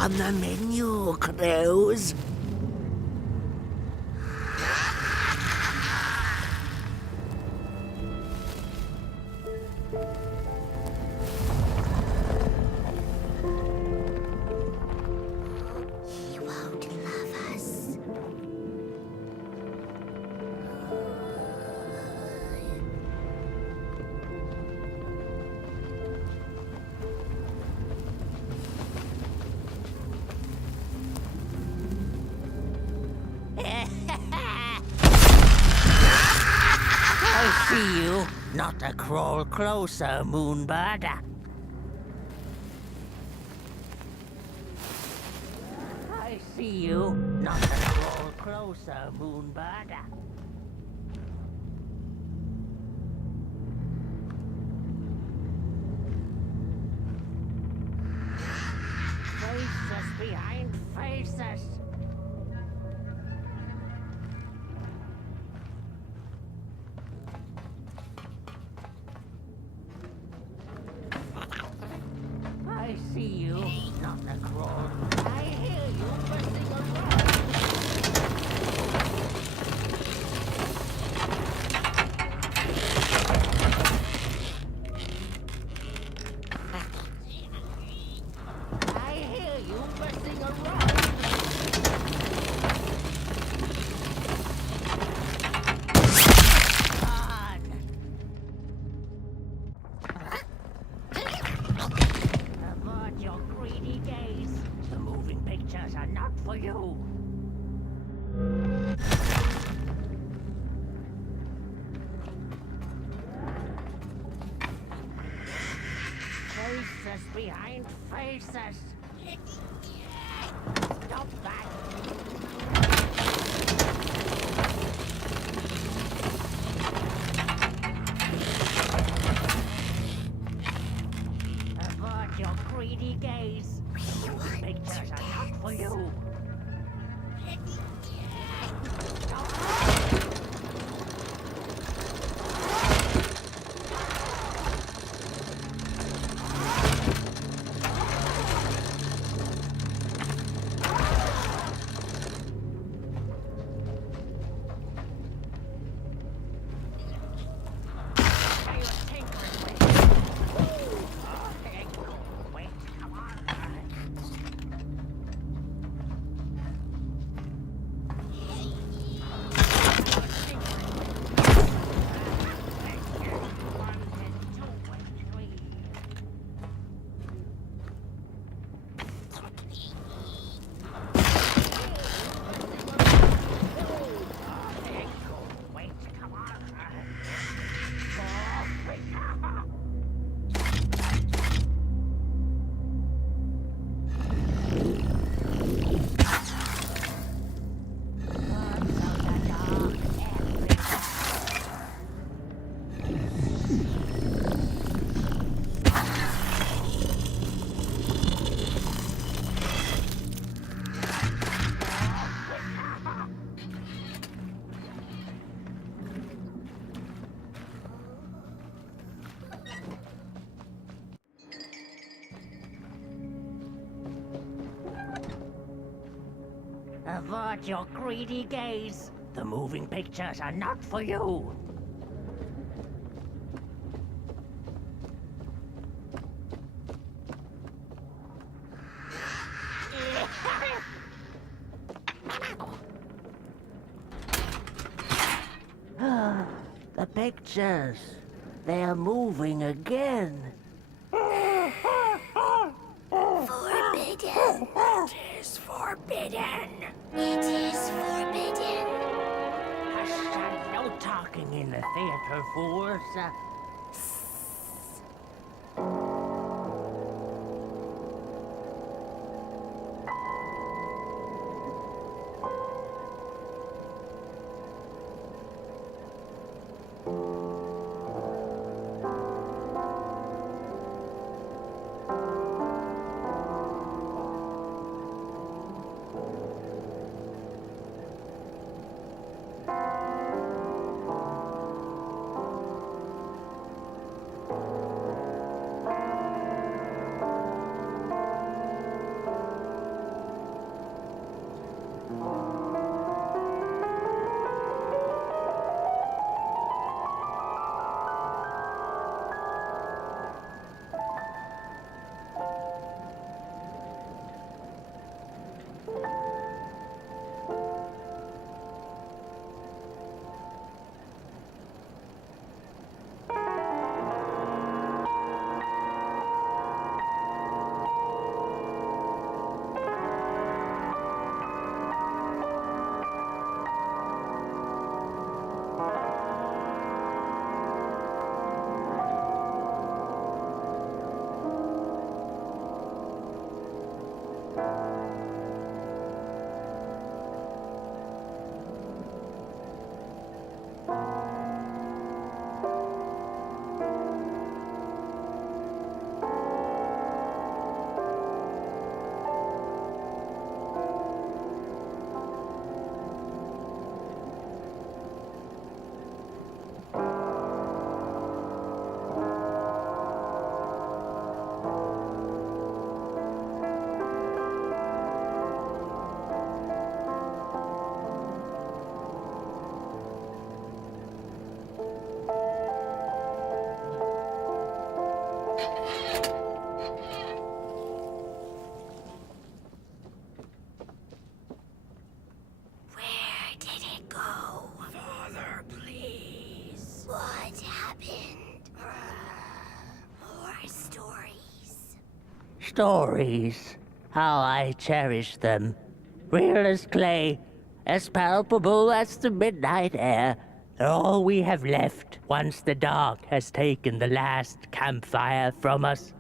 On the menu, crows. He won't love us. I see you. Not to crawl closer, Moonbird. I see you. Not to crawl closer, Moonbird. Face us behind faces. I see you, not the crawl. I hear you pressing around. I hear you pressing around. Avert your greedy gaze. The moving pictures are not for you. Faces behind faces. Stop that. Avert your greedy gaze. The moving pictures are not for you. Avert your greedy gaze. The moving pictures are not for you. The pictures. They're moving again. Forbidden. It is forbidden. It is forbidden. Hush, no talking in the theater, fools. happened. More stories. Stories. How I cherish them. Real as clay, as palpable as the midnight air. They're all we have left once the dark has taken the last campfire from us.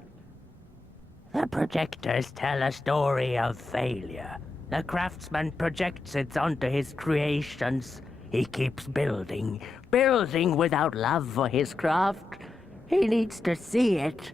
The projectors tell a story of failure. The craftsman projects it onto his creations. He keeps building, building without love for his craft. He needs to see it.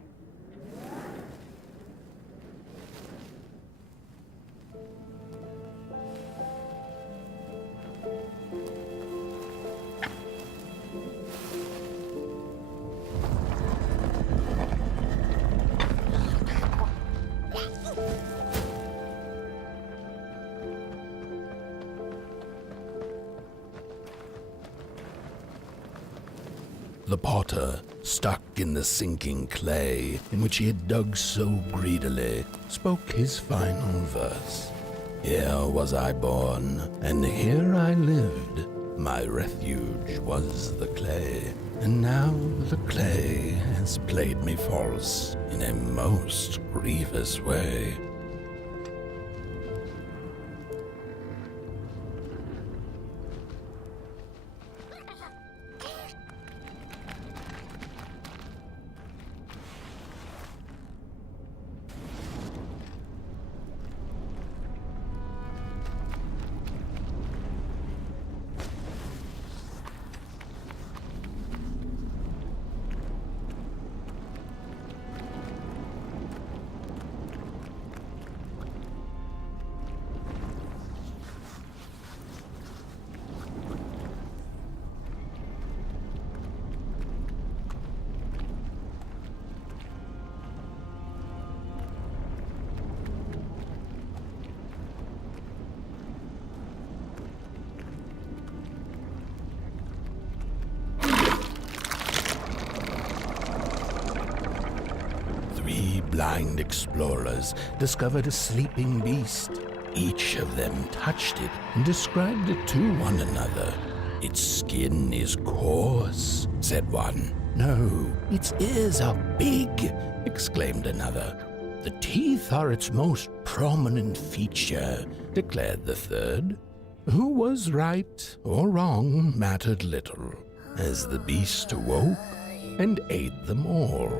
The potter, stuck in the sinking clay in which he had dug so greedily, spoke his final verse. Here was I born, and here I lived. My refuge was the clay, and now the clay has played me false in a most grievous way. Blind explorers discovered a sleeping beast. Each of them touched it and described it to one another. Its skin is coarse, said one. No, its ears are big, exclaimed another. The teeth are its most prominent feature, declared the third. Who was right or wrong mattered little, as the beast awoke and ate them all.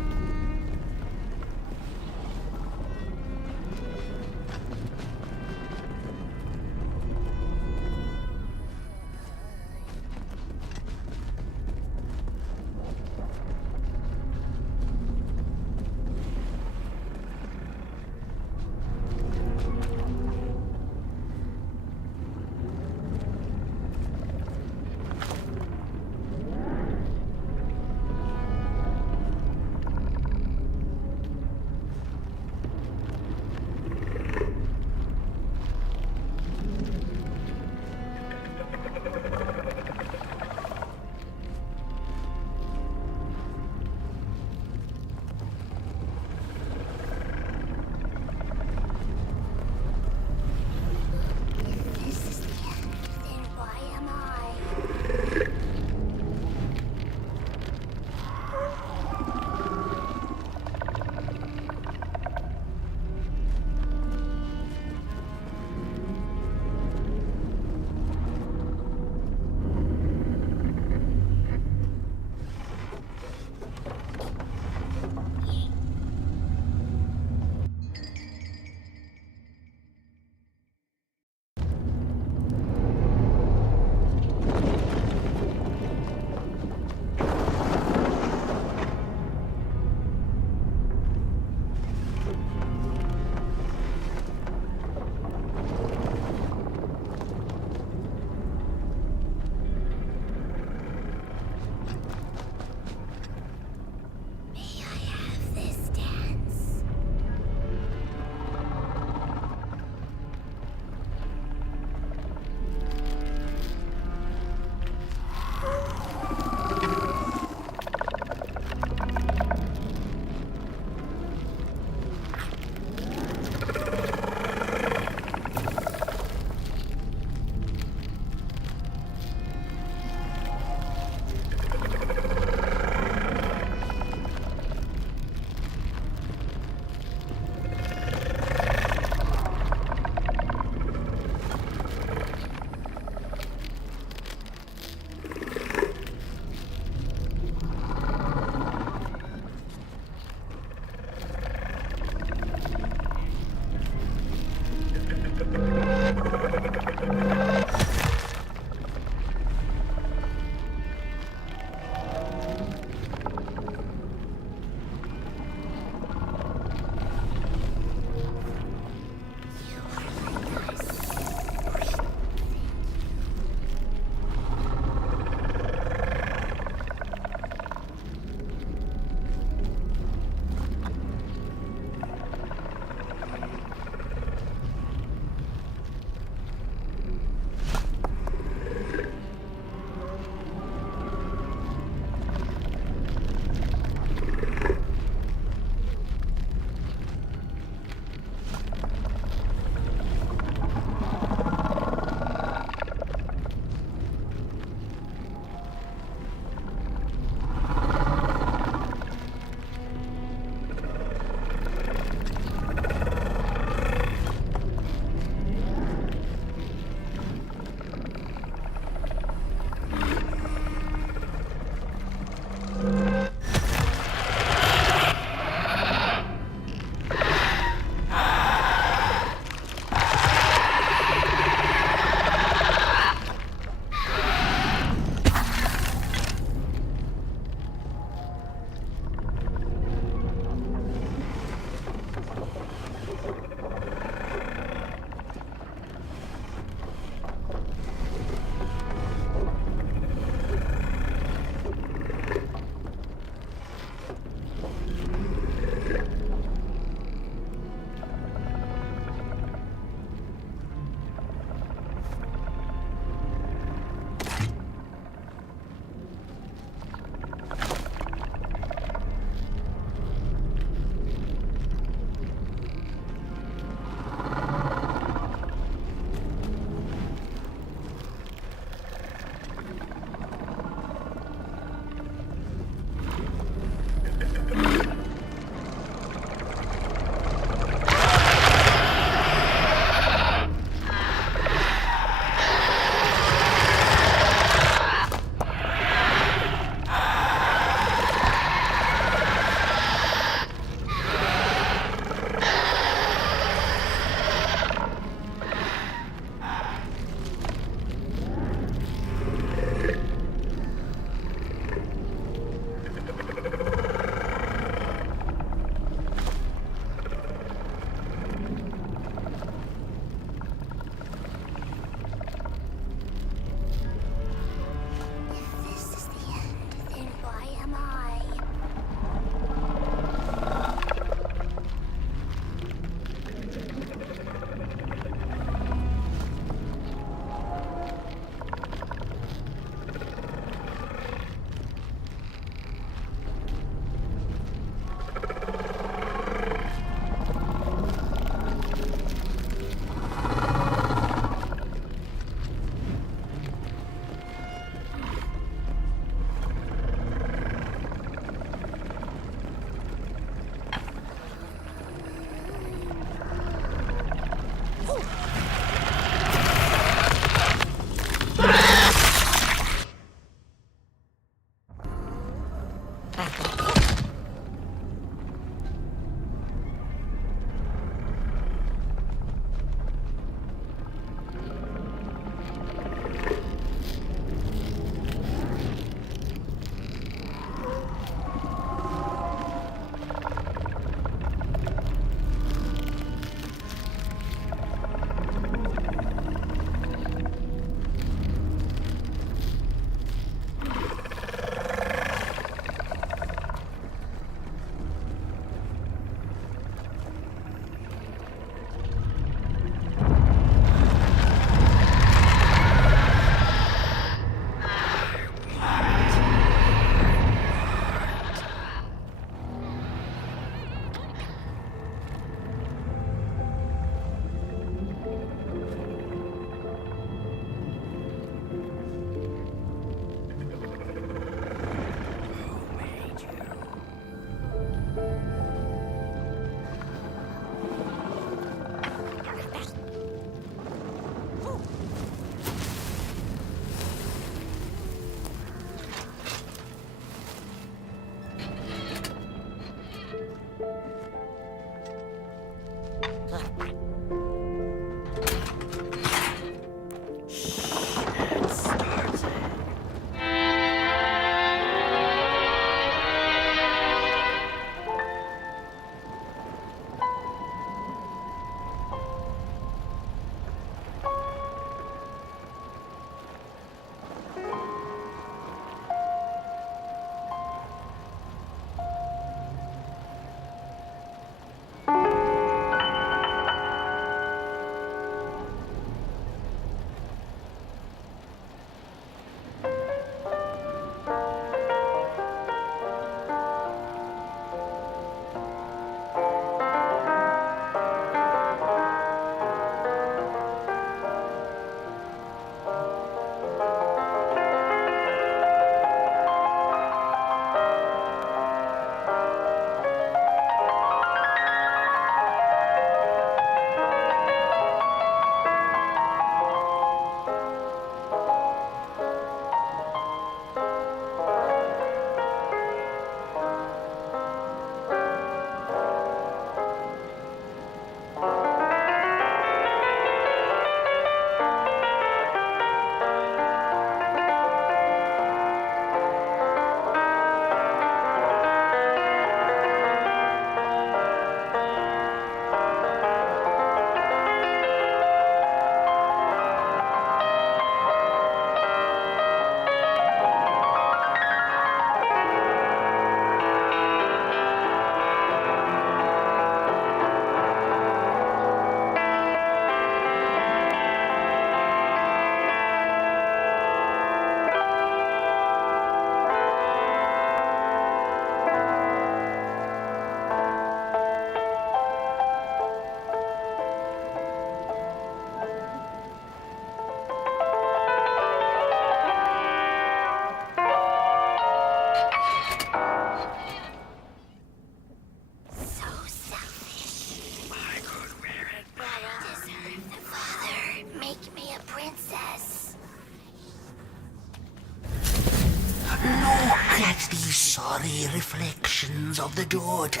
at these sorry reflections of the daughter.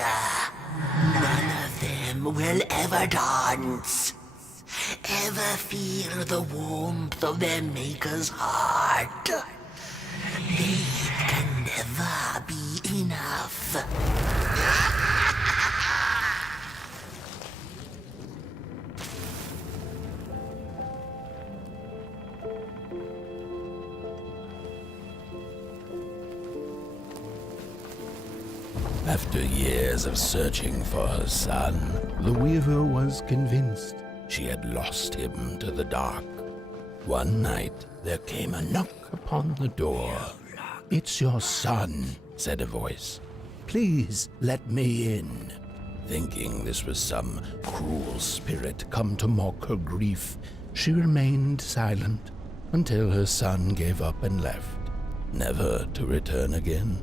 None of them will ever dance. Ever feel the warmth of their maker's heart. They can never be enough. After years of searching for her son, the weaver was convinced she had lost him to the dark. One night, there came a knock upon the door. "It's your son," said a voice. "Please let me in." Thinking this was some cruel spirit come to mock her grief, she remained silent until her son gave up and left, never to return again.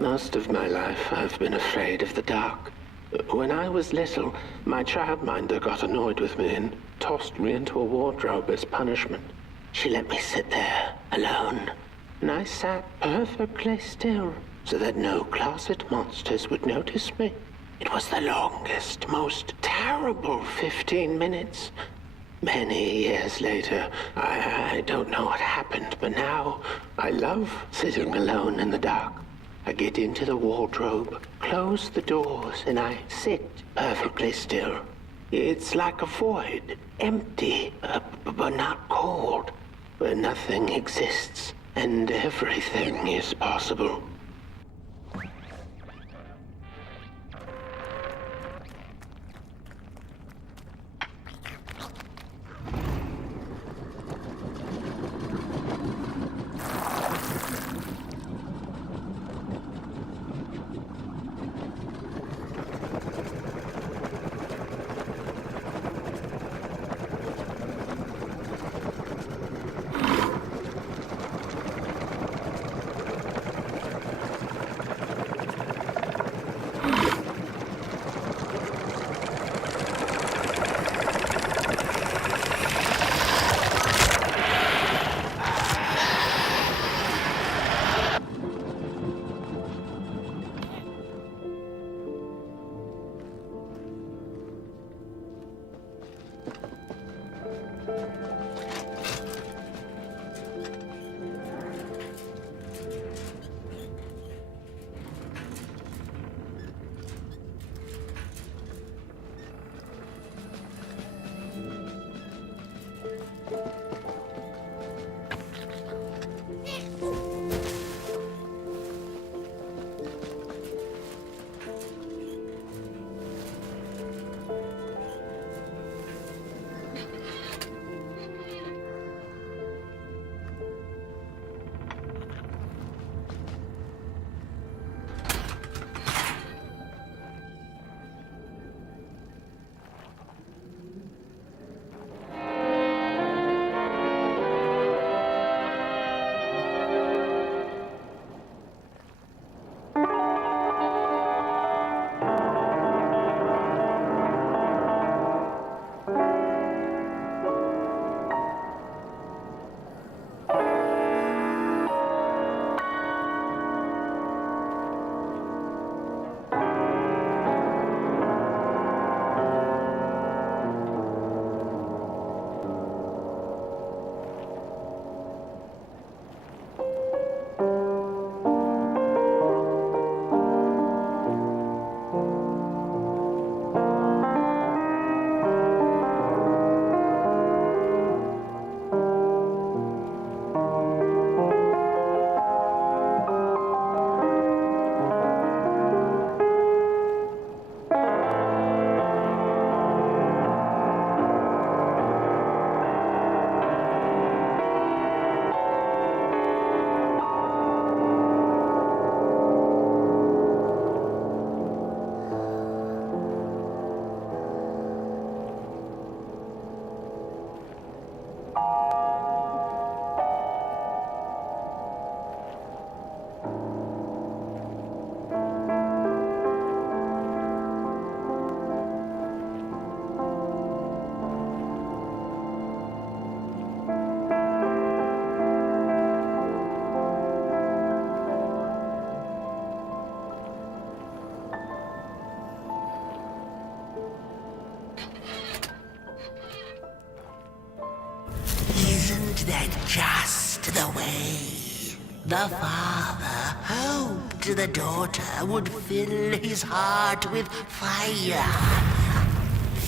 Most of my life, I've been afraid of the dark. When I was little, my childminder got annoyed with me and tossed me into a wardrobe as punishment. She let me sit there, alone, and I sat perfectly still so that no closet monsters would notice me. It was the longest, most terrible 15 minutes. Many years later, I don't know what happened, but now I love sitting alone in the dark. I get into the wardrobe, close the doors, and I sit perfectly still. It's like a void, empty, but not cold, where nothing exists and everything is possible. that just the way the father hoped the daughter would fill his heart with fire,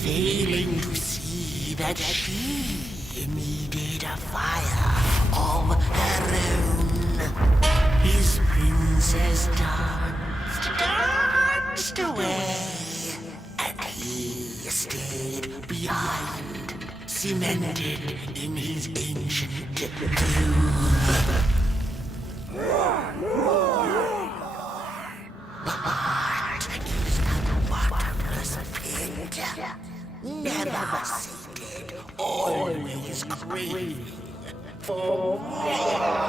failing to see that she needed a fire of her own. His princess danced away, and he stayed behind, cemented in his ancient groove. The heart is a bottomless pit, never sated, always craving for more.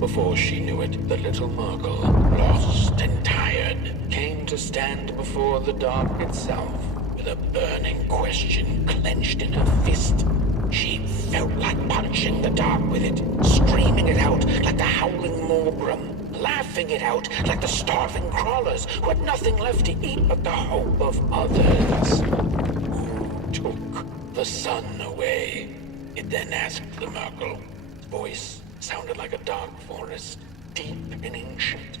Before she knew it, the little Merkel, lost and tired, came to stand before the dark itself, with a burning question clenched in her fist. She felt like punching the dark with it, screaming it out like the howling Morgrim, laughing it out like the starving crawlers who had nothing left to eat but the hope of others. Who took the sun away? It then asked the Merkel. Its voice sounded like a dark forest, deep and ancient.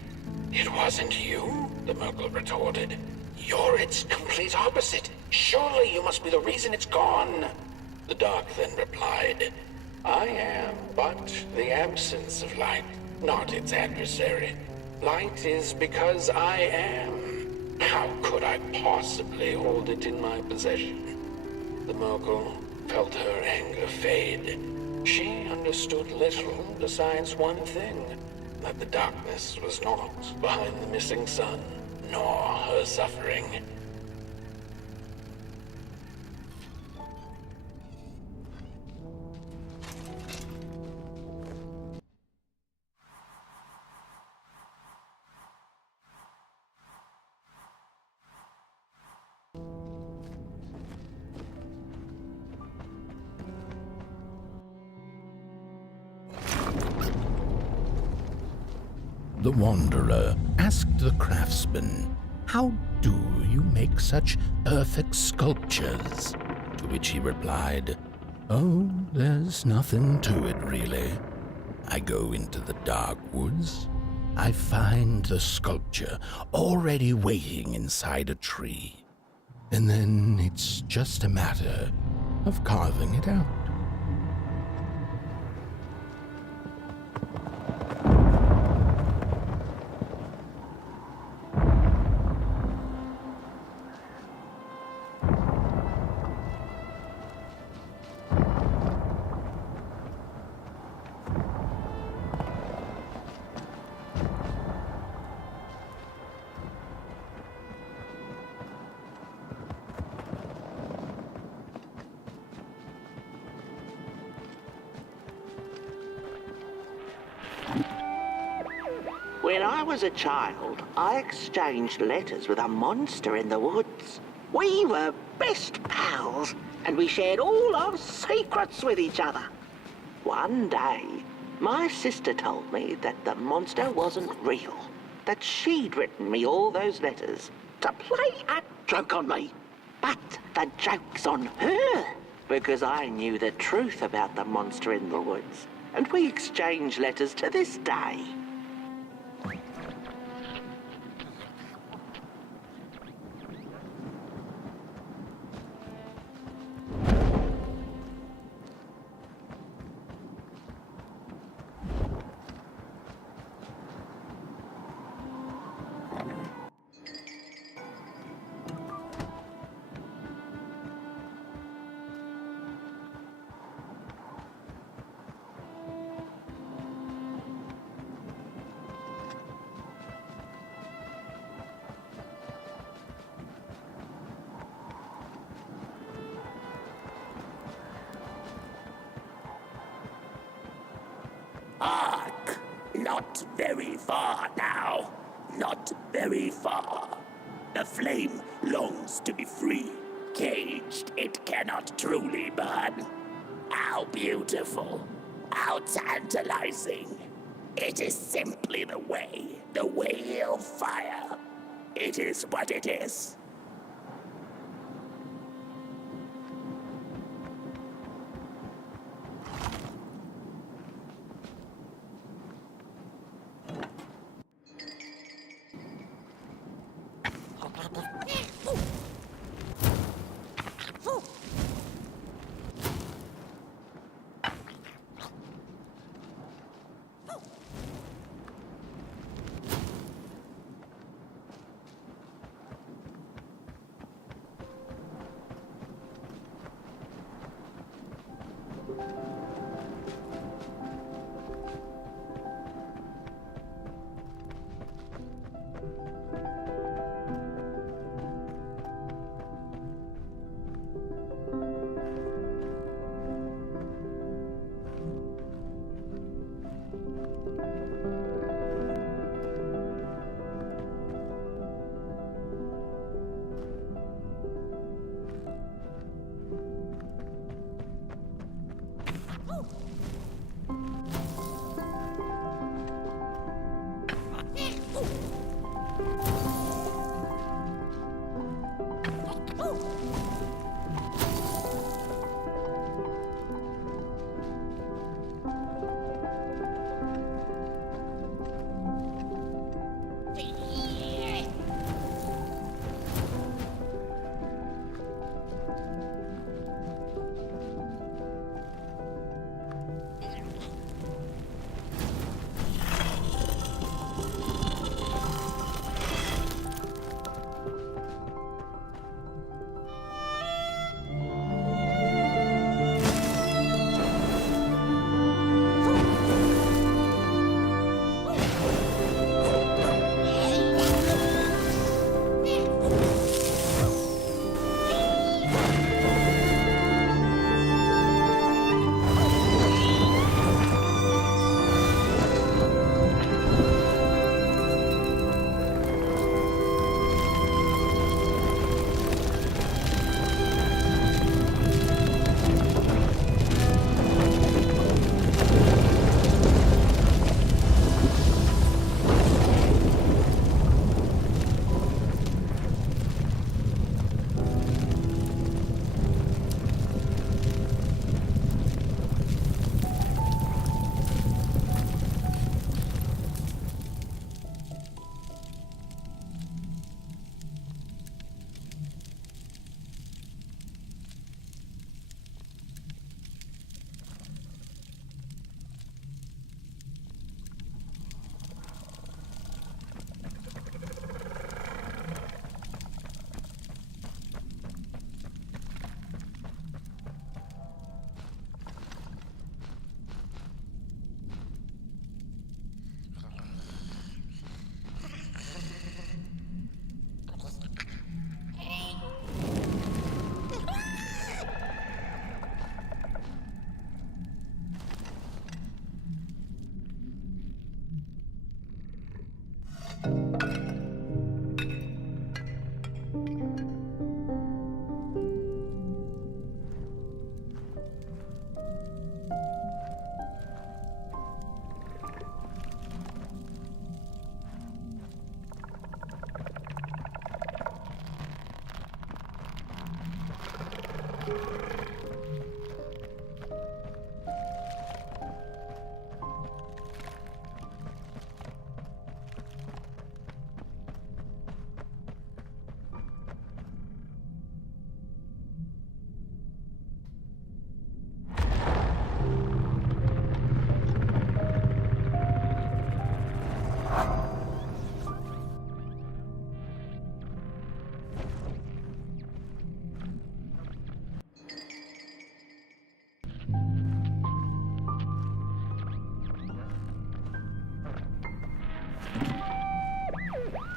It wasn't you, the Merkel retorted. You're its complete opposite. Surely you must be the reason it's gone. The dark then replied, I am but the absence of light, not its adversary. Light is because I am. How could I possibly hold it in my possession? The Merkel felt her anger fade. She understood little besides one thing, that the darkness was not behind the missing sun, nor her suffering. The Wanderer asked the craftsman, "How do you make such perfect sculptures?" To which he replied, "Oh, there's nothing to it really. I go into the dark woods. I find the sculpture already waiting inside a tree. And then it's just a matter of carving it out." When I was a child, I exchanged letters with a monster in the woods. We were best pals, and we shared all our secrets with each other. One day, my sister told me that the monster wasn't real, that she'd written me all those letters to play a joke on me. But the joke's on her, because I knew the truth about the monster in the woods, and we exchange letters to this day. Hark! Not very far now. Not very far. The flame longs to be free. Caged, it cannot truly burn. How beautiful. How tantalizing. It is simply the way of fire. It is what it is.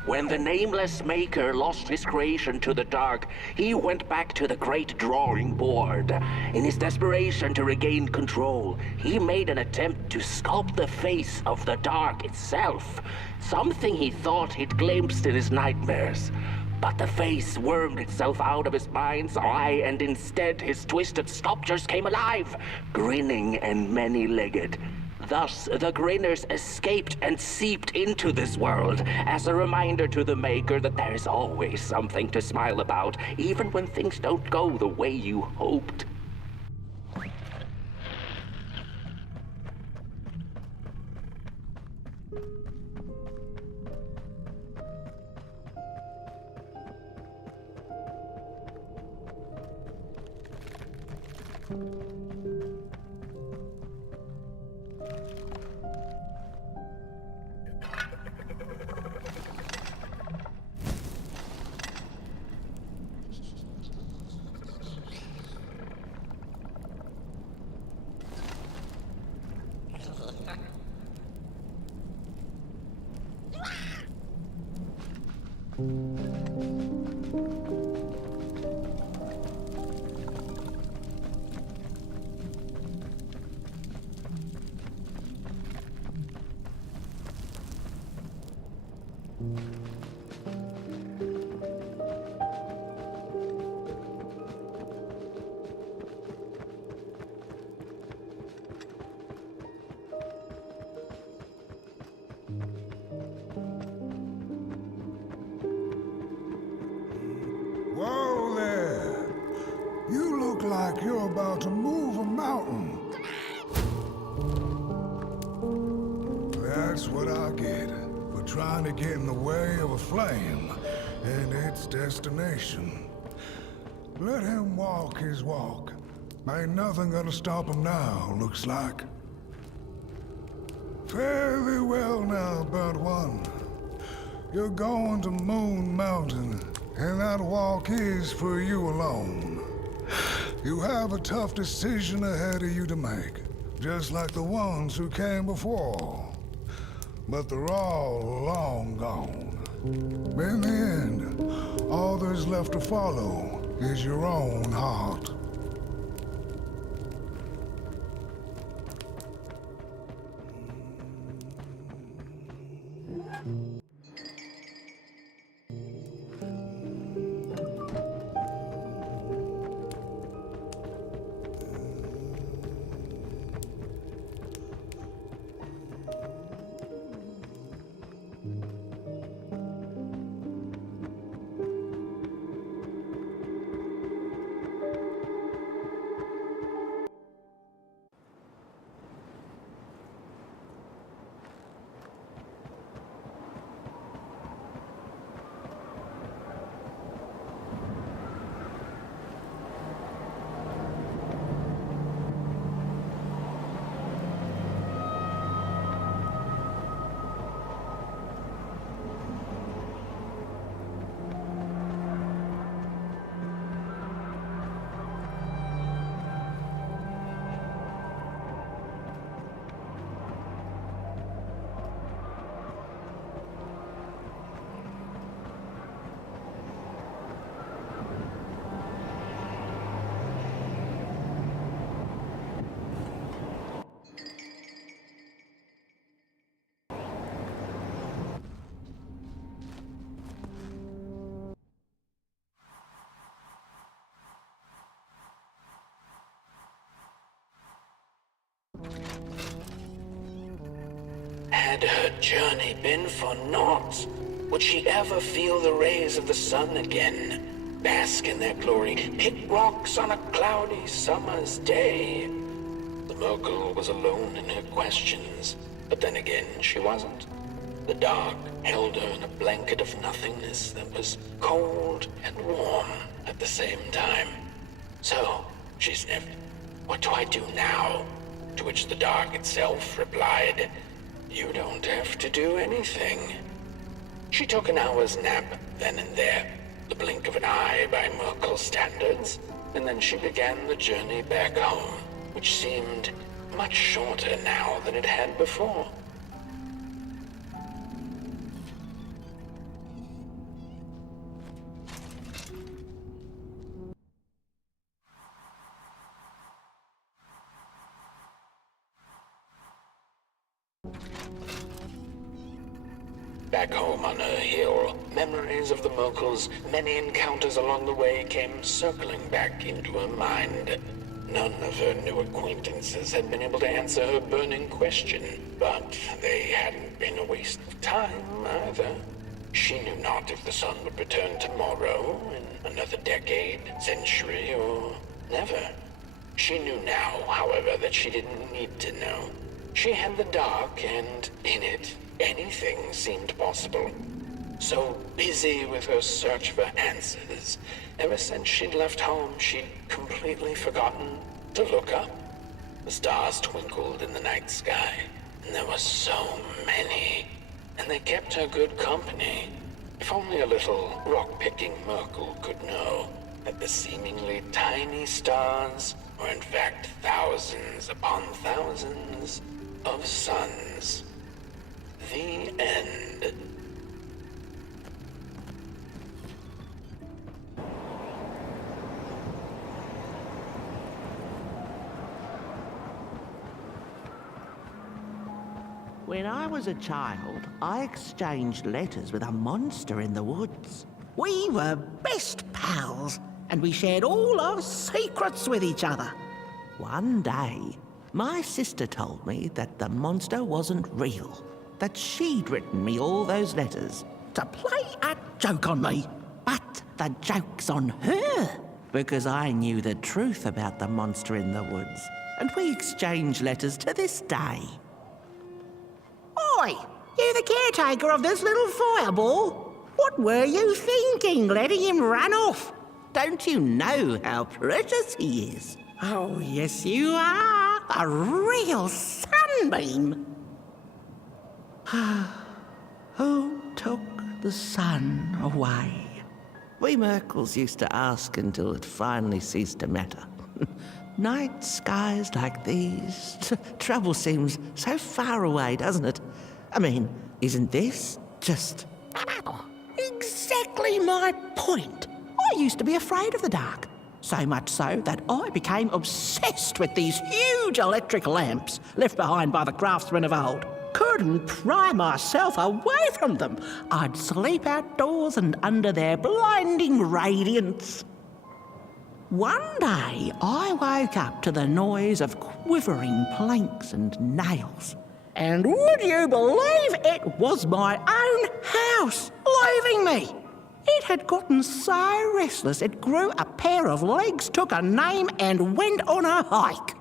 When the nameless maker lost his creation to the dark, he went back to the great drawing board. In his desperation to regain control, he made an attempt to sculpt the face of the dark itself, something he thought he'd glimpsed in his nightmares. But the face wormed itself out of his mind's eye, and instead his twisted sculptures came alive, grinning and many-legged. Thus, the grinners escaped and seeped into this world as a reminder to the maker that there is always something to smile about, even when things don't go the way you hoped. Whoa there! You look like you're about to move a mountain. That's what I get for trying to get in the way of a flame and its destination. Let him walk his walk. Ain't nothing gonna stop him now, looks like. Fare thee well now, Burnt One. You're going to Moon Mountain, and that walk is for you alone. You have a tough decision ahead of you to make, just like the ones who came before. But they're all long gone. In the end, all there's left to follow is your own heart. Had her journey been for naught? Would she ever feel the rays of the sun again? Bask in their glory, hit rocks on a cloudy summer's day? The Merkle was alone in her questions, but then again she wasn't. The dark held her in a blanket of nothingness that was cold and warm at the same time. So, she sniffed, "What do I do now?" To which the dark itself replied, "You don't have to do anything." She took an hour's nap then and there, the blink of an eye by Merkle standards, and then she began the journey back home, which seemed much shorter now than it had before. Back home on her hill, memories of the Mokel's many encounters along the way came circling back into her mind. None of her new acquaintances had been able to answer her burning question, but they hadn't been a waste of time either. She knew not if the sun would return tomorrow, in another decade, century, or never. She knew now, however, that she didn't need to know. She had the dark, and in it, anything seemed possible. So busy with her search for answers, ever since she'd left home, she'd completely forgotten to look up. The stars twinkled in the night sky, and there were so many, and they kept her good company. If only a little rock-picking Merkel could know that the seemingly tiny stars were in fact thousands upon thousands of suns. The end. When I was a child, I exchanged letters with a monster in the woods. We were best pals, and we shared all our secrets with each other. One day, my sister told me that the monster wasn't real, that she'd written me all those letters to play a joke on me. But the joke's on her, because I knew the truth about the monster in the woods, and we exchange letters to this day. Oi, you the caretaker of this little fireball? What were you thinking, letting him run off? Don't you know how precious he is? Oh, yes you are. A real sunbeam. Who took the sun away? We Merkles used to ask until it finally ceased to matter. Night skies like these, trouble seems so far away, doesn't it? I mean, isn't this just... Exactly my point. I used to be afraid of the dark. So much so that I became obsessed with these huge electric lamps left behind by the craftsmen of old. Couldn't pry myself away from them. I'd sleep outdoors and under their blinding radiance. One day, I woke up to the noise of quivering planks and nails. And would you believe it was my own house leaving me? It had gotten so restless it grew a pair of legs, took a name, and went on a hike.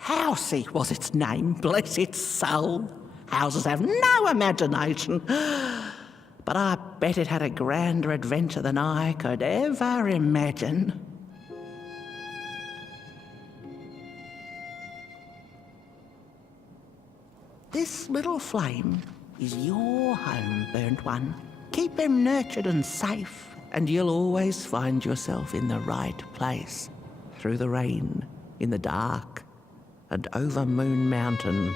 Housey was its name, bless its soul. Houses have no imagination. But I bet it had a grander adventure than I could ever imagine. This little flame is your home, burnt one. Keep him nurtured and safe, and you'll always find yourself in the right place. Through the rain, in the dark, and over Moon Mountain.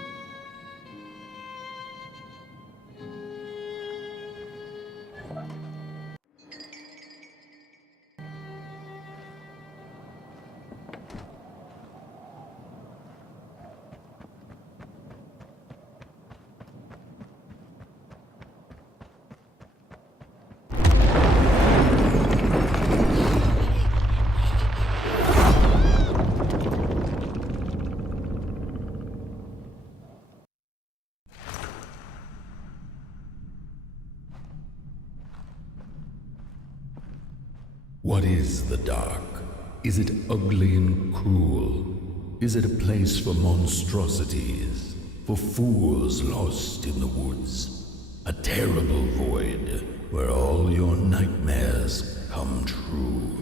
What is the dark? Is it ugly and cruel? Is it a place for monstrosities, for fools lost in the woods? A terrible void where all your nightmares come true.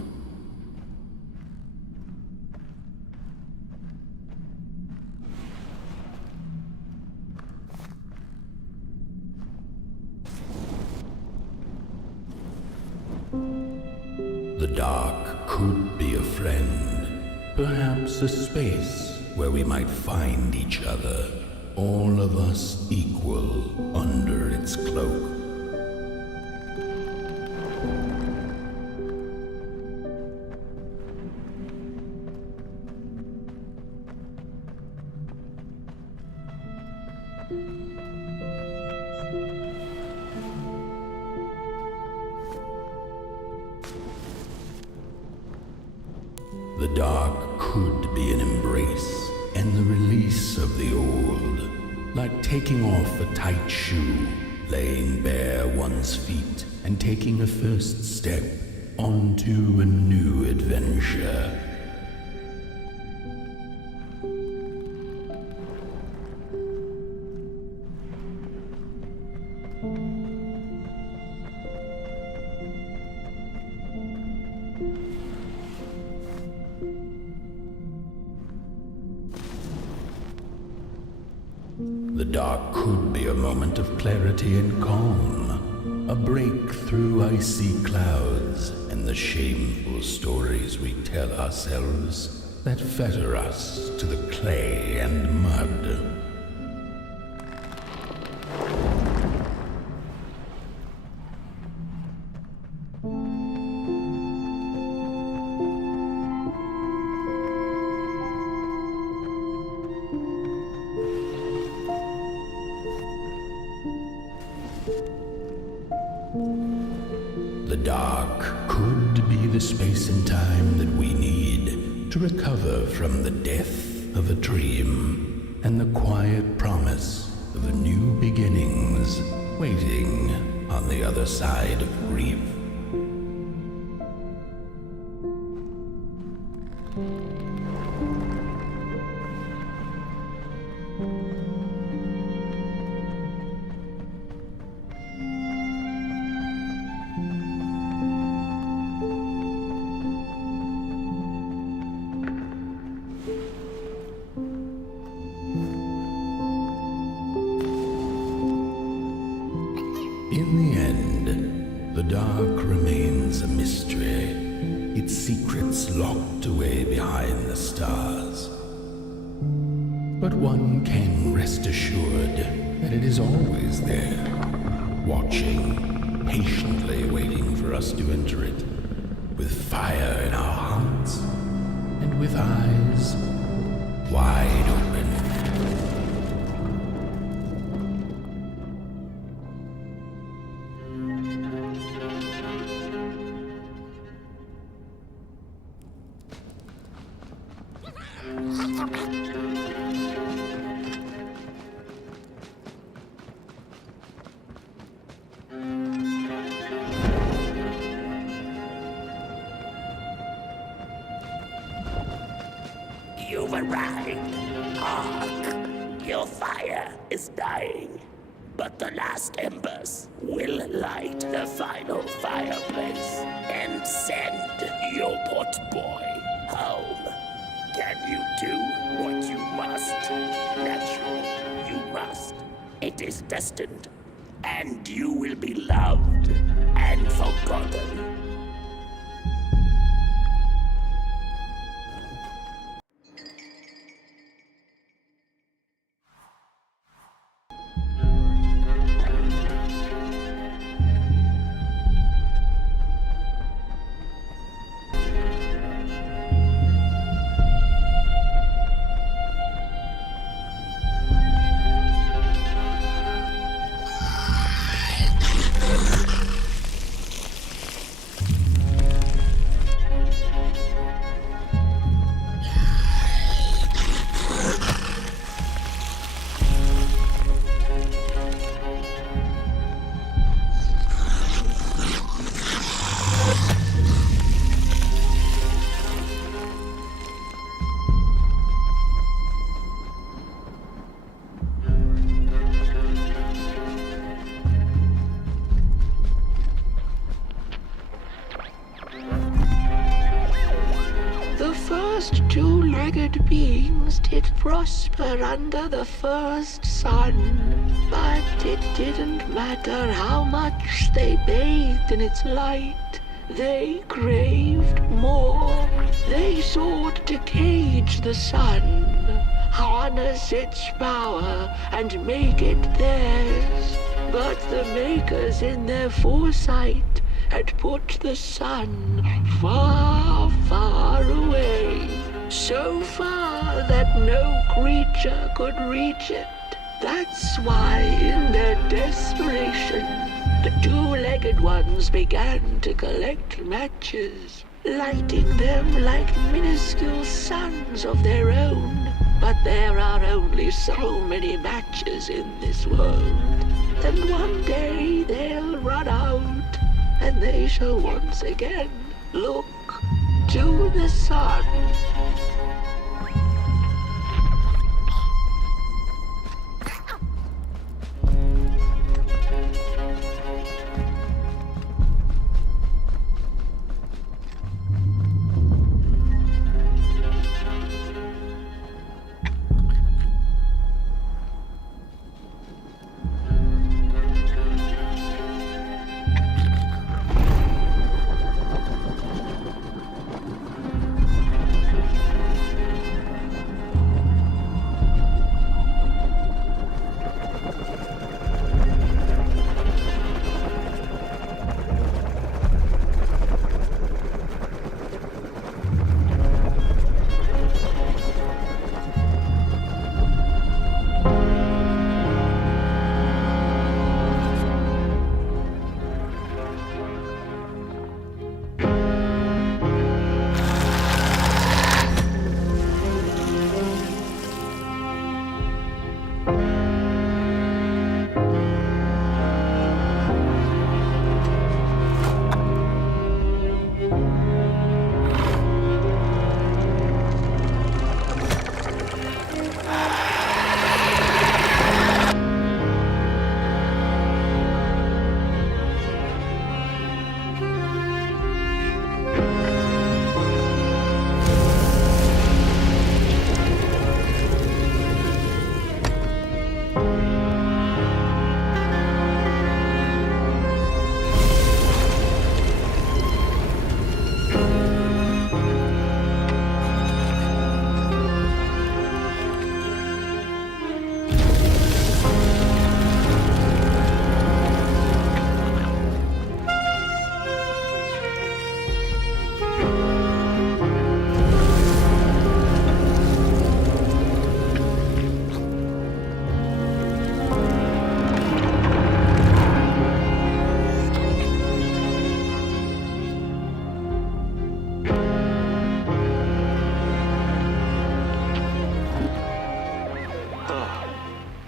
The dark could be a friend, perhaps a space where we might find each other, all of us equal under its cloak. The dark could be an embrace and the release of the old, like taking off a tight shoe, laying bare one's feet, and taking a first step onto a new adventure. The dark could be a moment of clarity and calm, a break through icy clouds and the shameful stories we tell ourselves that fetter us to the clay and mud. The dark could be the space and time that we need to recover from the death of a dream and the quiet promise of new beginnings waiting on the other side of grief. In the end, the dark remains a mystery, its secrets locked away behind the stars. But one can rest assured that it is always there, watching, patiently waiting for us to enter it, with fire in our hearts and with eyes wide open. You've arrived. Hark! Your fire is dying, but the last embers will light the final fireplace and send your pot boy home. Can you do what you must? Naturally, you must. It is destined, and you will be loved and forgotten. first two-legged beings did prosper under the first sun. But it didn't matter how much they bathed in its light. They craved more. They sought to cage the sun, harness its power, and make it theirs. But the makers in their foresight had put the sun far, far away. So far that no creature could reach it. That's why, in their desperation, the two-legged ones began to collect matches. lighting them like minuscule suns of their own. But there are only so many matches in this world. And one day they'll run out, and they shall once again look to the sun.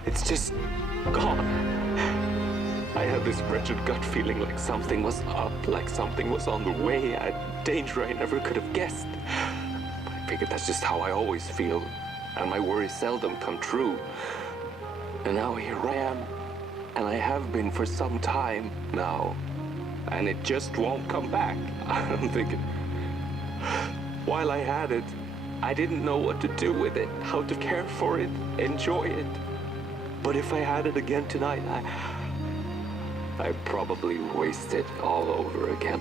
It's just gone. I had this wretched gut feeling like something was up, like something was on the way, a danger I never could have guessed. I figured that's just how I always feel, and my worries seldom come true. And now here I am, and I have been for some time now, and it just won't come back. I'm thinking, while I had it, I didn't know what to do with it, how to care for it, enjoy it. But if I had it again tonight, I'd probably waste it all over again.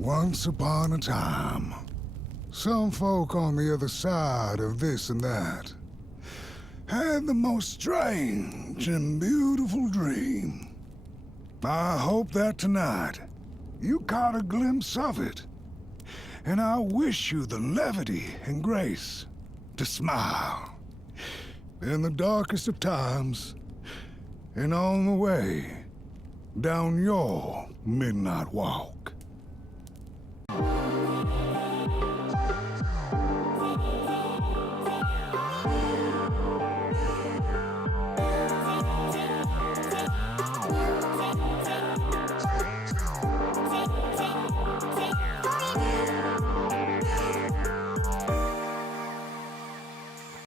Once upon a time, some folk on the other side of this and that had the most strange and beautiful dream. I hope that tonight you caught a glimpse of it, and I wish you the levity and grace to smile in the darkest of times and on the way down your midnight walk.